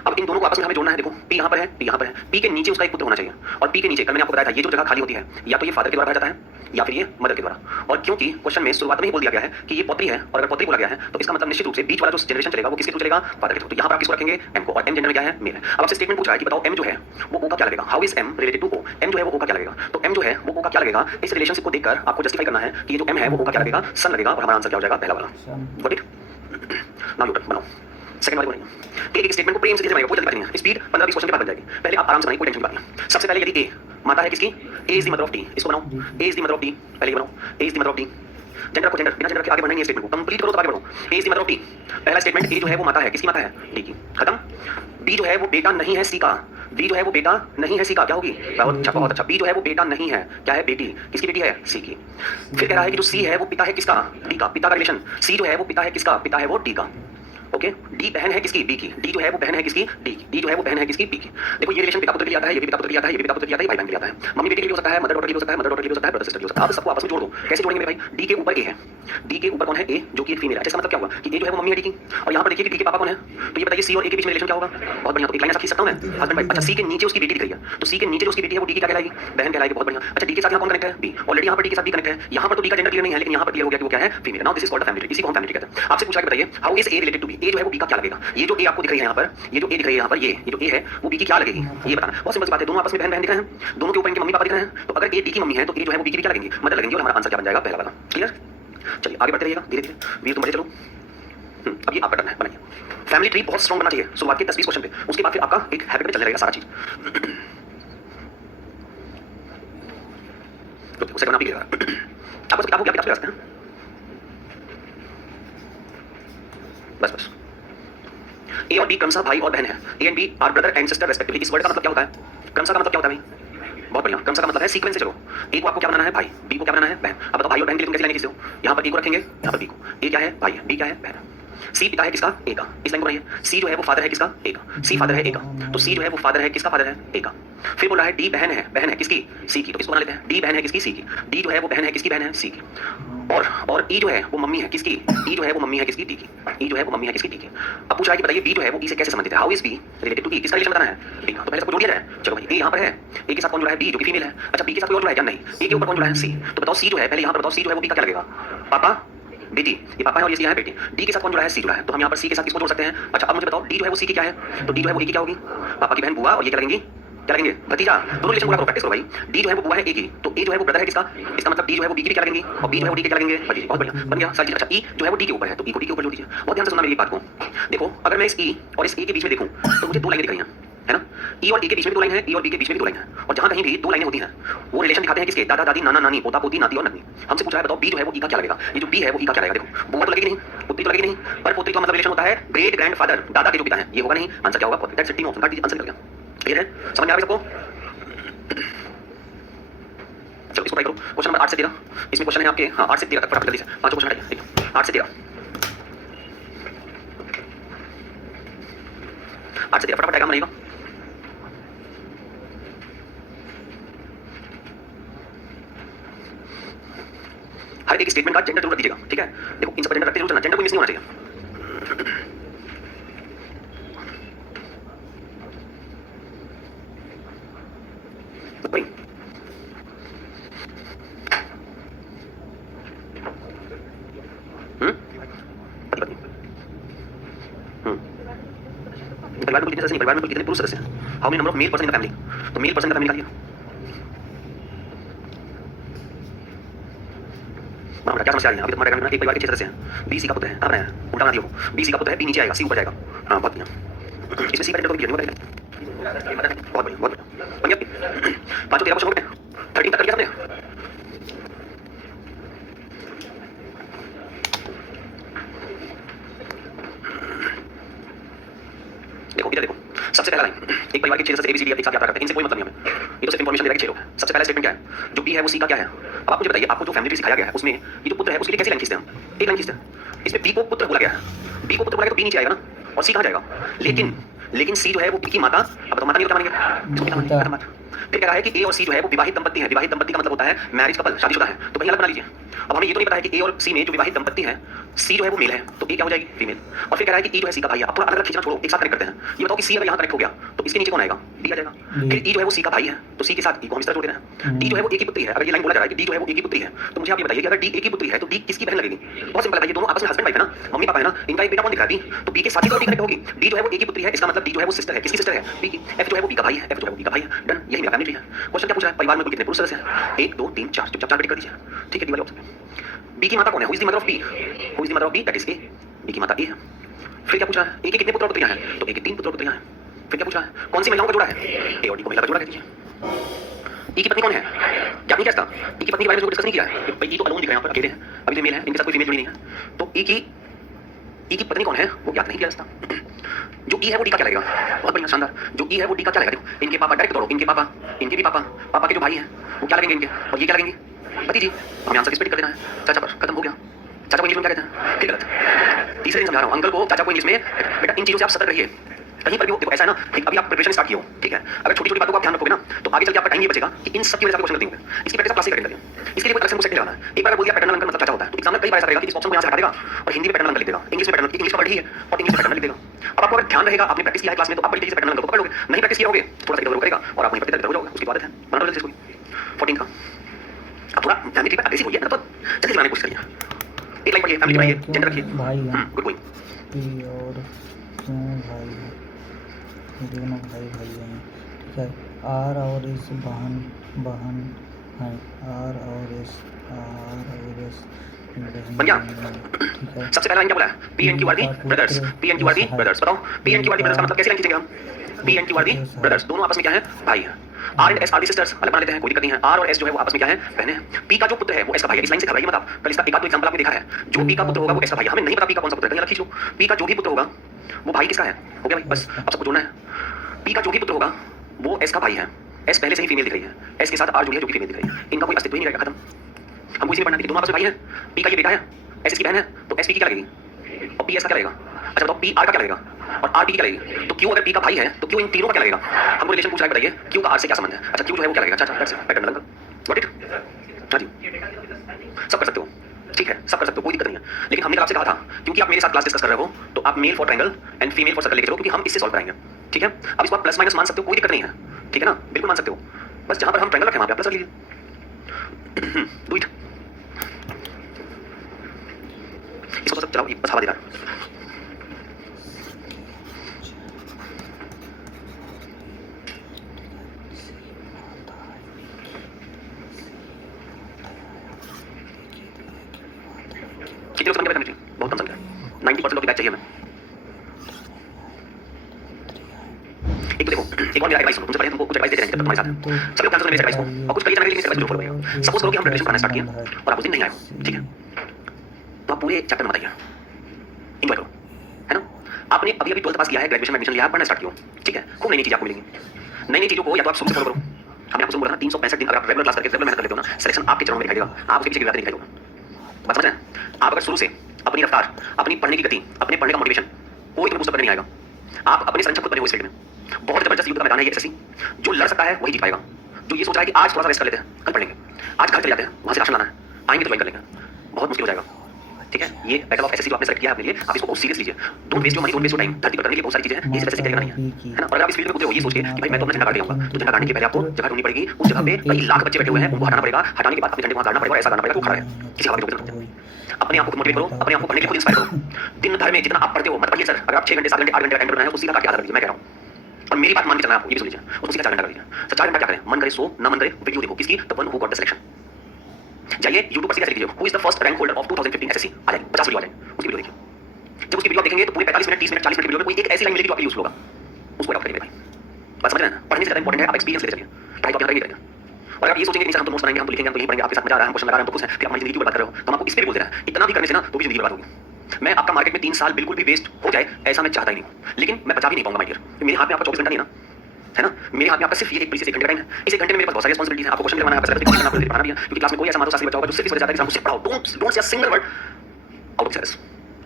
अब इन दोनों को आपस में हमें जोड़ना है। देखो पी यहाँ पर है, पी यहाँ पर है, पी के नीचे उसका एक पुत्र होना चाहिए, और पी के नीचे कल मैंने आपको बताया था ये जो जगह खाली होती है या तो ये फादर के द्वारा भरा जाता है या फिर ये मदर के द्वारा। और क्योंकि क्वेश्चन में शुरुआत में ही बोल दिया गया है कि ये पौत्री है, और अगर पौत्री बोला गया है तो इसका मतलब निश्चित रूप से बीच वाला जो जनरेशन चलेगा वो किसके थ्रू चलेगा, फादर के थ्रू। तो यहाँ पर आप किसको रखेंगे, एम को, और एम जेंडर में क्या है, मेल है। अब आपसे स्टेटमेंट पूछ रहा है कि बताओ एम जो है वो ओ का क्या लगेगा, how is M related to O. M जो है वो ओ का क्या लगेगा, तो एम जो है वो ओ का क्या लगेगा, इस रिलेशनशिप को देखकर आपको जस्टिफाई करना है कि ये जो एम है वो ओ का क्या लगेगा, सन लगेगा, और हमारा आंसर क्या हो जाएगा, पहला वाला। Got it. नाउ यू बनाओ सेकंड वाली बनाइए। एक स्टेटमेंट को प्रेम से बनाइएगा, कोई जल्दी नहीं है। स्पीड 15-20 क्वेश्चन के बाद बन जाएगी, पहले आप आराम से बनाइए, कोई टेंशन की बात नहीं। सबसे पहले यदि ए माता है किसकी, A is the mother of T, इसको बनाओ, A is the mother of T, पहले ये बनाओ, A is the mother of T. Gender को जेंडर, बिना जेंडर के आगे बढ़ना नहीं है, स्टेटमेंट को कंप्लीट करो तो आगे बढ़ो। A is the mother of T, पहला स्टेटमेंट, ए जो है वो माता है, किसकी माता है, डी की, खत्म। बी जो है वो बेटा नहीं है सी का, बी जो है वो बेटा नहीं है सी का, क्या होगी, बहुत अच्छा बहुत अच्छा। बी जो है वो बेटा नहीं है, क्या है, बेटी, किसकी बेटी है, सी की। फिर कह रहा है कि जो सी है वो पिता है किसका, डी का, पिता का रिलेशन। सी जो है वो पिता है किसका, पिता है वो डी का, ओके। डी बहन है किसकी, बी की, डी जो है वो बहन है किसकी, डी की, डी जो है वो बहन है किसकी, बी की। देखो ये रिलेशन पिता पुत्र के लिए आता है, ये भी पिता पुत्र के लिए आता है, ये भी पिता पुत्र के लिए आता है, भाई बहन के लिए आता है, मम्मी बेटी के लिए हो सकता है, मदर डॉटर के लिए हो सकता है, मदर डॉटर के लिए हो सकता है, ब्रदर सिस्टर के लिए हो सकता है। आप सबको आपस में जोड़ दो, कैसे जोड़ेंगे मेरे भाई। डी के ऊपर ए है, डी के ऊपर कौन है, ए, जो कि एक फीमेल है। इसका मतलब क्या हुआ कि ए जो है वो मम्मी है डी की, और यहाँ पर देखिए कि डी के पापा कौन है, तो ये बताइए सी और ए के बीच में रिलेशन क्या होगा, बहुत बढ़िया। तो एक लाइन ऐसा खींच सकता हूं मैं, हस्बैंड वाइफ। अच्छा सी के नीचे उसकी बेटी दिख रही है, तो सी के नीचे जो उसकी बेटी है वो डी की क्या कहलाएगी, बहन कहलाएगी, बहुत बढ़िया। अच्छा डी के साथ यहाँ कौन कनेक्ट है, बी, ऑलरेडी यहाँ पर डी के साथ बी कनेक्ट है। यहाँ पर तो डी का जेंडर क्लियर नहीं है, लेकिन यहाँ पर क्लियर हो गया कि वो क्या है, female. Now this is called family tree, इसी को हम फैमिली ट्री कहते हैं। आपसे पूछा कि बताइए how is A related to B, A जो है वो बी का क्या लगेगा। ये जो ए आपको दिख रही है यहाँ पर, ये जो ए दिख रही है यहाँ पर, ये जो ए है वो बी की क्या लगेगी, ये बताना। बहुत सिंपल सी बात है, दोनों आपस में बहन बहन दिख रहे हैं, दोनों के ऊपर इनके मम्मी पापा दिख रहे हैं, तो अगर ए डी की मम्मी है तो ए जो है वो बी की भी क्या लगेंगी, मदर लगेंगी, और हमारा आंसर क्या बन जाएगा, पहला वाला। क्लियर। चलिए आगे बढ़ते रहिएगा धीरे धीरे, वीर तुम बढ़े चलो। अब ये आपका टर्न है, बनाइए। फैमिली ट्री बहुत स्ट्रॉन्ग बनना चाहिए शुरुआत के 10-20 क्वेश्चन पे, उसके बाद फिर आपका एक हैबिट में चलने लगेगा सारा चीज। तो सेकंड आप ही लीजिएगा, आप बस किताब को क्या ले सकते हैं, बस बस। ए और बी क्रमशः भाई और बहन है, A and B are brother and sister respectively. इस वर्ड का मतलब क्या होता है, क्रमशः का मतलब क्या होता है भाई, बहुत बढ़िया। क्रमशः का मतलब है सीक्वेंस से चलो। ए को आपको क्या बनाना है, भाई, बी को क्या बनाना है, बहन। अब बताओ भाई और बहन के लिए तुम कैसे लाइन खींचते हो, यहाँ पर ए को रखेंगे, यहाँ पर बी को। ए क्या है, भाई है, बी क्या है, बहन है। सी पिता है किसका, ए का, इस लाइन को बनाइए। सी जो है वो फादर है किसका, ए का, सी फादर है ए का, तो सी जो है वो फादर है किसका, फादर है ए का। फिर बोला है डी बहन है किसकी, सी की, तो इसको बना लेते हैं। डी बहन है किसकी, सी की। डी जो है वो बहन है किसकी, बहन है सी की। और ई जो है वो मम्मी है किसकी, ई जो है वो मम्मी है किसकी, डी की। ई जो है वो मम्मी है किसकी, डी की। अब पूछा है कि बताइए बी जो है वो ई से कैसे संबंधित है, how is B related to E, किसका रिलेशन बताना है, डी का। तो पहले सबको जोड़ दिया जाए। चलो भाई ए यहाँ पर है, ए के साथ कौन जुड़ा है, बी जो कि फीमेल है। अच्छा बी के साथ कोई और जुड़ा है क्या, नहीं। ए के ऊपर कौन जुड़ा है, सी। तो बताओ सी जो है, पहले यहाँ पर बताओ सी जो है वो बी का क्या लगेगा, पापा बेटी, ये पापा है और ये सी है बेटी। डी के साथ कौन जुड़ा है, सी जुड़ा है, तो हम यहाँ पर सी के साथ किसको जोड़ सकते हैं। अच्छा अब मुझे बताओ डी जो है वो सी की क्या है, तो डी जो है वो ए की क्या होगी, पापा की बहन बुआ, और ये क्या लगेंगी, क्या लगेंगे, भतीजा। दोनों रिलेशन पूरा करो, प्रैक्टिस करो भाई। डी जो है वो बुआ है ए की, तो ए जो है वो ब्रदर है किसका, इसका मतलब डी जो है वो बी की भी क्या लगेंगी, और बी जो है वो डी के क्या लगेंगे, भतीजे। बहुत बढ़िया, बन गया सारी चीज। अच्छा ई जो है वो डी के ऊपर है, तो ई को डी के ऊपर जोड़ दीजिए। बहुत ध्यान से सुनना मेरी बात को। देखो अगर मैं इस ई और इस ए के बीच में देखूं तो मुझे 2 लाइनें दिख रही हैं, है ना। ई और ए के बीच में 2 लाइन है, ई और बी के बीच में भी 2 लाइन है, और जहां कहीं भी 2 लाइनें होती हैं वो रिलेशन दिखाते हैं किसके, दादा दादी, नाना नानी, पोता पोती, नाती और नतनी। हमसे पूछा है बताओ बी जो है वो ई का क्या लगेगा। ये जो बी है वो ई का क्या लगेगा। देखो बुआ तो लगेगी नहीं, पुत्री तो लगेगी नहीं, पर पुत्री का मतलब रिलेशन होता है ग्रेट ग्रैंड फादर, दादा के जो पिता है, ये होगा नहीं। आंसर क्या होगा, दैट्स 3 ऑप्शन, आंसर निकल गया। क्लियर है, समझ में आ रहा है सबको। चलो इसको ट्राई करो। क्वेश्चन नंबर 8 से 13, इसमें क्वेश्चन है आपके, हाँ 8 से 13 तक, फटाफट जल्दी से 5 क्वेश्चन हटाइए, ठीक है। 8 से 13 फटाफट डायग्राम बनेगा। हर एक स्टेटमेंट का जेंडर जरूर रख दीजिएगा, ठीक है। देखो इन सब जेंडर रखते जरूर चलना, जेंडर कोई मिस नहीं होना चाहिए। भाई पति पत्नी परिवार में कुल कितने सदस्य हैं, परिवार में कुल कितने पुरुष सदस्य हैं, how many number of male person in the family, तो male person in the family निकालिए। बराबर, क्या समस्या आ रही है अभी तुम्हारे डायग्राम में? एक परिवार के 6 सदस्य हैं, बी सी का पुत्र है, कहाँ बनाया उल्टा बना दियो, बी सी का पुत्र है, बी नीचे आएगा, सी ऊपर जाएगा। हाँ बहुत बढ़िया, इसमें सी का जेंडर तो क्लियर नहीं हुआ, बहुत बढ़िया बहुत बढ़िया, बन गया। पांचों 13 क्वेश्चन हो गए, 13 तक कर लिया सबने। देखो इधर देखो, सबसे पहला लाइन, एक परिवार के 6 सदस्य ए बी सी डी एक साथ यात्रा करते हैं, इनसे कोई मतलब नहीं हमें, ये तो सिर्फ इन्फॉर्मेशन दे रहा है कि 6 लोग हैं। सबसे पहला स्टेटमेंट क्या है, जो बी है वो सी का क्या है। अब आप मुझे बताइए, आपको जो फैमिली ट्री सिखाया गया है उसमें ये जो पुत्र है उसके लिए कैसे लाइन खींचते हैं हम? एक लाइन खींचते हैं, इसमें बी को पुत्र बोला गया है, बी को पुत्र बोला गया तो बी नीचे आएगा ना, और सी कहाँ जाएगा। लेकिन सी जो है वो बी की माता, अब तो माता नहीं, क्या मानेंगे, फिर क्या है कि ए और सी जो है वो विवाहित दंपति है। विवाहित दंपति का मतलब होता है मैरिज कपल, शादीशुदा है, तो कहीं अलग बना लीजिए। अब हमें ये तो नहीं पता है कि ए और सी में जो विवाहित दंपति है, सी जो है वो मेल है तो ए क्या हो जाएगी, फीमेल। और फिर कह रहा है कि ई जो है सी का भाई है। अब थोड़ा अलग अलग खींचना छोड़ो, एक साथ कनेक्ट करते हैं। ये बताओ कि सी अगर यहाँ कनेक्ट हो गया तो इसके नीचे कौन आएगा, डी आ जाएगा। फिर ई जो है वो सी का भाई है तो सी के साथ ई को हम इस तरह जोड़ देना है। डी जो है वो ए की पुत्री है, अगर ये लाइन बोला जा रहा है कि डी जो है वो ए की पुत्री है, तो मुझे आप ये बताइए कि अगर डी ए की पुत्री है तो डी किसकी बहन लगेगी। बहुत सिंपल है, ये दोनों आपस में हस्बैंड वाइफ है ना, मम्मी पापा है ना, इनका एक बेटा कौन दिख रहा है, डी। तो बी के साथ ही तो डी कनेक्ट होगी। डी जो है वो ए की पुत्री है, इसका मतलब डी जो है वो सिस्टर है, किसकी सिस्टर है, बी की। एफ जो है वो बी का भाई है, एफ जो है वो बी का भाई है। डन, यही मेरा फैमिली ट्री है। क्वेश्चन क्या पूछ रहा है, परिवार में कुल कितने पुरुष सदस्य हैं, 1 2 3 4, चुपचाप 4 टिक कर दीजिए, ठीक है। डी वाले ऑप्शन, बी की माता कौन है, who is the mother of B, who is the mother of B, that is A, B की माता ए है। फिर क्या पूछ रहा है, ए के कितने पुत्र और पुत्रियां हैं, तो ए के 3 पुत्र और पुत्रियां हैं। फिर क्या पूछ रहा है, कौन सी महिलाओं का जोड़ा है, ए और डी को महिला का जोड़ा कह दीजिए। ई की पत्नी कौन है, क्या नहीं क्या, ई की पत्नी के बारे में डिस्कस नहीं किया है, भाई ई तो अलोन दिख रहे हैं यहाँ पर, अकेले हैं, अभी तो मेल है, इनके साथ कोई फीमेल जुड़ी नहीं है। तो ई की पत्नी कौन है वो ज्ञात नहीं किया रास्ता। जो ई है वो डी का क्या लगेगा, बहुत बढ़िया शानदार, जो ई है वो डी का क्या लगेगा। देखो इनके पापा, डायरेक्ट दौड़ो, इनके पापा, इनके भी पापा, पापा के जो भाई हैं वो क्या लगेंगे इनके, और ये क्या लगेंगे, भतीजी। हमें आंसर किस पे टिक कर देना है, चाचा पर, खत्म हो गया। चाचा को इंग्लिश में क्या कहते हैं, फिर गलत, तीसरे दिन समझा रहा हूँ, अंकल को चाचा को इंग्लिश में, बेटा इन चीजों से आप सतर्क रहिए, कहीं पर भी हो। देखो ऐसा है ना, ठीक, अभी आप प्रिपरेशन स्टार्ट किए हो, ठीक है, अगर छोटी छोटी बातों का ध्यान रखोगे ना तो आगे चल के आपका टाइम ये बचेगा कि इन सब की वजह से क्वेश्चन गलती होंगे। इसकी प्रैक्टिस आप क्लासिक करेंगे, इसके लिए कोई अलग से सेट नहीं लगाना है। एक बार बोल दिया पैटर्नल अंकल मतलब चाचा होता है, तो एग्जाम में कई बार ऐसा करेगा कि इस ऑप्शन को यहाँ से हटा देगा और हिंदी में पैटर्नल अंकल लिख देगा, इंग्लिश में पैटर्नल, इंग्लिश का वर्ड ही है और इंग्लिश में पैटर्नल लिख देगा। अब आपको अगर ध्यान रहेगा, आपने प्रैक्टिस किया है क्लास में, तो आप बड़ी तेजी से पैटर्नल अंकल को पकड़ लोगे। नहीं प्रैक्टिस किया होगे थोड़ा सा इधर करेगा और आप वहीं पर इधर हो जाओगे, उसकी आदत है। बना लो जल्दी 14 का, अब थोड़ा ध्यान दीजिए, अग्रेसिव होइए, तो जल्दी बनाने की कोशिश करिए। एक लाइन पढ़िए, फैमिली पढ़िए, जेंडर रखिए, गुड बॉय। पी और भाई, दोनों भाई भाई हैं, ठीक है। आर और एस बहन है, आर और एस बन गया। ठीक है। सबसे पहला लाइन क्या बोला है, P and Q are the brothers, P and Q are the brothers. बताओ P and Q are the brothers का मतलब कैसे लाइन खींचेंगे हम, P and Q are the brothers, दोनों आपस में क्या है, भाई है। R and S are the sisters, अलग बना लेते हैं, कोई दिक्कत नहीं है। आर और एस जो है वो आपस में क्या है, बहनें हैं। पी का जो पुत्र है वो एस का भाई है, इस लाइन से घबराइए मत आप, कल इसका एक आध एग्जांपल आपने देखा है। जो पी का पुत्र होगा वो एस का भाई है, हमें नहीं पता पी का कौन सा पुत्र है, कहीं अलग खींच लो। पी का जो भी पुत्र होगा वो भाई किसका है, हो गया भाई, बस अब सबको जोड़ना है। पी का जो भी पुत्र होगा वो एस का भाई है, एस पहले से ही फीमेल दिख रही है, एस के साथ आर जुड़ी है जो कि फीमेल दिख रही है, इनका कोई अस्तित्व ही नहीं रहेगा, खत्म। हमको इसलिए पढ़ना है कि दोनों आपस में भाई हैं, पी का ये बेटा है, एस की बहन है, तो एस पी की क्या लगेगी और पी एस का क्या लगेगा। अच्छा बताओ पी आर का क्या लगेगा और आर पी की क्या लगेगी। तो क्यू अगर पी का भाई है तो क्यू इन तीनों का क्या लगेगा। हमको रिलेशन पूछ रहा है, बताइए क्यू का आर से क्या संबंध है। अच्छा क्यू जो है वो क्या लगेगा, अच्छा पैटर्न लगा, गॉट इट, हाँ जी, सब कर सकते हो, ठीक है, सब कर सकते हो, कोई दिक्कत नहीं है। लेकिन हमने आपसे कहा था क्योंकि आप मेरे साथ क्लास डिस्कस कर रहे हो तो आप male for triangle and female for circle लेके चलो, क्योंकि हम इससे सॉल्व कराएंगे, ठीक है। अब इसको आप प्लस माइनस मान सकते हो, कोई दिक्कत नहीं है, ठीक है ना, बिल्कुल मान सकते हो। बस जहां पर हम ट्रायंगल रखें वहां पे प्लस रख लीजिए, डू इट। इसको सब चलाओ, ये बस हवा दे रहा है। कितने लोग समझ गए फैमिली, बहुत कम समझ गए, 90% लोग की बैच चाहिए हमें। एक तो देखो, एक और मेरा एडवाइस सुनो, तुमसे पहले तुमको कुछ एडवाइस देते रहेंगे जब तक तुम्हारे साथ है। सभी लोग ध्यान से सुनो मेरे एडवाइस को, और कुछ करिए जानने के लिए एडवाइस जरूर फॉलो करिएगा। सपोज करो कि हम प्रिपरेशन करना स्टार्ट किए और आप उस दिन नहीं आए हो, ठीक है, तो आप पूरे चैप्टर में बताइए, एंजॉय करो, है ना। आपने अभी अभी 12th पास किया है, ग्रेजुएशन में एडमिशन लिया है, पढ़ना स्टार्ट किया, ठीक है, खूब नई नई चीजें आपको मिलेंगी। नई नई चीजों को या तो आप शुरू से फॉलो करो, हमने आपको बोला ना 365 दिन अगर आप रेगुलर क्लास करके रेगुलर मेहनत कर लेते हो ना, सिलेक्शन आपके चरणों में दिखाई देगा, आप उसके पीछे की बात नहीं दिखाई देगा। बात समझ रहे हैं। आप अगर शुरू से अपनी रफ्तार, अपनी पढ़ने की गति, अपने पढ़ने का मोटिवेशन, कोई तुम्हें पुस्तक नहीं आएगा, आप अपने संरक्षक खुद बने हो इस फील्ड में। बहुत जबरदस्त युद्ध का मैदान है ये एसएससी, जो लड़ सकता है वही जीत पाएगा। जो ये सोच रहा है कि आज थोड़ा सा रेस्ट कर लेते हैं, कल पढ़ेंगे, आज घर चले जाते हैं, वहां से राशन लाना है, आएंगे तो ज्वाइन कर लेंगे, बहुत मुश्किल हो जाएगा। ठीक है, ये बैटल ऑफ एसएससी जो आपने सेलेक्ट किया है अपने लिए, आप इसको बहुत सीरियस लीजिए। Don't waste your money, don't waste your time. धरती पर करने के लिए बहुत सारी चीजें हैं, ये सिर्फ ऐसे तय करना नहीं है ना। और अगर आप इस फील्ड में उतरे हो ये सोच के कि भाई मैं तो अपना झंडा गाड़ के आऊंगा, तो झंडा गाड़ने के पहले आपको जगह ढूंढनी पड़ेगी। उस जगह पे कई लाख बच्चे बैठे हुए हैं, उनको हटाना पड़ेगा। हटाने के बाद अपने झंडे को वहां गाड़ना पड़ेगा और ऐसा गाड़ना पड़ेगा कि वो खड़ा है, किसी हवा के झोंके से। अपने आप को मोटिवेट करो, अपने आप को पढ़ने के लिए खुद इंस्पायर करो। दिन भर में जितना आप पढ़ते हो मत पढ़िए सर। अगर आप 6 घंटे 7 घंटे 8 घंटे का टाइम करना है उसको सीधा काट के आधा कर दीजिए, मैं कह रहा हूं। और मेरी बात मान के चलना है आपको, ये भी सुन लीजिए, उसको सीधा 4 घंटा कर दीजिए। सर 4 घंटा क्या करें, मन करे सो ना मन करे वीडियो देखो, किसकी, the one who got the selection. जाइए YouTube पर सीधा लिख लीजिए, who is the first rank holder of 2015 SSC, आ जाएगी 50 वीडियो आ जाएंगे, उसकी वीडियो देखिए। जब उसकी वीडियो देखेंगे तो पूरे 45 मिनट 30 मिनट 40 मिनट की वीडियो में कोई एक ऐसी लाइन मिलेगी जो आपके यूजफुल होगा, उसको अडॉप्ट करिए भाई। बात समझ रहे हैं, पढ़ने से ज्यादा इंपॉर्टेंट है आप एक्सपीरियंस लेते चलिए, पढ़ाई तो आप करेंगे। और आप ये सोचेंगे कि सर हम तो नोट्स बनाएंगे, हम तो लिखेंगे, हम तो यही पढ़ेंगे, आपके साथ मजा आ रहा है, हम क्वेश्चन लगा रहे हैं, हम तो खुश हैं, फिर आप हमारी जिंदगी की बर्बाद कर रहे हो। तो हम आपको इस पे भी बोल दे रहे हैं, इतना भी करने से ना तो भी जिंदगी बर्बाद होगी। मैं आपका मार्केट में 3 साल बिल्कुल भी वेस्ट हो जाए ऐसा मैं चाहता ही नहीं, लेकिन मैं बचा भी नहीं पाऊंगा माय डियर। मेरे हाथ में आपका 24 घंटा नहीं है ना, है ना। मेरे हाथ में आपका सिर्फ ये एक प्रीसियस 1 घंटे का टाइम है। इस 1 घंटे में मेरे पास बहुत सारी रिस्पांसिबिलिटीज हैं, आपको क्वेश्चन करवाना है, आपका सिलेबस आपको पढ़ाना भी है, क्योंकि क्लास में कोई ऐसा माधव शास्त्री बच्चा होगा जो सिर्फ इस वजह जाता है कि हमको सिर्फ पढ़ाओ। Don't say a single word out of syllabus,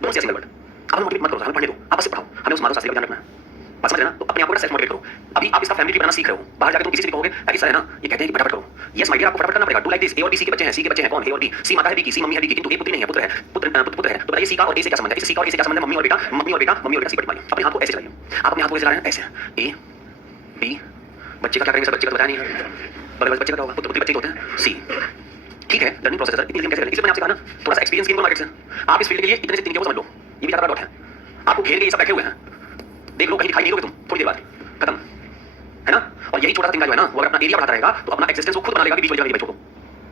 don't say a single word. आप मोटिवेट मत करो, हमें पढ़ने दो, आप बस पढ़ाओ, हमें उस माधव शास्त्री का ध्यान रखना है। बात समझ रहे ना। तो अपने आप को सेल्फ मोटिवेट करो। अभी आप इसका फैमिली बनाना सीख रहे हो, बाहर जाकर तुम किसी से भी कहोगे अरे सर है ना ये कहते हैं कि फटाफट करो, यस माय डियर आपको फटाफट करना पड़ेगा। Do like this. ए और बी सी के बच्चे हैं, सी के बच्चे हैं कौन, ए और बी। सी माता है बी की, सी मम्मी है बी की, किंतु ए पुत्री नहीं है, पुत्र है, पुत्र है। तो बताइए सी का और ए से क्या संबंध है, इस सी का और ए से क्या संबंध है, मम्मी और बेटा, मम्मी और बेटा, मम्मी और बेटा सी बट माई। अपने हाथ को ऐसे चलाइए, आप अपने हाथ को ऐसे चला रहे हैं ऐसे, ए बी, बच्चे का क्या करेंगे सर, बच्चे का बताया नहीं है, बच्चे का क्या होगा, पुत्र पुत्री बच्चे होते हैं, सी। ठीक है, लर्निंग प्रोसेस है, इतनी कैसे करें, इसलिए मैंने आपसे कहा ना थोड़ा सा एक्सपीरियंस गेन करो मार्केट से। आप इस फील्ड के लिए इतने से 3 समझ लो, ये भी ज्यादा डॉट है। आपको घेर के ये सब बैठे हुए हैं, देख लो कहीं दिखाई नहीं दोगे तुम थोड़ी देर बाद, खत्म है ना। और यही छोटा सा तिनका जो है ना वो अगर अपना एरिया बढ़ाता रहेगा तो अपना एक्सिस्टेंस वो खुद बना लेगा कि बीच में जगह नहीं छोड़ो।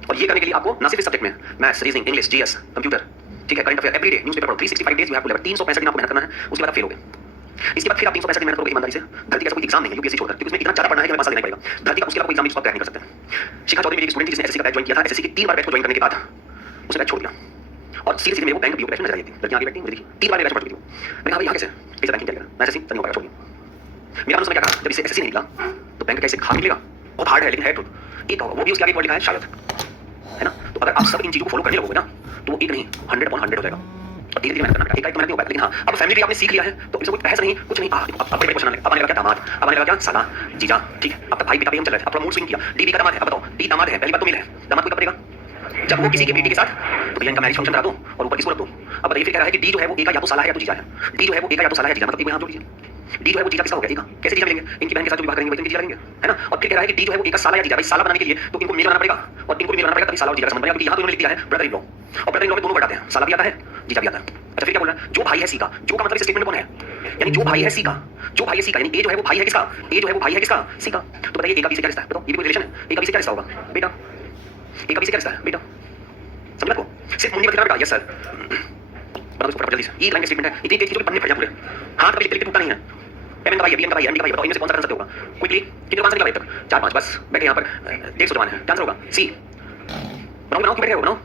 और ये करने के लिए आपको ना सिर्फ इस सब्जेक्ट में maths, reasoning, English, GS, computer, ठीक है, करंट अफेयर, एवरीडे न्यूज़पेपर पढ़ो, 365 days you have to level, 365 दिन आपको मेहनत करना है, उसके बाद आप फेल होगे। इसके बाद फिर आप 365 दिन मेहनत करोगे ईमानदारी से। धरती का कोई एग्जाम नहीं है यूपीएससी छोड़कर, क्योंकि उसमें इतना ज्यादा पढ़ना है कि हमें 5 साल देना पड़ेगा। धरती का उसके अलावा कोई एग्जाम जिसको आप क्रैक नहीं कर सकते। शिखा चौधरी मेरी एक स्टूडेंट जिसने एसएससी का बैच ज्वाइन किया था, एसएससी की 3 बार बैच को ज्वाइन करने के बाद उसने बैच छोड़ दिया और सीधे मेरे को बैंक बीओ बैच में नजर आई थी। लड़कियां आगे बैठी मुझे देखी 3 बार बैच पढ़ चुकी थी। मैंने कहा भाई यहाँ कैसे, कैसे बैंकिंग क्या करेगा, मैं एसएससी नहीं हो पाएगा, छोड़ दिया। मेरा उसने क्या कहा, जब इसे एसएससी नहीं निकला तो बैंक कैसे खा मिलेगा, बहुत हार्ड है लेकिन है ट्रूथ। एक होगा वो भी उसके आगे वर्ड लिखा है शायद, है ना। तो अगर आप सब इन चीजों को फॉलो करने लगोगे ना तो वो एक नहीं 100/100 हो जाएगा। और धीरे धीरे मेहनत करना, एक तो मेहनत नहीं होगा, लेकिन हाँ अब फैमिली आपने सीख लिया है तो इसमें कोई बहस नहीं, कुछ नहीं। अब बड़े क्वेश्चन आने लगे, अब आने लगा क्या दामाद, अब आने लगा क्या साला, जीजा, ठीक है। अब तक भाई पिता भी हम चल रहे थे, अब थोड़ा मूड स्विंग किया, डी का दामाद है। अब बताओ डी दामाद है, पहली बात तो मिल है, दामाद कोई कब देगा, जब वो किसी के बेटी के साथ तो भैया इनका मैरिज फंक्शन करा दो और ऊपर किसको रख दो। अब बताइए फिर कह रहा है कि डी जो है वो एक या तो साला है या तो जीजा है, डी जो है वो एक या तो साला है जीजा, मतलब यहाँ जोड़ लीजिए डी जो है वो जीजा किसका हो गया, ठीक है। कैसे जीजा मिलेंगे, इनकी बहन के साथ जो विवाह करेंगे वही तो जीजा करेंगे, है ना। और फिर कह रहा है कि डी जो है वो एक साला या जीजा, भाई साला बनाने के लिए तो इनको मेल बनाना पड़ेगा और इनको मेल बनाना पड़ेगा तभी साला और जीजा का संबंध बनेगा, क्योंकि यहाँ तो इन्होंने लिख दिया है ब्रदर इन लॉ और ब्रदर इन लॉ में दोनों बढ़ाते हैं, साला भी आता है जीजा भी आता है। अच्छा फिर क्या बोल रहा है, जो भाई है सी का, जो का मतलब इस स्टेटमेंट में कौन है, यानी जो भाई है सी का, जो भाई है सी का, यानी ए जो है वो भाई है किसका, ए जो है वो भाई है किसका, सी का। तो बताइए ए का बी से क्या रिश्ता है, बताओ, ये भी कोई रिलेशन है, ए का बी से क्या रिश्ता होगा बेटा, ए का बी से क्या रिश्ता है बेटा, समझ लो। सिर्फ मुंडी बता बेटा, यस सर, बता दो जल्दी से, ये लाइन का स्टेटमेंट है, इतनी चीजों के पन्ने फट जाए पूरे, हाथ कभी लिख टूटता नहीं है। एमएन का भाई है, बीएन का भाई है, एमडी का भाई है, बताओ इनमें से कौन सा कर सकते होगा क्विकली, कितने आंसर निकला तक 4-5 बस बैठे यहाँ पर 150 जवान है, आंसर होगा सी। बनाओ बनाओ, क्यों बैठे हो, बनाओ।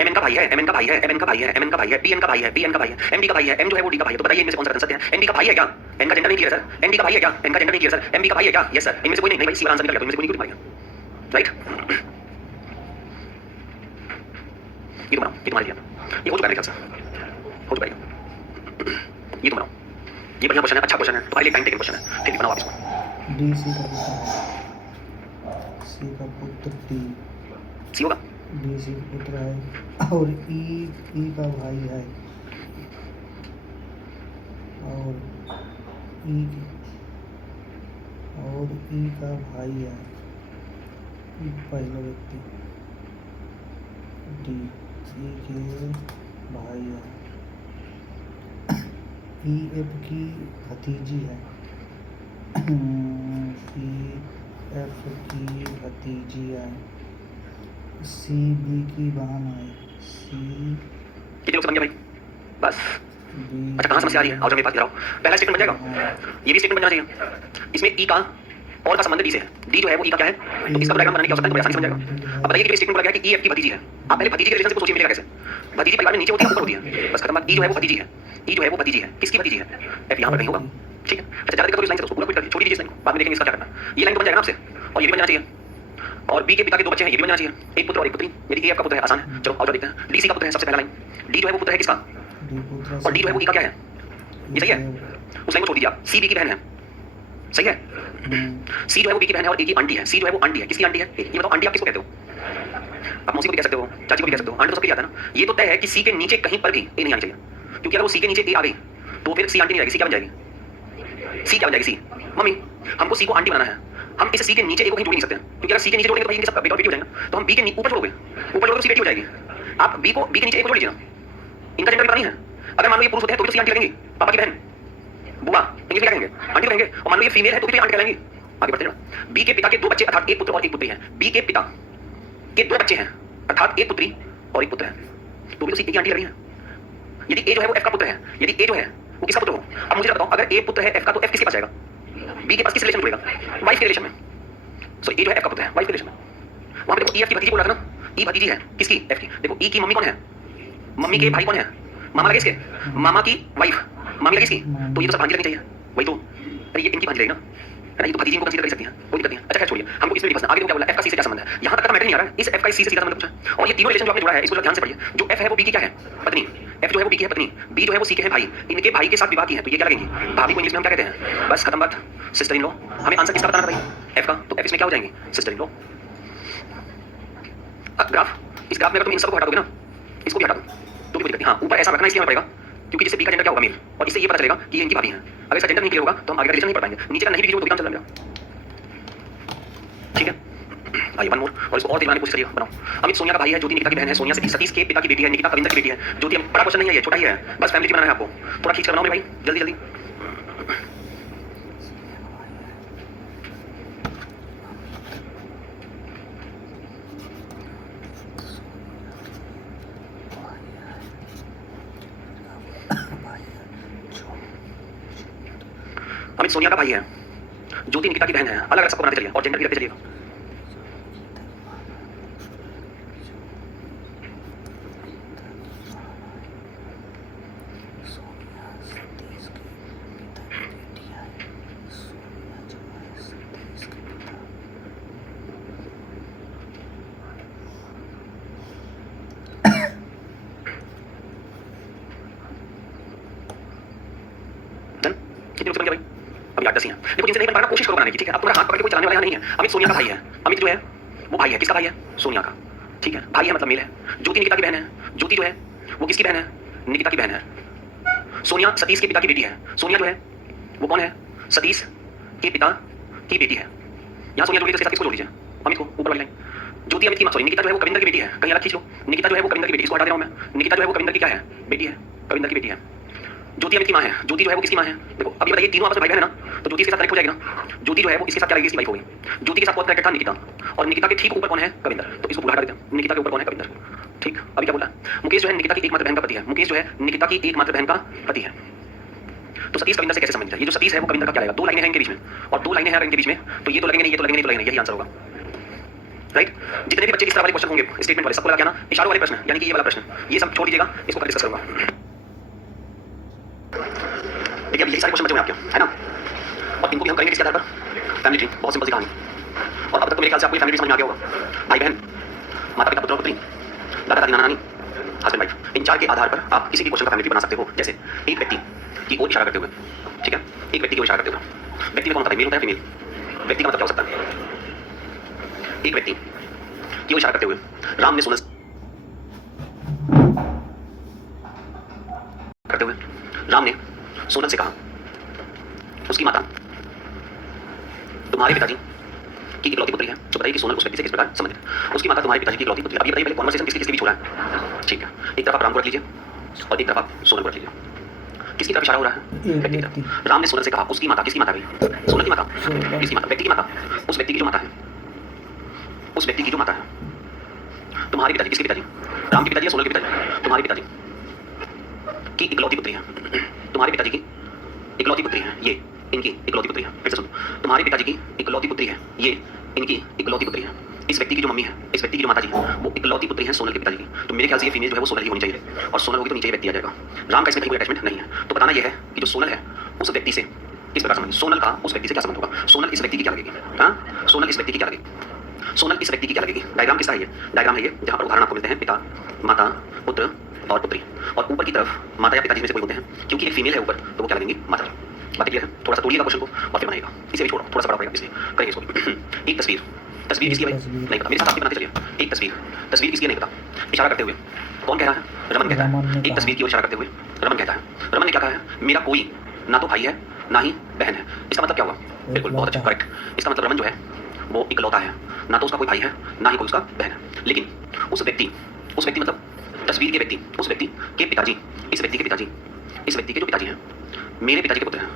एमएन का भाई है, एमएन का भाई है, एमएन का भाई है, एमएन का भाई है, बीएन का भाई है, बीएन का भाई है, एमडी का भाई है, एम जो है वो डी का भाई है। तो बताइए इनमें से कौन सा कर सकते हैं, एनडी का भाई है क्या, एन का जेंडर नहीं क्लियर सर, एनडी का भाई है क्या, एन का जेंडर नहीं क्लियर सर, एमबी का भाई है क्या, यस सर, इनमें से कोई नहीं भाई, सी वाला आंसर निकल गया, तो इनमें से कोई नहीं, क्यों तुम्हारी राइट। ये तो बनाओ, ये तुम्हारे लिए ये हो चुका है मेरे ख्याल से, हो चुका है ये तो बनाओ, ये बढ़िया क्वेश्चन है, अच्छा क्वेश्चन है, तुम्हारे लिए टाइम टेकिंग क्वेश्चन है, फिर भी बनाओ आप इसको। डी सी का पुत्र, सी का पुत्र डी, सी होगा, डी सी का पुत्र है और ई का भाई है और ई का भाई है, ई पहला व्यक्ति डी, ई के भाई है, ई एफ की भतीजी है, ई एफ की भतीजी है, सी बी की बहन है, सी कितने लोग समझ गए भाई, बस। बी, अच्छा कहाँ समस्या आ रही है, आओ जब मेरे पास गिराओ, पहला स्टेटमेंट बन जाएगा, ये भी स्टेटमेंट बनना चाहिए। इसमें ई का और का संबंध डी से है, डी जो है वो ई का क्या है, तो इसका डायग्राम बनाने की आवश्यकता है, तो बड़ी आसानी समझ जाएगा। अब बताइए कि स्टेटमेंट बोला गया कि ई एफ की भतीजी है, आप पहले भतीजी के रिलेशन को सोचिए मिलेगा कैसे, भतीजी परिवार में नीचे होती है ऊपर होती है, बस खत्म बात। ई जो है वो भतीजी है, ई जो है वो भतीजी है, किसकी भतीजी है, एफ यहाँ पर नहीं होगा, ठीक है। अच्छा ज्यादा दिक्कत तो इस लाइन से, तो पूरा क्विट कर छोड़ दीजिए इस लाइन को, बाद में देखेंगे इसका क्या करना। ये लाइन तो बन जाएगा आपसे, और ये भी बन जाना चाहिए, और बी के पिता के 2 बच्चे हैं, ये भी बन जाना चाहिए, एक पुत्र और एक पुत्री, मेरी ए एफ का पुत्र है, आसान है। चलो और देखते हैं, डी सी का पुत्र है, सबसे पहला लाइन, डी जो है वो पुत्र है किसका, और डी जो है वो ई का क्या है, ये सही है, उस लाइन को छोड़ दीजिए आप। सी बी की बहन है, सही है, सी जो है वो बी की बहन है और ए की आंटी है, सी जो है वो आंटी है, किसकी आंटी है, ये बताओ आंटी आप किसको कहते हो, आप मौसी को भी कह सकते हो, चाची को भी कह सकते हो, आंटी तो सबके लिए आता है ना। ये तो तय है कि सी के नीचे कहीं पर भी ए नहीं आनी चाहिए, क्योंकि अगर वो सी के नीचे ए आ गई तो फिर सी आंटी नहीं रहेगी, सी क्या बन जाएगी? सी क्या बन जाएगी? सी। मम्मी हमको सी को आंटी बनाना है, हम इस सी के नीचे ए को कहीं जोड़ नहीं सकते, क्योंकि अगर सी के नीचे जोड़ेंगे तो भाई इनके सब बेटा और बेटी हो जाएगा। तो हम बी के ऊपर जोड़ोगे, ऊपर जोड़ोगे तो सी बेटी हो जाएगी। आप बी के नीचे ए को जोड़ लीजिए ना, इनका जेंडर पता नहीं है। अगर मान लो ये पुरुष होते हैं तो भी तो सी आंटी लगेंगी, पापा की बहन, बुआ, इंग्लिश में क्या कहेंगे? आंटी कहेंगे। और मान लो ये फीमेल है तो भी आंटी कहलाएंगी। आगे बढ़ते हैं। बी के पिता के 2 बच्चे अर्थात एक पुत्र और एक पुत्री हैं। बी के पिता के 2 बच्चे हैं अर्थात एक पुत्री और एक पुत्र है, तो भी तो सी की आंटी लग रही है। यदि ए जो है वो एफ का पुत्र है, यदि ए जो है वो किसका पुत्र हो? अब मुझे बताओ, अगर ए पुत्र है एफ का तो एफ किसके पास जाएगा? बी के पास किस रिलेशन में जुड़ेगा? वाइफ के रिलेशन में। सो ए जो है एफ का पुत्र है, वाइफ के रिलेशन में। वहां पे देखो ई एफ की भतीजी बोला था ना, ई भतीजी है किसकी? एफ की। देखो ई की मम्मी कौन है? मम्मी के भाई कौन है? मामा लगे इसके, मामा की वाइफ, मामी लगी इसकी, तो ये तो सब भांजी लगनी चाहिए। वही तो, अरे ये इनकी भांजी लगेगी ना, है ना? ये तो भतीजी को कंसीडर कर सकती हैं, कोई दिक्कत नहीं है। अच्छा खैर छोड़िए, हमको इसमें बस आगे क्या बोला, एफ का सी से क्या संबंध है, यहाँ तक का मैटर नहीं आ रहा है। इस एफ का सी से सीधा संबंध पूछा है, और ये तीनों रिलेशन जो आपने जोड़ा है इसको ध्यान से पढ़िए। जो एफ है वो बी की क्या है? पत्नी। एफ जो है वो बी की है पत्नी, बी जो है वो सी के है भाई। इनके भाई के साथ विवाह की है तो ये क्या लगेंगी? भाभी को इंग्लिश में हम क्या कहते हैं? बस खत्म बात, सिस्टर इन लॉ। हमें आंसर किसका बताना था भाई? एफ का, तो एफ इसमें क्या हो जाएंगे? Sister in law. ग्राफ, इस ग्राफ में अगर तुम इन सबको हटा दोगे ना, इसको भी हटा दो तो भी कोई दिक्कत नहीं। हाँ, ऊपर ऐसा रखना इसलिए हमें पड़ेगा क्योंकि जिससे बी का जेंडर क्या होगा? मेल, और इससे ये पता चलेगा कि ये इनकी भाभी है। अगर इसका जेंडर नहीं क्लियर होगा तो हम आगे का रिलेशन नहीं पढ़ पाएंगे। नीचे का नहीं भी क्लियर हो तो भी काम चल रहा है। ठीक है, आइए वन मोर, और इसको और दिलवाने की कोशिश करिए, बनाओ। अमित सोनिया का भाई है, ज्योति निकिता की बहन है, सोनिया सतीश के पिता की बेटी है, निकिता कविंदर की बेटी है। ज्योति बड़ा क्वेश्चन नहीं है, ये छोटा ही है, बस फैमिली बनाना है आपको। थोड़ा खींच कर बनाओ मेरे भाई, जल्दी जल्दी। अमित सोनिया का भाई है, ज्योति निकिता की बहन है, अलग अलग सबको बनाते चलिए और जेंडर भी रखते चलिए। कितने बन गया भाई? अभी 8-10 ही हैं। देखो जिनसे नहीं बन पा रहा कोशिश करो बनाने की, ठीक है? अब तुम्हारा हाथ पकड़ के कोई चलाने वाला यहाँ नहीं है। अमित सोनिया का भाई है, अमित जो है वो भाई है, किसका भाई है? सोनिया का, ठीक है? भाई है मतलब मेल है। ज्योति निकिता की बहन है, ज्योति जो है वो किसकी बहन है? निकिता की बहन है। सोनिया सतीश के पिता की बेटी है, सोनिया जो है वो कौन है? सतीश के पिता की बेटी है। यहाँ सोनिया जोड़िए तो इसके साथ किसको जोड़ लीजिए? अमित को, ऊपर वाली लाइन। ज्योति अमित की सॉरी निकिता जो है वो कविंदर की बेटी है, कहीं अलग खींच लो। निकिता जो है वो कविंदर की बेटी, इसको हटा दे रहा हूं मैं। निकिता जो है वो कविंदर की क्या है? बेटी है, कविंदर की बेटी है। ज्योति अमित की मां है, ज्योति जो है वो किसकी मां है? देखो अभी बताइए, तीनों आपस में भाई बहन है ना, तो ज्योति इसके साथ कनेक्ट हो जाएगी ना। ज्योति जो है वो इसके साथ क्या लगेगी? इसकी वाइफ होगी। ज्योति के साथ कौन कनेक्टेड था? निकिता, और निकिता के ठीक ऊपर कौन है? कविंदर, तो इसको पूरा हटा देते हैं। निकिता के ऊपर कौन है? कविंदर, ठीक। अभी क्या बोला? मुकेश जो है निकिता की एकमात्र बहन का पति है, मुकेश जो है निकिता की एकमात्र बहन का पति है। तो सतीश कविंदर से कैसे संबंधित है? ये जो सतीश है वो कविंदर का क्या लगेगा? 2 लाइनें हैं इनके बीच में, और 2 लाइनें हैं इनके बीच में, तो ये तो लगेंगे नहीं, ये तो लगेंगे नहीं, तो लगेंगे नहीं, यही आंसर होगा, राइट? जितने भी बच्चे इस तरह वाले क्वेश्चन होंगे स्टेटमेंट वाले, सबको लगा क्या ना, इशारों वाले प्रश्न, यानी कि ये वाला प्रश्न, ये सब छोड़ दीजिएगा, इसको कल डिस्कस करूंगा। देखिए अब यही सारे क्वेश्चन बचे हुए आपके, है ना? और इनको भी हम करेंगे किसके आधार पर? फैमिली ट्री, बहुत सिंपल सी कहानी। और अब तक तो मेरे ख्याल से आपको ये फैमिली ट्री समझ में आ गया होगा। भाई बहन, माता पिता पुत्र पुत्री, दादा दादी नाना नानी, हस्बैंड वाइफ, इन 4 के आधार पर आप किसी भी क्वेश्चन का फैमिली ट्री बना सकते हो। जैसे एक व्यक्ति की ओर इशारा करते हुए, ठीक है? एक व्यक्ति की ओर इशारा करते हुए, व्यक्ति में कौन होता है? मेल होता है फीमेल? व्यक्ति का मतलब क्या हो सकता है? एक व्यक्ति की ओर इशारा करते हुए राम ने सोनल करते हुए राम ने सोनल से कहा, उसकी माता तुम्हारे पिताजी की इकलौती पुत्री है। तो बताइए कि सोनल उस व्यक्ति से किस प्रकार संबंधित है? उसकी माता तुम्हारे पिताजी की इकलौती पुत्री। अब ये बताइए पहले कॉन्वर्सेशन किसके किसके बीच हो रहा है? ठीक है, एक तरफ आप राम को रख लीजिए और एक तरफ आप सोनल को रख लीजिए। किसकी तरफ इशारा हो रहा है? व्यक्ति की तरफ। राम ने सोनल से कहा, उसकी माता, किसकी माता भाई? सोनल की माता, किसकी माता? व्यक्ति की माता, उस व्यक्ति की जो माता है, उस व्यक्ति की जो माता है। तुम्हारे पिताजी, किसके पिताजी? राम के पिताजी या सोनल के पिताजी? तुम्हारे पिताजी की इकलौती पुत्री है, तुम्हारे पिताजी की इकलौती पुत्री है, ये इनकी इकलौती पुत्री है। फिर से सुनो, तुम्हारे पिताजी की इकलौती पुत्री है, ये इनकी इकलौती पुत्री है। इस व्यक्ति की जो मम्मी है, इस व्यक्ति की जो माताजी है, वो इकलौती पुत्री है सोनल के पिताजी की। तो मेरे ख्याल से ये फीमेल जो है वो सोनल ही होनी चाहिए, और सोनल होगी तो नीचे ये व्यक्ति आ जाएगा। राम का इसमें कहीं कोई अटैचमेंट नहीं है। तो बताना यह है कि जो सोनल है उस व्यक्ति से किस प्रकार संबंध, सोनल का उस व्यक्ति से क्या संबंध होगा? सोनल इस व्यक्ति की क्या लगेगी? हाँ, सोनल इस व्यक्ति की क्या लगेगी? सोनल इस व्यक्ति की क्या लगेगी? डायग्राम किसका है ये? डायग्राम है ये, जहाँ पर उदाहरण आपको मिलते हैं पिता, माता, पुत्र और पुत्री, और ऊपर की तरफ माता या पिताजी में से कोई होते हैं, क्योंकि एक फीमेल है ऊपर, तो वो क्या लगेंगी? माता। बातें क्लियर है? थोड़ा सा तोड़िएगा क्वेश्चन को और फिर बनाइएगा, इसे भी छोड़ो, थोड़ा सा बड़ा पड़ेगा इसलिए करिए इसको भी। एक तस्वीर, तस्वीर किसकी है भाई? नहीं पता, मेरे साथ आप भी बनाते चलिए। एक तस्वीर, तस्वीर किसकी है नहीं पता, इशारा करते हुए कौन कह रहा है? रमन कहता है। एक तस्वीर की ओर इशारा करते हुए रमन कहता है। रमन ने क्या कहा है? मेरा कोई ना तो भाई है ना ही बहन है। इसका मतलब क्या हुआ? बिल्कुल, बहुत अच्छा, करेक्ट। इसका मतलब रमन जो है वो इकलौता है, ना तो उसका कोई भाई है ना ही कोई उसका बहन है। लेकिन उस व्यक्ति मतलब तस्वीर के व्यक्ति, उस व्यक्ति के पिताजी, इस व्यक्ति के पिताजी, इस व्यक्ति के जो पिताजी हैं मेरे पिताजी के पुत्र हैं,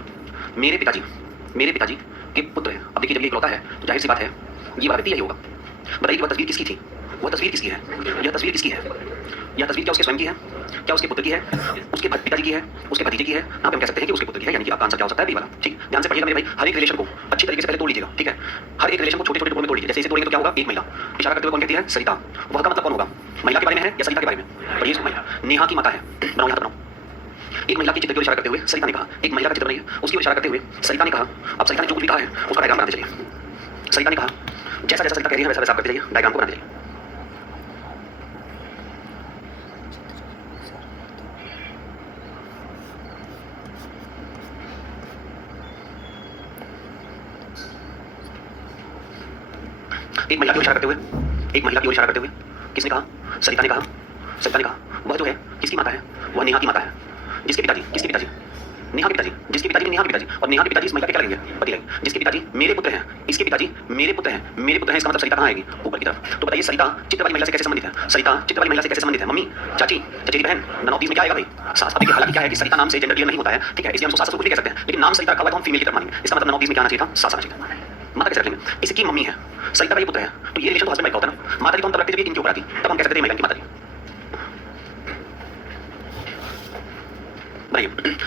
मेरे पिताजी के पुत्र हैं। अब देखिए जब ये इकलौता है तो जाहिर सी बात है ये वाला व्यक्ति यही होगा। बताइए कि वह तस्वीर किसकी थी? वह तस्वीर किसकी है? यह तस्वीर किसकी है? यह तस्वीर क्या उसके स्वयं की है? क्या उसके पुत्र की है? उसके पिताजी की है? उसके भतीजे की है? यहाँ पे हम कह सकते हैं कि उसके पुत्र की है, यानी कि आपका आंसर क्या हो सकता है? बी वाला। ठीक, ध्यान से पढ़िएगा मेरे भाई, हर एक रिलेशन को अच्छी तरीके से पहले तोड़ लीजिएगा, ठीक है? हर एक रिलेशन को छोटे छोटे टुकड़ों में तोड़ लीजिए। जैसे इसे तोड़ेंगे तो क्या होगा? एक महिला, इशारा करते हुए कौन कहती है? सरिता। वह का मतलब कौन होगा? महिला के बारे में है या सरिता के बारे में? पढ़िए इसको, महिला नेहा की माता है। बनाओ यहाँ तक बनाओ। एक महिला की चित्र की ओर इशारा करते हुए सरिता ने कहा, एक महिला का चित्र बनाइए, उसकी ओर इशारा करते हुए सरिता ने कहा। अब सरिता ने जो कुछ भी कहा है उसका डायग्राम बनाते चलिए। सरिता ने कहा, जैसा जैसा सरिता कह रही है वैसा वैसा आप करते जाइए, डायग्राम को बनाते जाइए। एक महिला की ओर इशारा करते हुए, एक महिला की ओर इशारा करते हुए किसने कहा? सरिता ने कहा। सरिता ने कहा वह जो है किसकी माता है? वह नेहा की माता है। जिसके पिताजी, किसके पिताजी? नेहा के पिताजी। जिसके पिताजी नेहा के पिताजी, और नेहा के पिताजी इस महिला के क्या लगेंगे? पति लगेंगे। जिसके पिताजी मेरे पुत्र हैं, इसके पिताजी मेरे पुत्र हैं। मेरे पुत्र हैं इसका मतलब सरिता कहाँ आएगी? ऊपर की तरफ। तो बताइए सरिता चित्र वाली महिला से कैसे संबंधित है? सरिता चित्र वाली महिला से कैसे संबंधित है? मम्मी, चाची, चचेरी बहन, ननौती में क्या आएगा भाई? सास। अब देखिए हालांकि क्या है कि सरिता नाम से जेंडर क्लियर नहीं होता है, ठीक है? इसलिए हम उसको सास ससुर भी कह सकते हैं, लेकिन नाम सरिता रखा हुआ है तो हम फीमेल की तरफ मानेंगे। इसका मतलब ननौती में क्या आना चाहिए था? सास आना चाहिए था। माता कैसे रखेंगे? इसकी मम्मी है, सरिता का ये पुत्र है, तो ये रिलेशन तो हस्बैंड वाइफ का होता है ना। माता जी तो हम तब रखते जब ये इनके ऊपर आती, तब हम कह सकते हैं महिला की माता जी।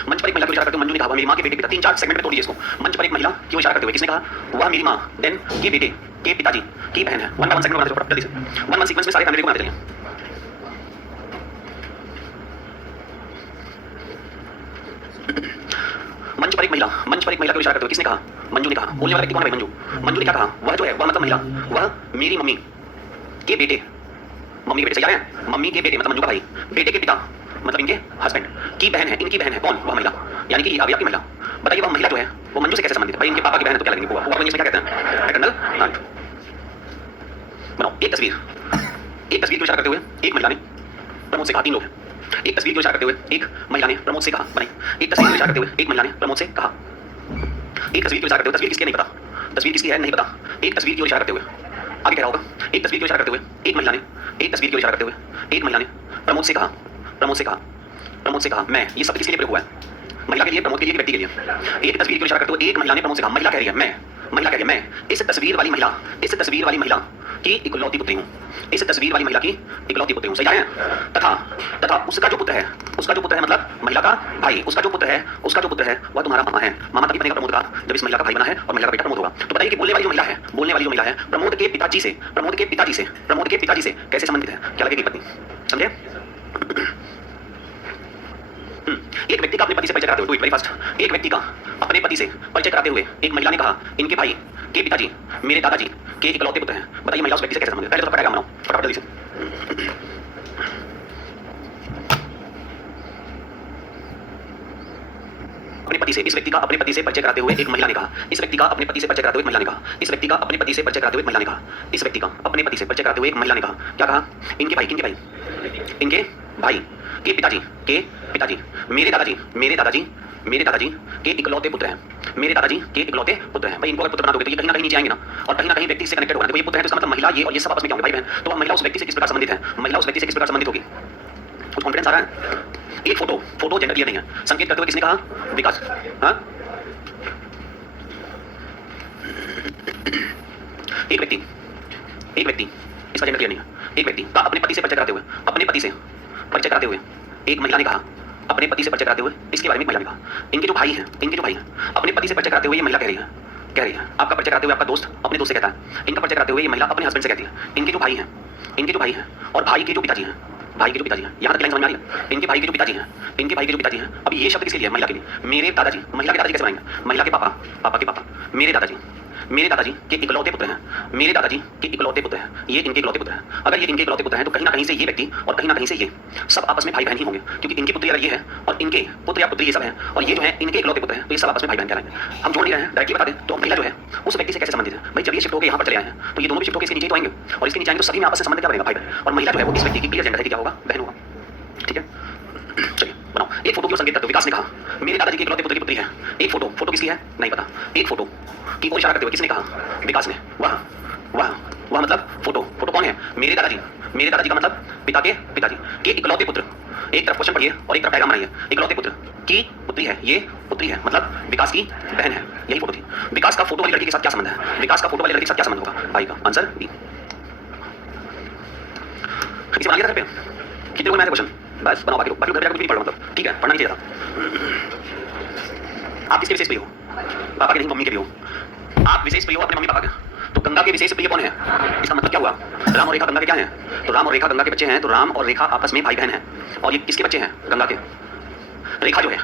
मंच पर एक महिला को इशारा करते हुए मंजू ने कहा, वह मेरी माँ के बेटे पिता। 3-4 सेगमेंट में तोड़ लीजिए इसको। मंच पर एक महिला की इशारा करते हुए किसने कहा? वह मेरी माँ, देन के बेटे के पिताजी की बहन है। 1 बाय 1 सेगमेंट बनाते जल्दी से, 1 1 सीक्वेंस में सारे फैमिली को बनाते चलिए। मंच पर एक महिला को इशारा करते हुए किसने कहा? मंजू ने कहा। बोलने वाला व्यक्ति कौन है भाई? मंजू। मंजू ने क्या कहा? वह जो है वह मतलब महिला, वह मेरी मम्मी के बेटे, मम्मी के बेटे सही आ रहे हैं? मम्मी के बेटे मतलब मंजू का भाई, बेटे के पिता मतलब इनके हस्बैंड की बहन है, इनकी बहन है। कौन? वह महिला, यानी कि ये आपकी महिला। बताइए वह महिला जो है वो मंजू से कैसे संबंधित है? भाई इनके पापा की बहन है तो क्या लगेंगे? वो इंग्लिश में क्या कहते हैं? Paternal aunt. बनाओ एक तस्वीर को इशारा करते हुए एक महिला ने प्रमोद से कहा। 3 लोग हैं। एक तस्वीर को इशारा करते हुए एक महिला ने प्रमोद से कहा। बनाई। एक तस्वीर को इशारा करते हुए एक महिला ने प्रमोद से कहा। एक तस्वीर को इशारा करते हुए, तस्वीर किसकी है नहीं पता, तस्वीर किसकी है नहीं पता। एक तस्वीर की ओर इशारा करते हुए आगे क्या होगा? एक तस्वीर की ओर इशारा करते हुए एक महिला ने, एक तस्वीर की ओर इशारा करते हुए एक महिला ने प्रमोद से कहा, मैं। ये शब्द किसके लिए प्रयोग हुआ है? महिला के लिए, प्रमोद के लिए, व्यक्ति के लिए? एक तस्वीर की ओर इशारा करते हुए एक महिला ने प्रमोद से कहा। महिला कह रही है मैं, महिला कह रही है मैं इस तस्वीर वाली महिला की इकलौती पुत्री हूँ। इस तस्वीर वाली महिला की इकलौती पुत्री हूँ। सही है? तथा उसका जो पुत्र है मतलब महिला का भाई, उसका जो पुत्र है वह तुम्हारा मामा है। मामा तभी बनेगा प्रमोद का जब इस महिला का भाई बना है और महिला का बेटा प्रमोद होगा। तो बताइए कि बोलने वाली जो महिला है प्रमोद के पिताजी से कैसे संबंधित है? क्या लगेगी? पत्नी। समझे? एक व्यक्ति का अपने पति से परिचय कराते हुए, वेरी फास्ट, एक व्यक्ति का अपने पति से परिचय कराते हुए एक महिला ने कहा, इनके भाई के पिताजी मेरे दादाजी के इकलौते पुत्र हैं। बताइए महिला उस व्यक्ति से कैसे संबंधित है? पहले तो डायग्राम बनाओ फटाफट जल्दी से। अपने पति से, इस व्यक्ति का अपने पति से परिचय कराते हुए एक महिला ने कहा। इस व्यक्ति का अपने पति से परिचय कराते हुए एक महिला ने कहा। इस व्यक्ति का अपने पति से परिचय कराते हुए एक महिला ने कहा। इस व्यक्ति का अपने पति से परिचय कराते हुए एक महिला ने कहा। क्या कहा? इनके भाई के पिताजी मेरे दादाजी के इकलौते पुत्र हैं। मेरे दादाजी के इकलौते पुत्र हैं। भाई इनको अगर पुत्र बना दोगे तो ये कहीं ना कहीं नीचे आएंगे ना, और कहीं ना कहीं व्यक्ति से कनेक्टेड होगा। देखो ये पुत्र है तो इसका मतलब महिला ये और ये सब आपस में क्या होंगे? भाई बहन। तो महिला उस व्यक्ति से किस प्रकार संबंधित है? महिला उस व्यक्ति से किस प्रकार संबंधित होगी? कुछ कॉन्फिडेंस आ रहा है? एक फोटो जेंडर क्लियर नहीं है। संकेत करते हुए किसने कहा? विकास। हाँ, एक व्यक्ति इसका जेंडर क्लियर नहीं है। एक व्यक्ति का अपने पति से परिचय कराते हुए एक महिला ने कहा। अपने पति से परिचय कराते हुए इसके बारे में एक महिला ने कहा। इनके जो भाई हैं अपने पति से परिचय कराते हुए ये महिला कह रही है। आपका परिचय कराते हुए आपका दोस्त अपने दोस्त से कहता है। इनका परिचय कराते हुए ये महिला अपने हस्बैंड से कहती है। इनके जो भाई हैं और भाई के जो पिताजी हैं, यहाँ तक लाइन समझ में आ रही है? इनके भाई के जो पिताजी हैं। अब ये शब्द किसके लिए है? महिला के लिए। मेरे दादाजी, महिला के दादाजी कैसे बनाएंगे? महिला के पापा के पापा, मेरे दादाजी। मेरे दादाजी के इकलौते पुत्र हैं, मेरे दादाजी के इकलौते पुत्र हैं, ये इनके इकलौते पुत्र हैं। अगर ये इनके इकलौते पुत्र हैं तो कहीं ना कहीं से ये व्यक्ति और कहीं ना कहीं से ये सब आपस में भाई बहन ही होंगे, क्योंकि इनकी पुत्री अगर ये है और इनके पुत्र या पुत्री ये सब हैं और ये जो है इनके इकलौते पुत्र हैं, तो ये सब आपस में भाई बहन कहलाएंगे। हम जोड़ नहीं रहे हैं, डायरेक्टली बता दें तो महिला जो है उस व्यक्ति से कैसे संबंधित है। भाई जब ये शिफ्ट होकर यहाँ पर चले आए हैं तो ये दोनों भी शिफ्ट होकर इसके नीचे तो आएंगे और इसके नीचे आएंगे तो सभी में आपस में संबंध क्या बनेगा, भाई बहन। और महिला जो है वो इस व्यक्ति की क्लियर जेंडर है कि क्या होगा, बहन होगा। ठीक है, चलिए बनाओ एक फोटो की संकेत करते हुए विकास ने कहा मेरे दादाजी के इकलौते पुत्र की पुत्री है। एक फोटो किसकी है नहीं पता, एक फोटो की ओर इशारा करते हुए किसने कहा, विकास ने। वाह वाह वाह, मतलब फोटो कौन है, मेरे दादाजी का मतलब पिता के पिताजी के इकलौते पुत्र। एक तरफ क्वेश्चन पढ़िए और एक तरफ डायग्राम बनाइए। इकलौते पुत्र की पुत्री है, ये पुत्री है मतलब विकास की बहन है, यही फोटो थी। विकास का फोटो वाली लड़की के साथ क्या संबंध है, विकास का फोटो वाली लड़की के साथ क्या संबंध होगा, भाई का आंसर बी। इसे बना लिया था घर पे, कितने लोग मैं क्वेश्चन बस बनाओ, बाकी लोग घर पे जाकर कुछ भी पढ़ो, मतलब ठीक है पढ़ना नहीं चाहिए था। आप किसके विशेष प्रिय हो, पापा के नहीं मम्मी के भी हो, आप विशेष प्रिय हो अपने मम्मी पापा के। तो गंगा के विशेष प्रिय कौन है, इसका मतलब क्या हुआ, राम और रेखा गंगा के क्या हैं, तो राम और रेखा गंगा के बच्चे हैं, तो राम और रेखा आपस में भाई बहन हैं। और ये किसके बच्चे हैं, गंगा के। रेखा जो है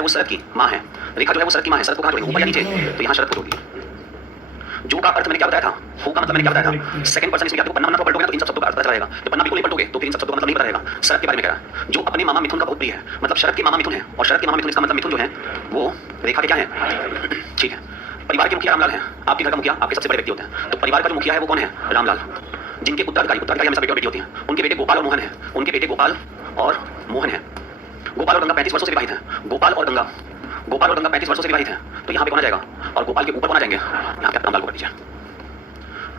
वो शरद की माँ है, रेखा जो है वो शरद की माँ है। शरद को कहाँ जोड़ेंगे, ऊपर या नीचे, तो यहाँ शरद को जोड़ दिया। जो का अर्थ मैंने क्या बताया था, हो का मतलब मैंने क्या बताया था, सेकंड पर्सन इसमें क्या पन्ना तो पलटोगे तो इन सब शब्दों का अर्थ पता चलेगा। जब पन्ना बिल्कुल नहीं पलटोगे तो फिर इन सब शब्दों का मतलब नहीं पता रहेगा। शरद के बारे में कह रहा है, जो अपने मामा मिथुन का बहुत प्रिय है, मतलब शरद के मामा मिथुन है, और शरद के मामा मिथुन इसका मतलब मिथुन जो है वो रेखा के क्या है। ठीक है, परिवार के मुखिया रामलाल है, आपके घर का मुखिया आपके सबसे बड़े व्यक्ति होते हैं, तो परिवार का जो मुखिया है वो कौन है, रामलाल। जिनके उत्तराधिकारी हमेशा बेटे और बेटी होती हैं, उनके बेटे गोपाल और मोहन है, उनके बेटे गोपाल और मोहन है। गोपाल और गंगा 35 वर्षों से विवाहित हैं, गोपाल और गंगा 35 वर्षों से विवाहित हैं, तो यहाँ पे कौन आ जाएगा, और गोपाल के ऊपर कौन आ जाएंगे, यहाँ पे रामलाल को कर दीजिए।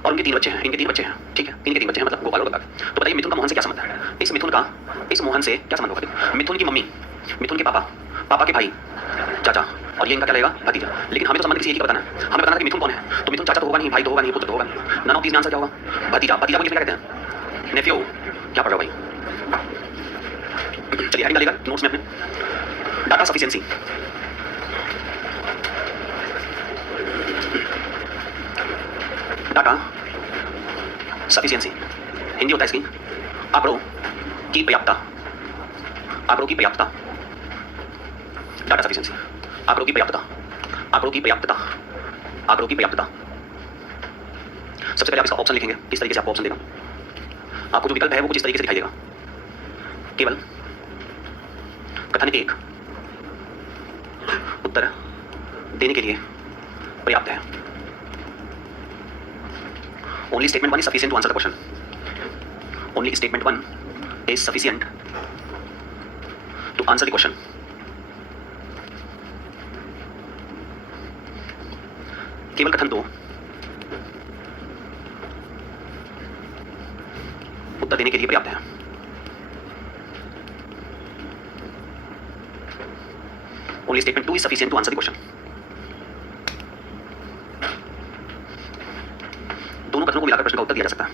और उनके 3 बच्चे हैं, इनके 3 बच्चे हैं, ठीक है, इनके 3 बच्चे हैं मतलब गोपाल और गंगा। तो बताइए मिथुन का मोहन से क्या संबंध है, इस मोहन से क्या संबंध होगा, मिथुन की मम्मी, मिथुन के पापा के भाई, चाचा, और ये इनका क्या लगेगा, भतीजा। लेकिन हमें तो संबंध किसी एक ही का बताना है, हमें बताना है कि मिथुन कौन है, तो मिथुन चाचा तो होगा नहीं, भाई तो होगा नहीं, पुत्र तो होगा नहीं, नन ऑफ दीस आंसर क्या होगा, भतीजा। भतीजा को क्या कहते हैं, नेफ्यू। क्या पढ़ रहे हो भाई, चलिए हेडिंग डालिएगा नोट्स में अपने, data sufficiency. Data sufficiency Hindi होता है इसकी आंकड़ों की पर्याप्तता, आंकड़ों की पर्याप्तता। डाटा सफिशिएंसी आंकड़ों की पर्याप्तता, आंकड़ों की पर्याप्तता, आंकड़ों की पर्याप्तता। सबसे पहले आप इसका ऑप्शन लिखेंगे, किस तरीके से आपको ऑप्शन देगा, आपको जो विकल्प है वो कुछ इस तरीके से दिखाई देगा। केवल कथन 1 उत्तर देने के लिए पर्याप्त है। Only statement 1 is sufficient to answer the question. Only statement 1 is sufficient to answer the question. केवल कथन 2 उत्तर देने के लिए पर्याप्त है। Only statement 2 is sufficient to answer the question. दोनों कथनों को मिलाकर प्रश्न का उत्तर दिया जा सकता है।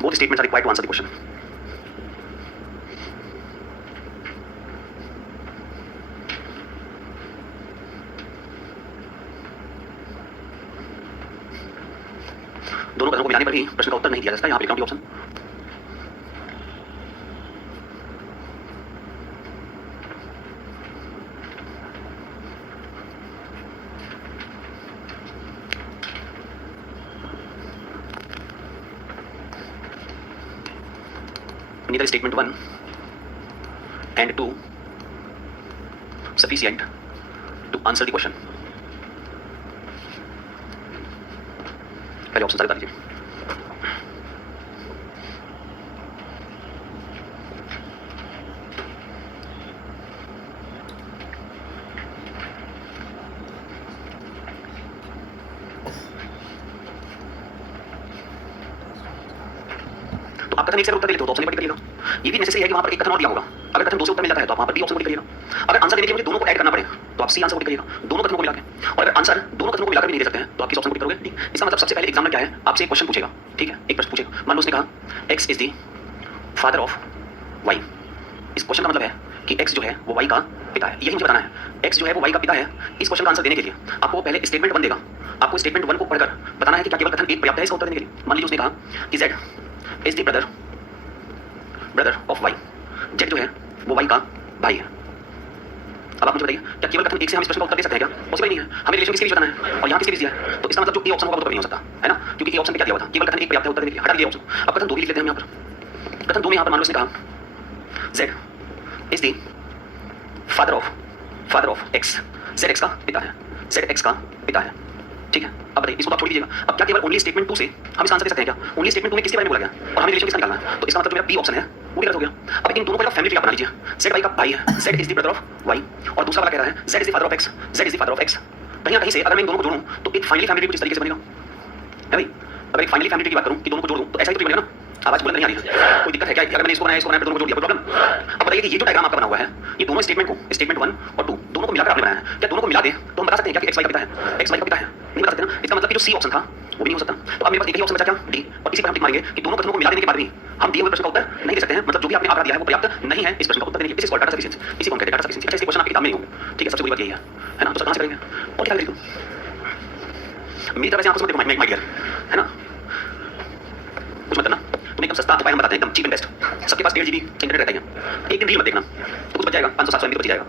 Both statements are required to answer the question. दोनों कथनों को मिलाने पर भी प्रश्न का उत्तर नहीं दिया जा सकता। यहाँ पे लिखा हूँ option. Neither statement 1 and 2 sufficient to answer the question. पहले ऑप्शन सारे बता दीजिए। तो आप कथन 1 से उत्तर दे लेते हो तो ऑप्शन ए पर टिक करिएगा। ये भी नेसेसरी है कि वहां पर एक कथन और दिया होगा। अगर कथन 2 से उत्तर मिल जाता है तो आप वहां पर बी ऑप्शन को टिक करिएगा। अगर आंसर देने के लिए मुझे दोनों को ऐड करना पड़े तो आप सी आंसर को टिक करिएगा, दोनों कथनों को मिला के। और अगर आंसर दोनों कथनों को मिलाकर भी नहीं दे सकते हैं तो आप किस ऑप्शन को टिक करोगे, डी। इसका मतलब सबसे पहले एग्जामिनर क्या है, आपसे एक क्वेश्चन पूछेगा, ठीक है, एक प्रश्न पूछेगा। मान लो उसने कहा X is the father of Y. इस क्वेश्चन का मतलब है कि एक्स जो है वो वाई का पिता है, यही मुझे बताना है। एक्स जो है वो वाई का पिता है। इस क्वेश्चन का आंसर देने के लिए आपको पहले स्टेटमेंट 1 देगा, आपको स्टेटमेंट 1 को पढ़कर बताना है कि क्या केवल कथन एक पर्याप्त है इसका उत्तर देने के लिए। मान लीजिए उसने कहा कि Z is the brother of Y, Z जो है वो Y का भाई है। अब आप मुझे बताइए क्या केवल कथन एक से हम इस प्रश्न का उत्तर दे सकते हैं क्या? पॉसिबल नहीं है, हमें रिलेशन किसके बीच बताना है और यहाँ किसके बीच दिया है, तो इसका मतलब जो ए ऑप्शन होगा वो तो कभी नहीं हो सकता है ना, क्योंकि ए ऑप्शन पे क्या दिया हुआ था, केवल कथन एक पर्याप्त है उत्तर देने के लिए, हटा दीजिए ऑप्शन। अब कथन 2 भी लिख लेते हैं हम यहाँ पर। कथन 2 में यहाँ पर मान लो उसने कहा Z is the father of X, Z X का पिता है, Z X का पिता है, ठीक है। अब बताइए इसको आप छोड़ दीजिएगा। अब क्या केवल ओनली स्टेटमेंट 2 से हम इस आंसर दे सकते हैं क्या? ओनली स्टेटमेंट 2 में किसके बारे में बोला गया और हमें रिलेशन किसका निकालना है, तो इसका मतलब जो मेरा बी ऑप्शन है वो भी गलत हो गया। अब इन दोनों का फैमिली ट्री आप बना लीजिए। Z Y का भाई है, Z is the brother of Y, और दूसरा वाला कह रहा है Z is the father of X, Z is the father of X। कहीं ना कहीं से अगर मैं इन दोनों को जोड़ूं तो एक फाइनली फैमिली ट्री कुछ इस तरीके से बनेगा, है भाई। अगर एक फाइनली फैमिली ट्री की बात करूं कि दोनों को जोड़ दूं तो ऐसा ही तो ट्री बनेगा ना। आवाज बुलंद नहीं आ रही है, कोई दिक्कत है क्या? अगर मैंने इसको बनाया फिर दोनों को जोड़ दिया, प्रॉब्लम? अब बताइए कि ये जो डायग्राम आपका बना हुआ है ये दोनों स्टेटमेंट को, स्टेटमेंट 1 और 2 दोनों को मिलाकर आपने बनाया है। क्या दोनों को मिला दे तो हम बता सकते हैं क्या कि X Y का पिता है, X Y का पिता है? नहीं बता सकते ना। इसका मतलब कि जो सी ऑप्शन था वो भी नहीं हो सकता। तो अब मेरे पास एक ही ऑप्शन बचा क्या? डी, और इसी पर हम टिक मारेंगे कि दोनों कथनों को मिला देने के बाद भी हम दिए हुए प्रश्न का उत्तर नहीं दे सकते हैं। मतलब जो भी आपने आंकड़ा दिया है वो पर्याप्त नहीं है इस प्रश्न का उत्तर देने के लिए। This is called data sufficiency. इसी को हम कहते हैं डाटा सफिशिएंसी। अच्छा, इसके क्वेश्चन आपकी किताब में नहीं होंगे, ठीक है, सबसे बड़ी बात यही है ना। तो सर कहां से करेंगे और क्या करेंगे? मेरी तरफ से आपको समझ में माय डियर, है ना, कुछ मत करना। तुम्हें एकदम सस्ता उपाय हम बताते हैं, एकदम चीप एंड बेस्ट। सबके पास 1.5 GB इंटरनेट रहता है, एक दिन रील मत देखना तो कुछ बच जाएगा, 500-700 MB तो बच जाएगा।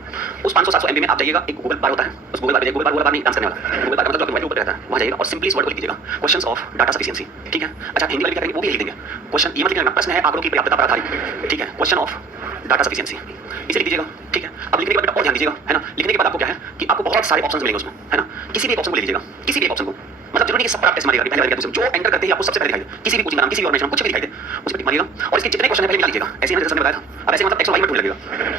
उस 500-700 MB में आप जाइएगा, एक गूगल बार होता है, उस गूगल बार पे गूगल बार नहीं डांस करने वाला, गूगल बार का मतलब जो मोबाइल ऊपर रहता है वहां जाइएगा और सिंपली इस वर्ड को लिख दीजिएगा, क्वेश्चंस ऑफ डाटा सफिशिएंसी, ठीक है। अच्छा, हिंदी वाले क्या करेंगे वो भी लिख देंगे, क्वेश्चन ये मत लिखना, प्रश्न है आंकड़ों की पर्याप्तता पर आधारित, ठीक है, क्वेश्चन ऑफ डाटा सफिशिएंसी इसे लिख दीजिएगा, ठीक है। अब लिखने के बाद और ध्यान दीजिएगा, है ना, लिखने के बाद आपको क्या है कि आपको बहुत सारे ऑप्शंस मिलेंगे उसमें, है ना, किसी भी एक ऑप्शन को ले लीजिएगा, किसी भी एक ऑप्शन को, मतलब जरूरी नहीं कि सब पर आप टेस्ट मारिएगा, पहले वाले जो एंटर करते ही आपको सबसे पहले दिखाई दे, किसी भी कोचिंग का नाम, किसी भी ऑर्गेनाइजेशन कुछ भी दिखाई दे उस पर टिक मारिएगा और इसके जितने क्वेश्चन है पहले मिला लीजिएगा। ऐसे मैंने जैसे बताया था, अब ऐसे मतलब एक्स और वाई में ढूंढ लगेगा,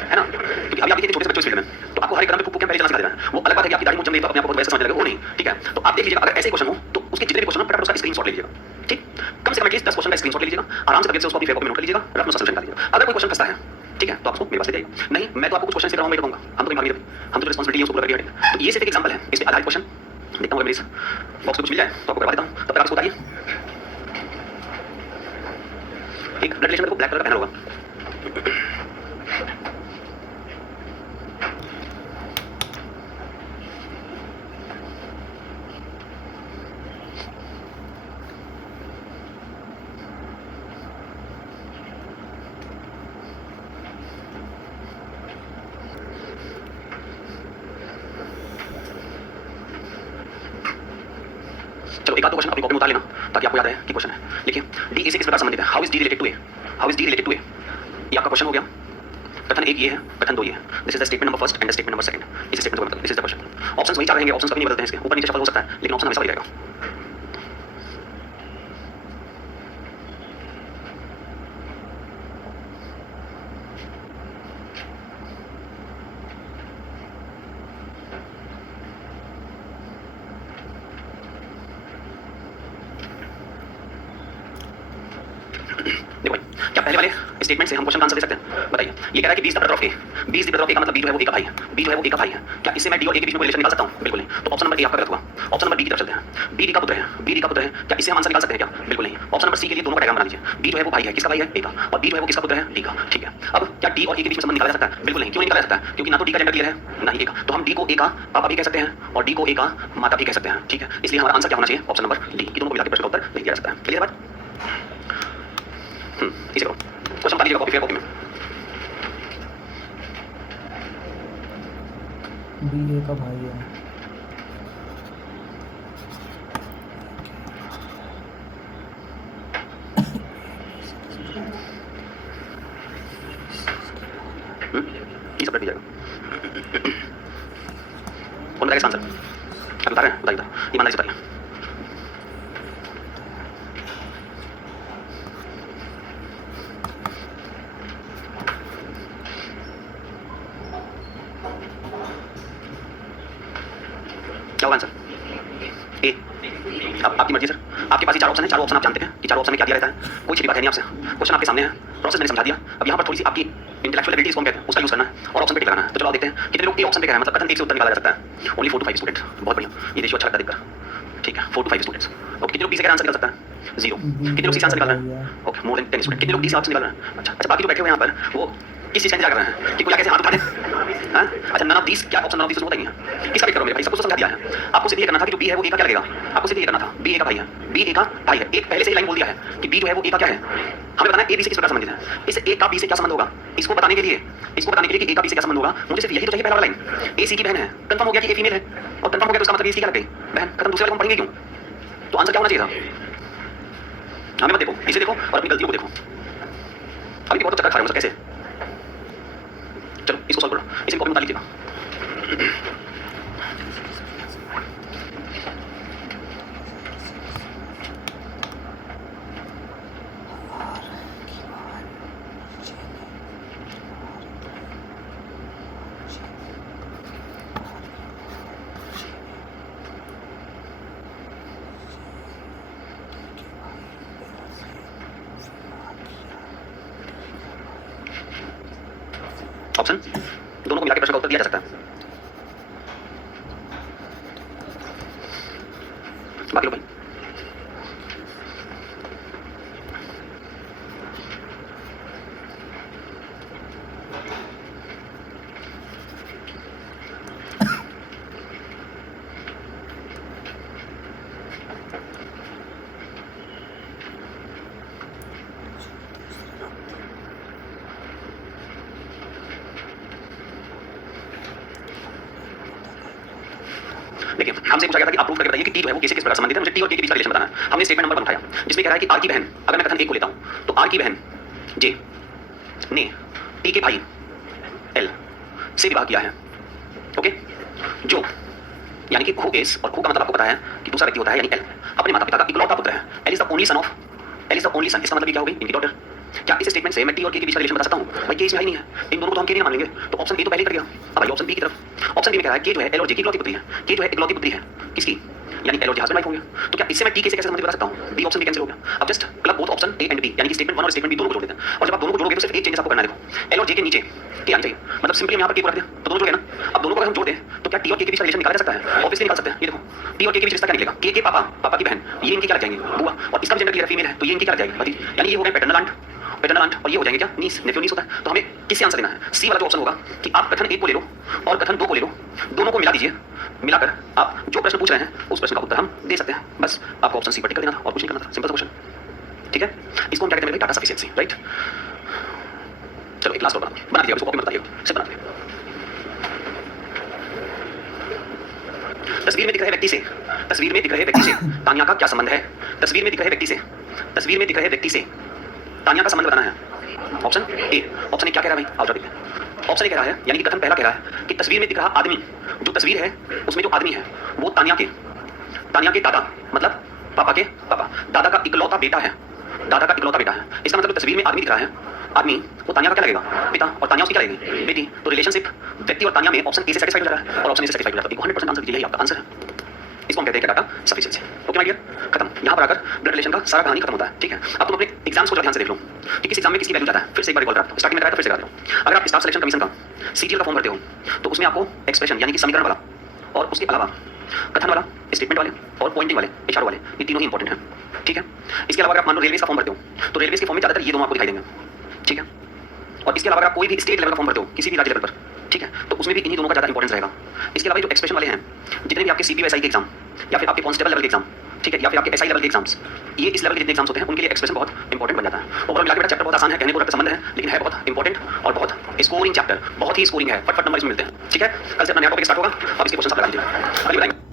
है ना, क्योंकि अभी आप देखिए छोटे से बच्चों के फील्ड में तो आपको हर एक कदम पे फूक पहले चलना सिखा देना है। वो अलग बात है कि आपकी दाढ़ी मुझ जम गई तो अपने आप को वैसे समझ लगेगा, वो नहीं, ठीक है। तो आप देख लीजिएगा अगर ऐसे क्वेश्चन हो तो उसके जितने भी क्वेश्चन हो फटाफट उसका स्क्रीनशॉट ले लीजिएगा, ठीक, कम से कम एटलीस्ट 10 क्वेश्चन का स्क्रीनशॉट ले लीजिएगा, आराम से तबीयत से उसको अपनी फेवर कॉपी में नोट कर लीजिएगा, रफ में सॉल्यूशन कर लीजिएगा। अगर कोई क्वेश्चन फंसता है, ठीक है, तो आप उसको मेरे पास ले जाइएगा, नहीं मैं तो आपको कुछ क्वेश्चन से कराऊंगा, मैं कहूंगा हम तो कोई मार नहीं, हम तो रिस्पांसिबिलिटी है उसको पूरा करके हटेंगे। तो ये सिर्फ एक एग्जांपल है, इस पे आधारित क्वेश्चन देखता हूं, मेरे बॉक्स में कुछ मिल जाए तो आपको करवा देता हूं, तब तक आप इसको बताइए। एक ब्लड रिलेशन को ब्लैक कलर का पहना होगा, चलो एक आध क्वेश्चन अपनी कॉपी में उतार लेना ताकि आपको याद रहे कि क्वेश्चन है। लिखिए डी ए से किस प्रकार संबंधित है, how is D related to A, how is D related to A, ये आपका क्वेश्चन हो गया। कथन एक ये है, कथन 2 ये है, this is the statement number first and the statement number second, इस स्टेटमेंट को मतलब this is the question. Options वही चार रहेंगे, ऑप्शंस कभी नहीं बदलते हैं, इसके ऊपर नीचे शफल हो सकता है लेकिन ऑप्शन हमेशा वही रहेगा। देखो भाई, क्या पहले वाले स्टेटमेंट से हम क्वेश्चन का आंसर दे सकते हैं? बताइए। ये कह रहा है कि B is the brother of A, B is the brother of A का मतलब बी जो है वो ए का भाई है, बी जो है वो ए का भाई है। क्या इससे मैं डी और ए के बीच में कोई रिलेशन निकाल सकता हूं? बिल्कुल नहीं। तो ऑप्शन नंबर ए आपका गलत हुआ। ऑप्शन नंबर बी की तरफ चलते हैं। बी डी का पुत्र है, बी डी का पुत्र है, क्या इससे हम आंसर निकाल सकते हैं क्या? बिल्कुल नहीं। ऑप्शन नंबर सी के लिए दोनों का डायग्राम बना लीजिए। बी जो है वो भाई है, किसका भाई है? ए का, और बी जो है वो किसका पुत्र है? डी का, ठीक है। अब क्या डी और ए के बीच में संबंध निकाला जा सकता है? बिल्कुल नहीं। क्यों नहीं निकाला जा सकता? क्योंकि ना तो डी का जेंडर क्लियर है ना ही ए का। तो हम डी को ए का पापा भी कह सकते हैं और डी को ए का माता भी कह सकते हैं, ठीक है। इसलिए हमारा आंसर क्या होना चाहिए? ऑप्शन नंबर डी, कि दोनों को मिला के प्रश्न का उत्तर लिख दिया जा सकता है। क्लियर बात? इसे करो, क्वेश्चन बता दीजिएगा कॉपी में। बी ए का भाई है, ये सब रख दीजिएगा। कौन बताएगा आंसर? आप बता रहे हैं, बताइए, ईमानदारी से बताइए। क्या होगा आंसर? ए। अब आपकी मर्जी सर, आपके पास ये चार ऑप्शन है, चारों ऑप्शन आप जानते हैं कि चारों ऑप्शन में क्या दिया रहता है, कोई छिपी बात है नहीं आपसे, क्वेश्चन आपके सामने है, प्रोसेस मैंने समझा दिया। अब यहाँ पर थोड़ी सी आपकी इंटेलेक्चुअल एबिलिटी इसको हम कहते हैं उसका यूज करना है और ऑप्शन पे टिक लगाना है। तो चलो आप देखते हैं कितने लोग ए ऑप्शन पे कह रहे हैं, मतलब कथन एक से उत्तर निकाला जा सकता है। ओनली 4 to 5 स्टूडेंट, बहुत बढ़िया, ये रेशियो अच्छा लगता है देखकर, ठीक है। 4 to 5 स्टूडेंट्स। ओके, कितने लोग बी से आंसर निकाल सकता है? 0। कितने लोग सी से आंसर निकाल रहे हैं? Okay, more than 10 student. कितने लोग डी से आंसर निकाल रहे हैं? अच्छा, बाकी जो बैठे हुए हैं यहाँ पर वो किस चीज़ का इंतजार कर रहे हैं कि कोई कैसे हाथ उठा दे? हाँ? अच्छा नन ऑफ दीस, क्या ऑप्शन नन ऑफ दीस होता ही है। किसका वेट करो मेरे भाई, सब कुछ समझा दिया है। आपको सिर्फ ये करना था कि जो बी है वो ए का क्या लगेगा। आपको सिर्फ ये करना था बी ए का भाई है, बी ए का भाई है। एक पहले से ही लाइन बोल दिया है कि बी जो है वो ए का क्या है। हमें बताना है ए बी से किस प्रकार संबंधित है। इस ए का बी से क्या संबंध होगा, इसको बताने के लिए कि ए का बी से क्या संबंध होगा, मुझे सिर्फ यही तो चाहिए। पहला वाला लाइन ए सी की बहन है, कंफर्म हो गया कि ए फीमेल है, और कंफर्म हो गया तो इसका मतलब ए सी क्या लग गई बहन। खत्म। दूसरे वाले को हम पढ़ेंगे क्यों? तो आंसर क्या होना चाहिए था। हमें मत देखो, इसे देखो और अपनी गलतियों को देखो। अभी बहुत चक्कर खा रहे हो कैसे। चलो इसको सॉल्व करो, इसे कॉपी में डाल लीजिएगा। ऑप्शन दोनों को मिलाकर प्रश्न का उत्तर दिया जा सकता है। बाकी लोग भाई देखिए हमसे पूछा गया था कि आप प्रूव करके बताइए कि टी जो है वो किस प्रकार संबंधित है। मुझे टी और के बीच का रिलेशन बताना है। हमने स्टेटमेंट नंबर 1 उठाया जिसमें कह रहा है कि आर की बहन, अगर मैं कथन 1 को लेता हूं तो आर की बहन जे ने टी के भाई एल से विवाह किया है। ओके, जो यानी कि हु इज, और हु का मतलब आपको पता है कि दूसरा व्यक्ति होता है यानी एल, अपने माता पिता का इकलौता पुत्र है। L is the only son of, L is the only son. इसका मतलब क्या हो गई, इनकी डॉटर। क्या इस स्टेटमेंट से मैं टी और के बीच का रिलेशन बता सकता हूं? भाई के इसमें ही नहीं है, इन दोनों को तो हम के नहीं मान लेंगे। तो ऑप्शन ए तो पहले कर दिया। अब भाई ऑप्शन बी की तरफ। ऑप्शन बी में कह रहा है के जो है एल और जे की इकलौती पुत्री है। के जो है इकलौती पुत्री है किसकी, यानी एल और जे हस्बैंड वाइफ होंगे। तो क्या इससे मैं टी के से कैसे संबंधित बता सकता हूं? बी ऑप्शन भी कैंसिल हो गया। अब just club both option A and B, यानी कि स्टेटमेंट 1 और स्टेटमेंट बी दोनों को जोड़ देते हैं। और जब आप दोनों को जोड़ोगे तो सिर्फ एक चेंजेस आपको करना है। देखो एल और जे के नीचे के आना चाहिए, मतलब सिंपली हम यहां पर के को रख दिया तो दोनों जुड़ गए ना। अब दोनों को अगर हम जोड़ दें तो क्या टी और के बीच का रिलेशन निकाला जा सकता है? ऑब्वियसली निकाल सकते हैं। ये देखो टी और के बीच रिश्ता क्या निकलेगा, के पापा, पापा की बहन, ये इनके क्या लग जाएंगे, बुआ, और इसका जेंडर क्लियर फीमेल है तो ये इनके क्या लग जाएगी, भतीजी। यानी ये हो गए पैटर्नल आंट, पैटर्नल आंट, और ये हो जाएंगे क्या, नीस, नेफ्यू नीस होता है। तो हमें किससे आंसर देना है? सी वाला जो ऑप्शन होगा कि आप कथन 1 को ले लो और कथन 2 को ले लो, दोनों को मिला दीजिए, मिलाकर आप जो प्रश्न पूछ रहे हैं उस प्रश्न का उत्तर हम दे सकते हैं। बस आपको ऑप्शन सी पर टिक कर देना था और कुछ नहीं करना था। सिंपल सा क्वेश्चन, ठीक है। इसको हम क्या कहते हैं, डाटा सफिशिएंसी, राइट। चलो एक लास्ट और बना दीजिए, इसको कॉपी में बताइए, सिर्फ बना दीजिए। तस्वीर में दिख रहे व्यक्ति से, तस्वीर में दिख रहे व्यक्ति से तानिया का क्या संबंध है? तस्वीर में दिख रहे व्यक्ति से, तस्वीर में दिख रहे व्यक्ति से तानिया का संबंध बताना है। ऑप्शन ए, ऑप्शन ए क्या कह रहा है भाई, आओ देखते हैं। ऑप्शन ए कह रहा है, यानी कि कथन पहला कह रहा है कि तस्वीर में दिख रहा आदमी, जो तस्वीर है उसमें जो आदमी है वो तानिया के दादा, मतलब पापा के पापा, दादा का इकलौता बेटा है, दादा का इकलौता बेटा है। इसका मतलब तस्वीर में आदमी दिख रहा है, आदमी वो तानिया का क्या लगेगा, पिता, और तानिया उसकी क्या लगेगी, बेटी। तो रिलेशनशिप व्यक्ति और तानिया में ऑप्शन ए से सेटिस्फाइड हो जा रहा है और ऑप्शन ए से सेटिस्फाइड हो जाता है। 100% आंसर यही आपका आंसर है। इसको हम कहते हैं data sufficiency. Okay my dear, खत्म। यहाँ पर आकर ब्लड रिलेशन का सारा कहानी खत्म होता है, ठीक है। अब तुम अपने एग्जाम्स को ध्यान से देख लो कि किस एग्जाम में किसकी वैल्यू जाता है। फिर से एक बार रिकॉल करा, स्टार्टिंग में कराया था, फिर से करा दो। अगर आप स्टाफ सिलेक्शन कमीशन का सीजीएल का फॉर्म भरते हो तो उसमें आपको एक्सप्रेशन यानी कि समीकरण वाला और उसके अलावा कथन वाला, स्टेटमेंट वाले और पॉइंटिंग वाले, इशारों वाले, ये तीनों ही इंपॉर्टेंट है, ठीक है। इसके अलावा अगर आप मान लो रेलवे का फॉर्म भरते हो तो रेलवे के फॉर्म में ज़्यादातर ये दोनों आपको दिखाई देंगे, ठीक है। और इसके अलावा अगर आप कोई भी स्टेट लेवल का फॉर्म भरते हो किसी भी राज्य लेवल पर, ठीक है, तो उसमें भी इन्हीं दोनों का ज़्यादा इंपॉर्टेंस रहेगा। इसके अलावा जो एक्सप्रेशन वाले हैं, जितने भी आपके सीपीएसआई के एग्जाम या फिर आपके कांस्टेबल लेवल के एग्जाम, ठीक है, या फिर आपके एसआई लेवल के एग्जाम्स, ये इस लेवल के जितने एग्जाम्स होते हैं उनके लिए एक्सप्रेशन बहुत इंपॉर्टेंट बन जाता है। ओवरऑल मिला के बेटा चैप्टर बहुत आसान है, कहने को रखते संबंध है, लेकिन है बहुत इंपॉर्टेंट और बहुत स्कोरिंग चैप्टर, बहुत ही स्कोरिंग है, फटफट नंबर इसमें मिलते हैं, ठीक है। कल से अपना नया टॉपिक स्टार्ट होगा, अब इसके क्वेश्चन आप लगा लीजिए, अगली बताएंगे।